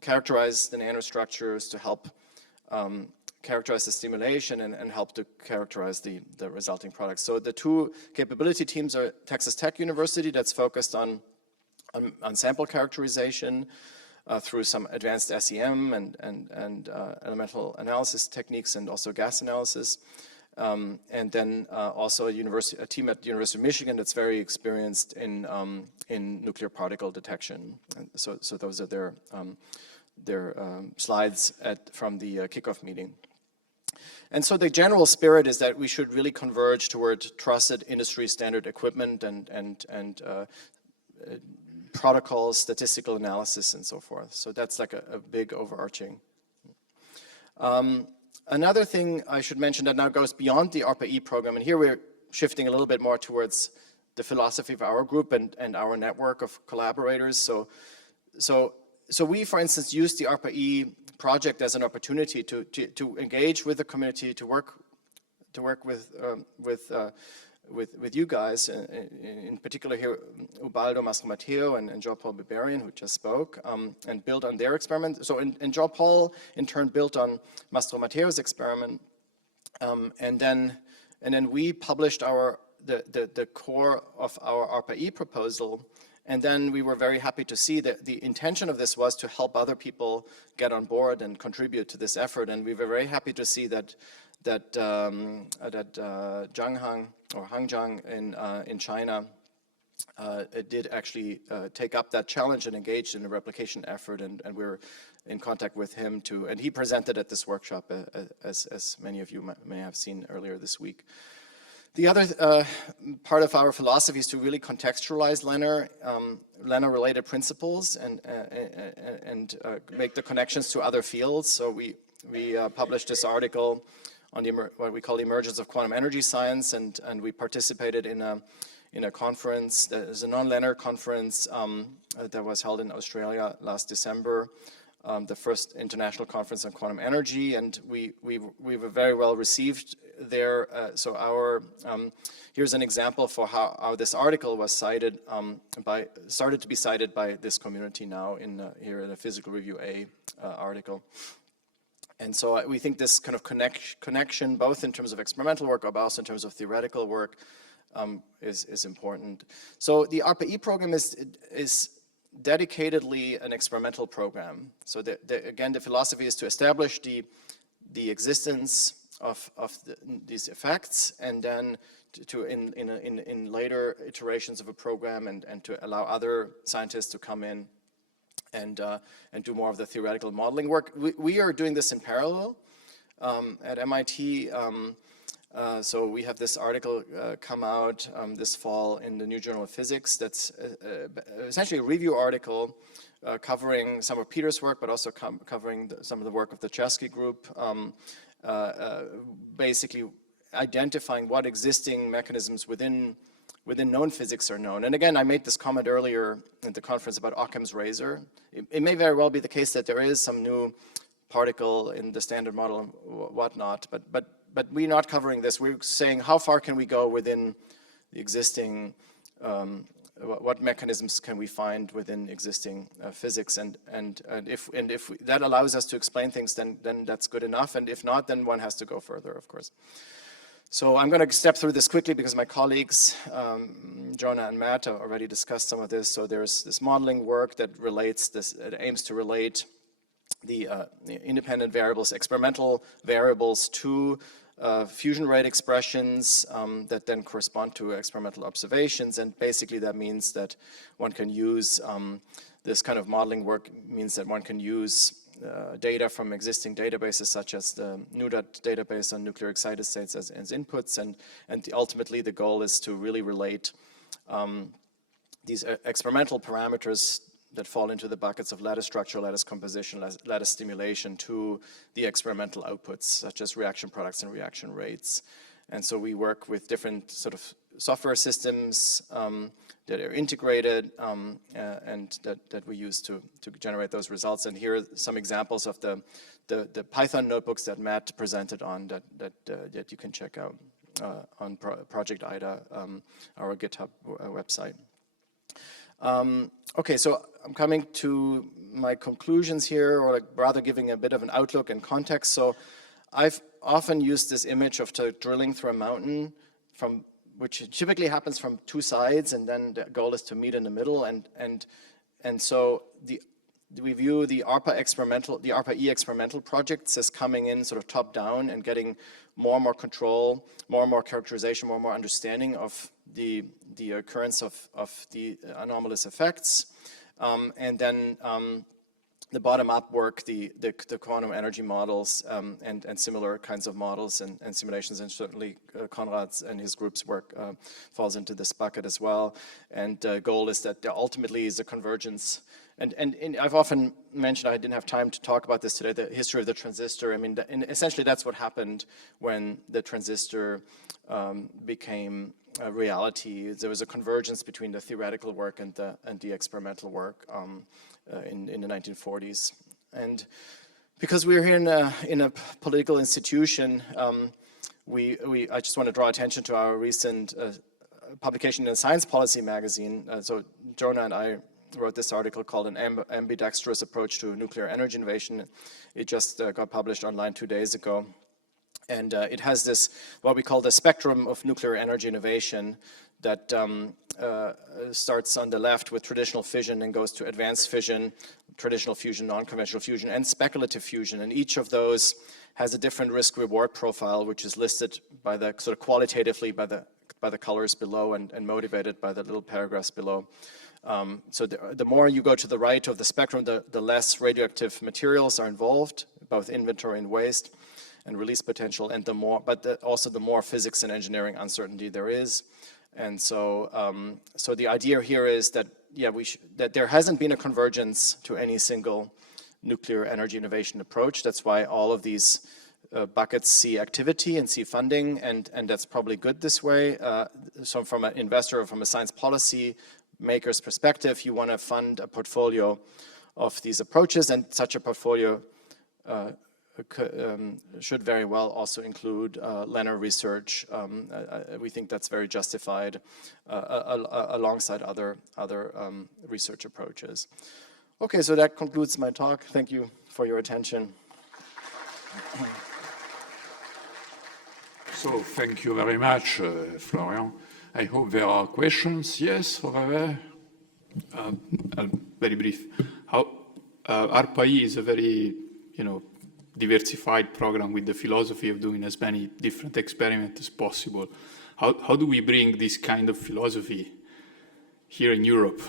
characterize the nanostructures, to help characterize the stimulation, and help to characterize the resulting products. So the 2 capability teams are Texas Tech University, that's focused on sample characterization through some advanced SEM and elemental analysis techniques, and also gas analysis. And then also a team at the University of Michigan that's very experienced in nuclear particle detection. And so those are their slides from the kickoff meeting. And so the general spirit is that we should really converge toward trusted industry standard equipment and protocols, statistical analysis, and so forth. So that's like a big overarching. Another thing I should mention that now goes beyond the ARPA-E program, and here we're shifting a little bit more towards the philosophy of our group and our network of collaborators. So we, for instance, use the ARPA-E project as an opportunity to engage with the community, to work with with you guys, in particular here, Ubaldo Mastromateo and Jean-Paul Biberian, who just spoke, and built on their experiment. So, and Jean-Paul, in turn, built on Mastromateo's experiment, and then we published the core of our ARPA-E proposal. And then we were very happy to see that the intention of this was to help other people get on board and contribute to this effort. And we were very happy to see that Hangzhang in China did actually take up that challenge and engaged in a replication effort. And we're in contact with him too. And he presented at this workshop, as many of you may have seen earlier this week. The other part of our philosophy is to really contextualize LENR-related principles and make the connections to other fields. So we published this article on what we call the emergence of quantum energy science, and we participated in a conference. There's a non-LENR conference that was held in Australia last December. The first international conference on quantum energy, and we were very well received there. Here's an example for how this article was cited started to be cited by this community now here in the Physical Review A article. And so we think this kind of connection, both in terms of experimental work, but also in terms of theoretical work, is important. So the ARPA-E program is dedicatedly an experimental program. So again, the philosophy is to establish the existence of these effects, and then in later iterations of a program, and to allow other scientists to come in and do more of the theoretical modeling work. We are doing this in parallel at MIT. So we have this article come out this fall in the New Journal of Physics that's essentially a review article covering some of Peter's work, but also covering some of the work of the Chesky group, basically identifying what existing mechanisms within known physics are known. And again, I made this comment earlier at the conference about Occam's razor. It may very well be the case that there is some new particle in the standard model and whatnot, but we're not covering this. We're saying how far can we go within the existing, what mechanisms can we find within existing physics, and if that allows us to explain things, then that's good enough, and if not, then one has to go further, of course. So I'm going to step through this quickly because my colleagues, Jonah and Matt, have already discussed some of this. So there's this modeling work that aims to relate the independent variables, experimental variables, to fusion rate expressions that then correspond to experimental observations. And basically that means that one can use, this kind of modeling work means that one can use data from existing databases such as the NuDAT database on nuclear excited states as inputs, and ultimately the goal is to really relate these experimental parameters that fall into the buckets of lattice structure, lattice composition, lattice stimulation to the experimental outputs such as reaction products and reaction rates. And so we work with different sort of software systems that are integrated and that we use to generate those results. And here are some examples of the Python notebooks that Matt presented on that you can check out on Project IDA, our GitHub website. Okay, so I'm coming to my conclusions here, or rather giving a bit of an outlook and context. So I've often used this image of drilling through a mountain, which typically happens from two sides, and then the goal is to meet in the middle. And so we view the ARPA-E experimental projects as coming in sort of top down and getting more and more control, more and more characterization, more and more understanding of the occurrence of the anomalous effects, and then the bottom-up work, the quantum energy models and similar kinds of models and simulations, and certainly Konrad's and his group's work falls into this bucket as well. And the goal is that there ultimately is a convergence. And I've often mentioned, I didn't have time to talk about this today, the history of the transistor. I mean, essentially that's what happened when the transistor became a reality. There was a convergence between the theoretical work and the experimental work in the 1940s. And because we're here in a political institution, I just want to draw attention to our recent publication in a Science Policy magazine. So Jonah and I wrote this article called An Ambidextrous Approach to Nuclear Energy Innovation. It just got published online 2 days ago. And it has this, what we call the spectrum of nuclear energy innovation that starts on the left with traditional fission and goes to advanced fission, traditional fusion, non-conventional fusion, and speculative fusion. And each of those has a different risk-reward profile, which is listed by the sort of qualitatively by the colors below and motivated by the little paragraphs below. So the more you go to the right of the spectrum, the less radioactive materials are involved, both inventory and waste, and release potential, and also the more physics and engineering uncertainty there is. And so, so the idea here is that that there hasn't been a convergence to any single nuclear energy innovation approach. That's why all of these buckets see activity and see funding, and that's probably good this way. So from an investor or from a science policy maker's perspective, you want to fund a portfolio of these approaches, and such a portfolio should very well also include LENR research. We think that's very justified alongside other research approaches. Okay, so that concludes my talk. Thank you for your attention. So thank you very much, Florian. I hope there are questions. Yes, Robert? Very brief. ARPA-E is a very, diversified program with the philosophy of doing as many different experiments as possible. How do we bring this kind of philosophy here in Europe?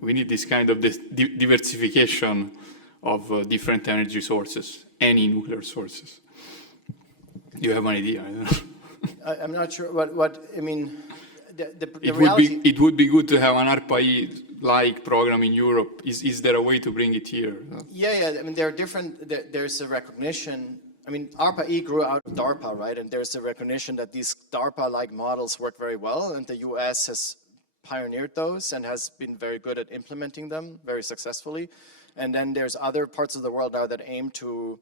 We need this kind of diversification of different energy sources, any nuclear sources. Do you have an idea? I don't know. I'm not sure what I mean. It would be good to have an ARPA-E-like program in Europe. Is there a way to bring it here? Yeah. I mean, there are different. There's a recognition. I mean, ARPA-E grew out of DARPA, right? And there's a recognition that these DARPA-like models work very well, and the U.S. has pioneered those and has been very good at implementing them very successfully. And then there's other parts of the world now that aim to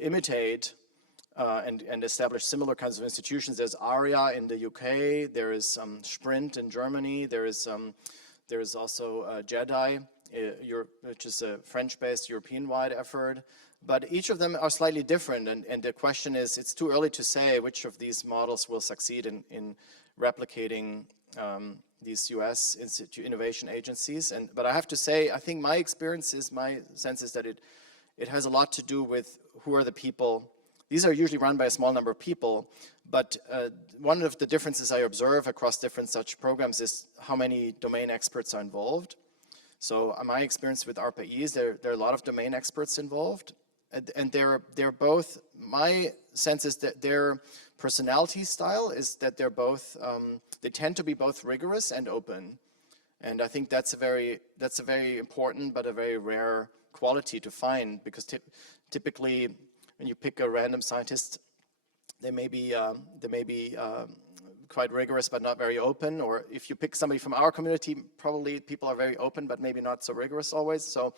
imitate and establish similar kinds of institutions. There's ARIA in the UK, there is Sprint in Germany, there is also JEDI, which is a French-based European-wide effort. But each of them are slightly different, and the question is, it's too early to say which of these models will succeed in replicating these US innovation agencies. But I have to say, I think my sense is that it has a lot to do with who are the people. These are usually run by a small number of people, but one of the differences I observe across different such programs is how many domain experts are involved. So my experience with ARPA-E is there are a lot of domain experts involved, and they're both, my sense is that their personality style is that they're both, they tend to be both rigorous and open. And I think that's a very important but a very rare quality to find, because typically, when you pick a random scientist, they may be quite rigorous but not very open. Or if you pick somebody from our community, probably people are very open but maybe not so rigorous always. So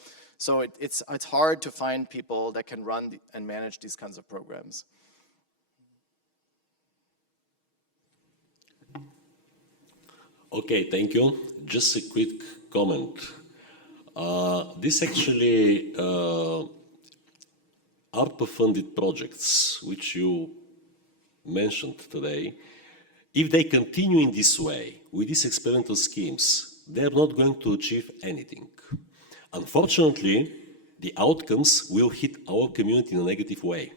it's hard to find people that can run and manage these kinds of programs. Okay, thank you. Just a quick comment. This actually ARPA-funded projects, which you mentioned today, if they continue in this way, with these experimental schemes, they are not going to achieve anything. Unfortunately, the outcomes will hit our community in a negative way.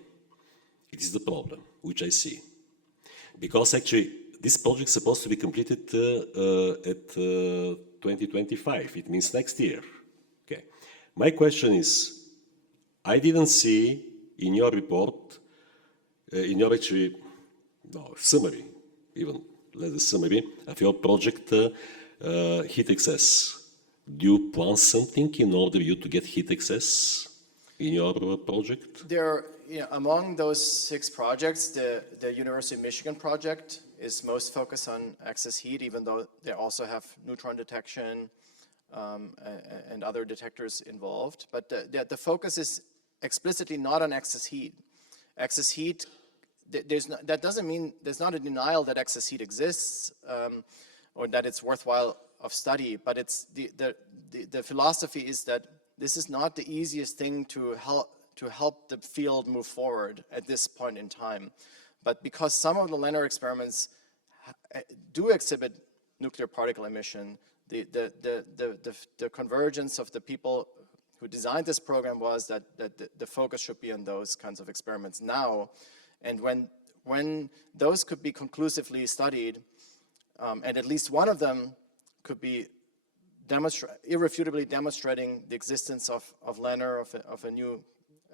It is the problem, which I see. Because actually, this project is supposed to be completed at 2025. It means next year. Okay. My question is, I didn't see in your report, in your summary, even less summary of your project heat excess. Do you plan something in order you to get heat excess in your project? Among those 6 projects, the University of Michigan project is most focused on excess heat, even though they also have neutron detection and other detectors involved. But the focus is explicitly not on excess heat. Excess heat that doesn't mean there's not a denial that excess heat exists or that it's worthwhile of study, but it's the philosophy is that this is not the easiest thing to help the field move forward at this point in time. But because some of the LENR experiments do exhibit nuclear particle emission, the convergence of the people who designed this program was that the focus should be on those kinds of experiments now. And when those could be conclusively studied, and at least one of them could be irrefutably demonstrating the existence of LENR, of a new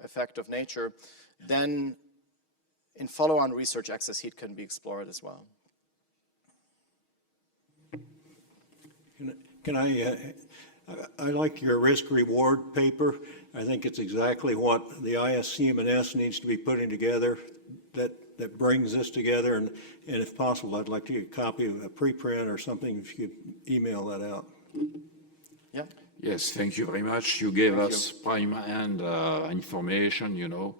effect of nature, then in follow-on research, excess heat can be explored as well. Can I like your risk-reward paper. I think it's exactly what the ISCM&S needs to be putting together that brings this together. And if possible, I'd like to get a copy of a preprint or something, if you could email that out. Yeah. Yes, thank you very much. You gave us prime-hand information, you know.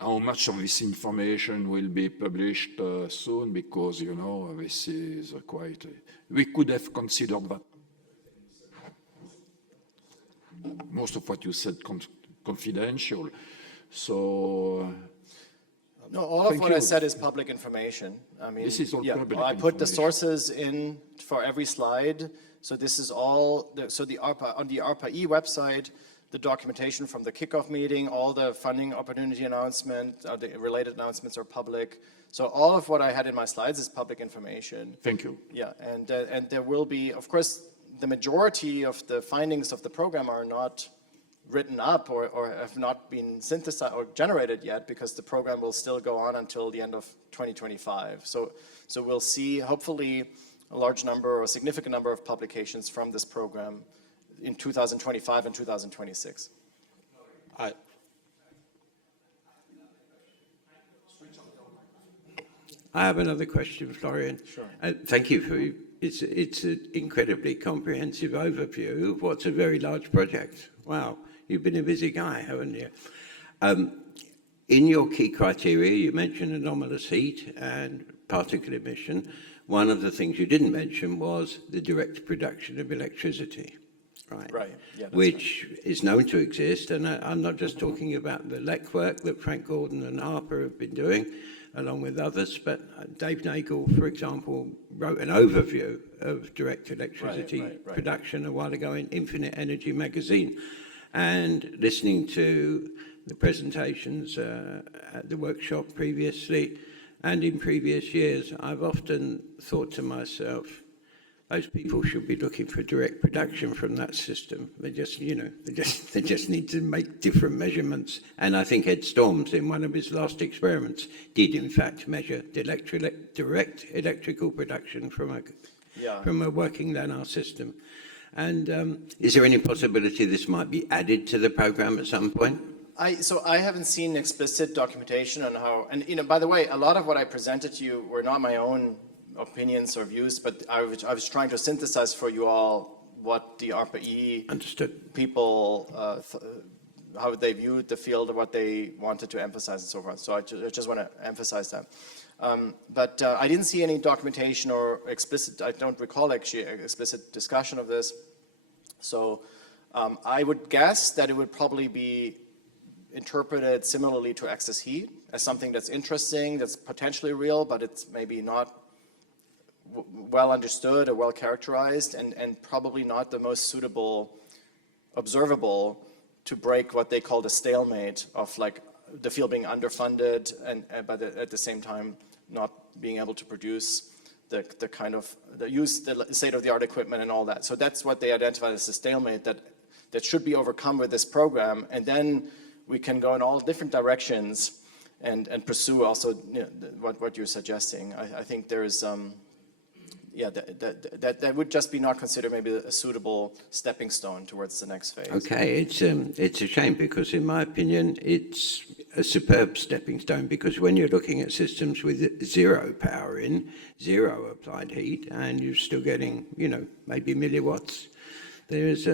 How much of this information will be published soon? Because, you know, this is quite... we could have considered that. Most of what you said confidential. So... no, all of what I said is public information. I mean, this is all public I put the information. sources in for every slide. So this is all, so the ARPA, on the ARPA-E website, the documentation from the kickoff meeting, all the funding opportunity announcement, the related announcements are public. So all of what I had in my slides is public information. Thank you. Yeah, and there will be, of course, the majority of the findings of the program are not written up or have not been synthesized or generated yet, because the program will still go on until the end of 2025. So we'll see, hopefully, a large number or a significant number of publications from this program in 2025 and 2026. I have another question, Florian. Sure. Thank you for it's an incredibly comprehensive overview of what's a very large project. Wow, you've been a busy guy, haven't you? In your key criteria, you mentioned anomalous heat and particle emission. One of the things you didn't mention was the direct production of electricity, right? Right, yeah, that's which is known to exist, and I'm not just talking about the LEC work that Frank Gordon and Harper have been doing, along with others, but Dave Nagel, for example, wrote an overview of direct electricity production a while ago in Infinite Energy magazine. And listening to the presentations at the workshop previously and in previous years, I've often thought to myself, those people should be looking for direct production from that system. They just, you know, they just need to make different measurements. And I think Ed Storms, in one of his last experiments, did in fact measure the direct electrical production from a working LENR system. And is there any possibility this might be added to the program at some point? So I haven't seen explicit documentation on how, and you know, by the way, a lot of what I presented to you were not my own opinions or views, but I was trying to synthesize for you all what the ARPA-E people, how they viewed the field and what they wanted to emphasize and so forth. So I just want to emphasize that. But I didn't see any documentation or explicit, I don't recall actually explicit discussion of this. So I would guess that it would probably be interpreted similarly to excess heat as something that's interesting, that's potentially real, but it's maybe not well understood or well characterized, and probably not the most suitable observable to break what they call the stalemate of like the field being underfunded but at the same time not being able to produce the kind of the state-of-the-art equipment and all that. So that's what they identified as the stalemate that should be overcome with this program, and then we can go in all different directions and pursue also, you know, what you're suggesting. I think there is yeah, that would just be not considered maybe a suitable stepping stone towards the next phase. Okay, it's a shame, because in my opinion, it's a superb stepping stone, because when you're looking at systems with zero power in, zero applied heat, and you're still getting, you know, maybe milliwatts, there's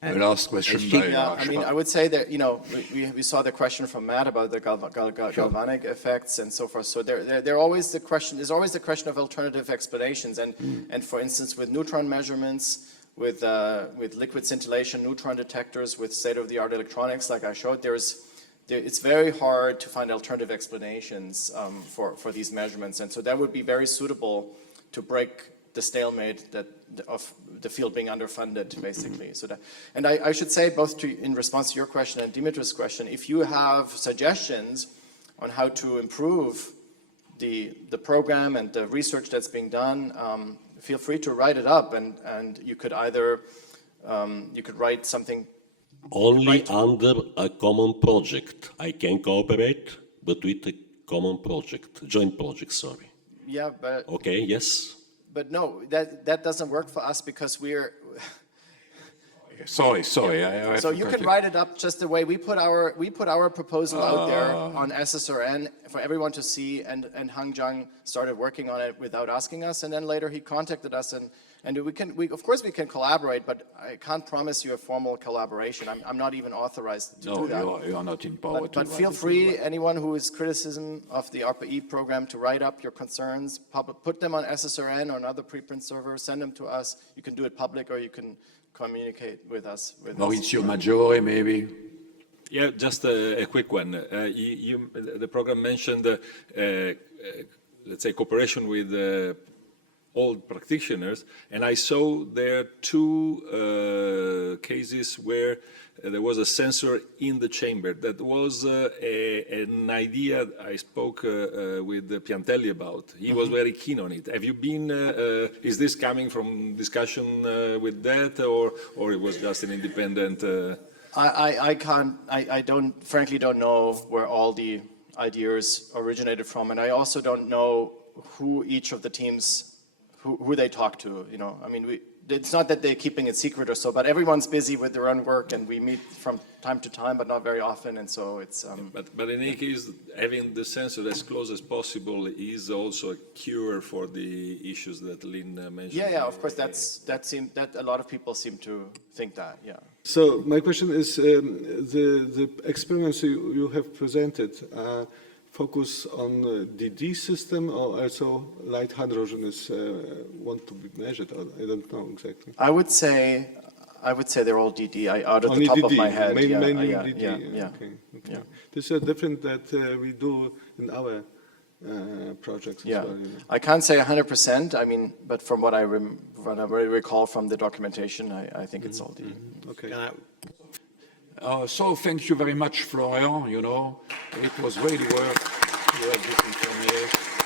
The last question. Yeah, I mean, I would say that, you know, we saw the question from Matt about the galvanic effects and so forth. So there's always the question of alternative explanations. And for instance, with neutron measurements, with liquid scintillation, neutron detectors, with state-of-the-art electronics, like I showed, it's very hard to find alternative explanations for these measurements. And so that would be very suitable to break the stalemate of the field being underfunded, basically. So that, and I should say, both in response to your question and Dimitri's question, if you have suggestions on how to improve the program and the research that's being done, feel free to write it up, and you could either you could write something. Only under a common project. I can cooperate, but with a common project, joint project, sorry. Yeah, but... Okay, yes. But no, that doesn't work for us because we're... Sorry. Yeah. So you could write it up just the way we put our proposal out there on SSRN for everyone to see, and Hang Zhang started working on it without asking us, and then later he contacted us, and of course we can collaborate, but I can't promise you a formal collaboration. I'm not even authorized to do that. No, you are not in power. But feel free, anyone who is criticism of the ARPA-E program, to write up your concerns, put them on SSRN or another preprint server, send them to us. You can do it public, or you can communicate with us. Maurizio Maggiore, maybe. Yeah, just a quick one. The program mentioned, let's say, cooperation with old practitioners, and I saw there two cases where there was a sensor in the chamber. That was an idea I spoke with Piantelli about. He was very keen on it. Have you been, is this coming from discussion with that, or it was just an independent? I frankly don't know where all the ideas originated from, and I also don't know who each of the teams, who they talk to, you know. I mean, it's not that they're keeping it secret or so, but everyone's busy with their own work, and we meet from time to time, but not very often, and so it's... But in any case, having the sensor as close as possible is also a cure for the issues that Lynn mentioned. Yeah, of course, that a lot of people seem to think that, yeah. So my question is, the experiments you have presented focus on DD system, or also light hydrogen is want to be measured? I don't know exactly. I would say they're all DD. Out of the top of my head, mainly yeah, DD. Yeah. Okay. Yeah. This is different that we do in our projects. Yeah, as well, you know. I can't say 100%. I mean, but from what I recall from the documentation, I think it's all DD. Okay. So thank you very much, Florian. You know, it was really worth to have this information.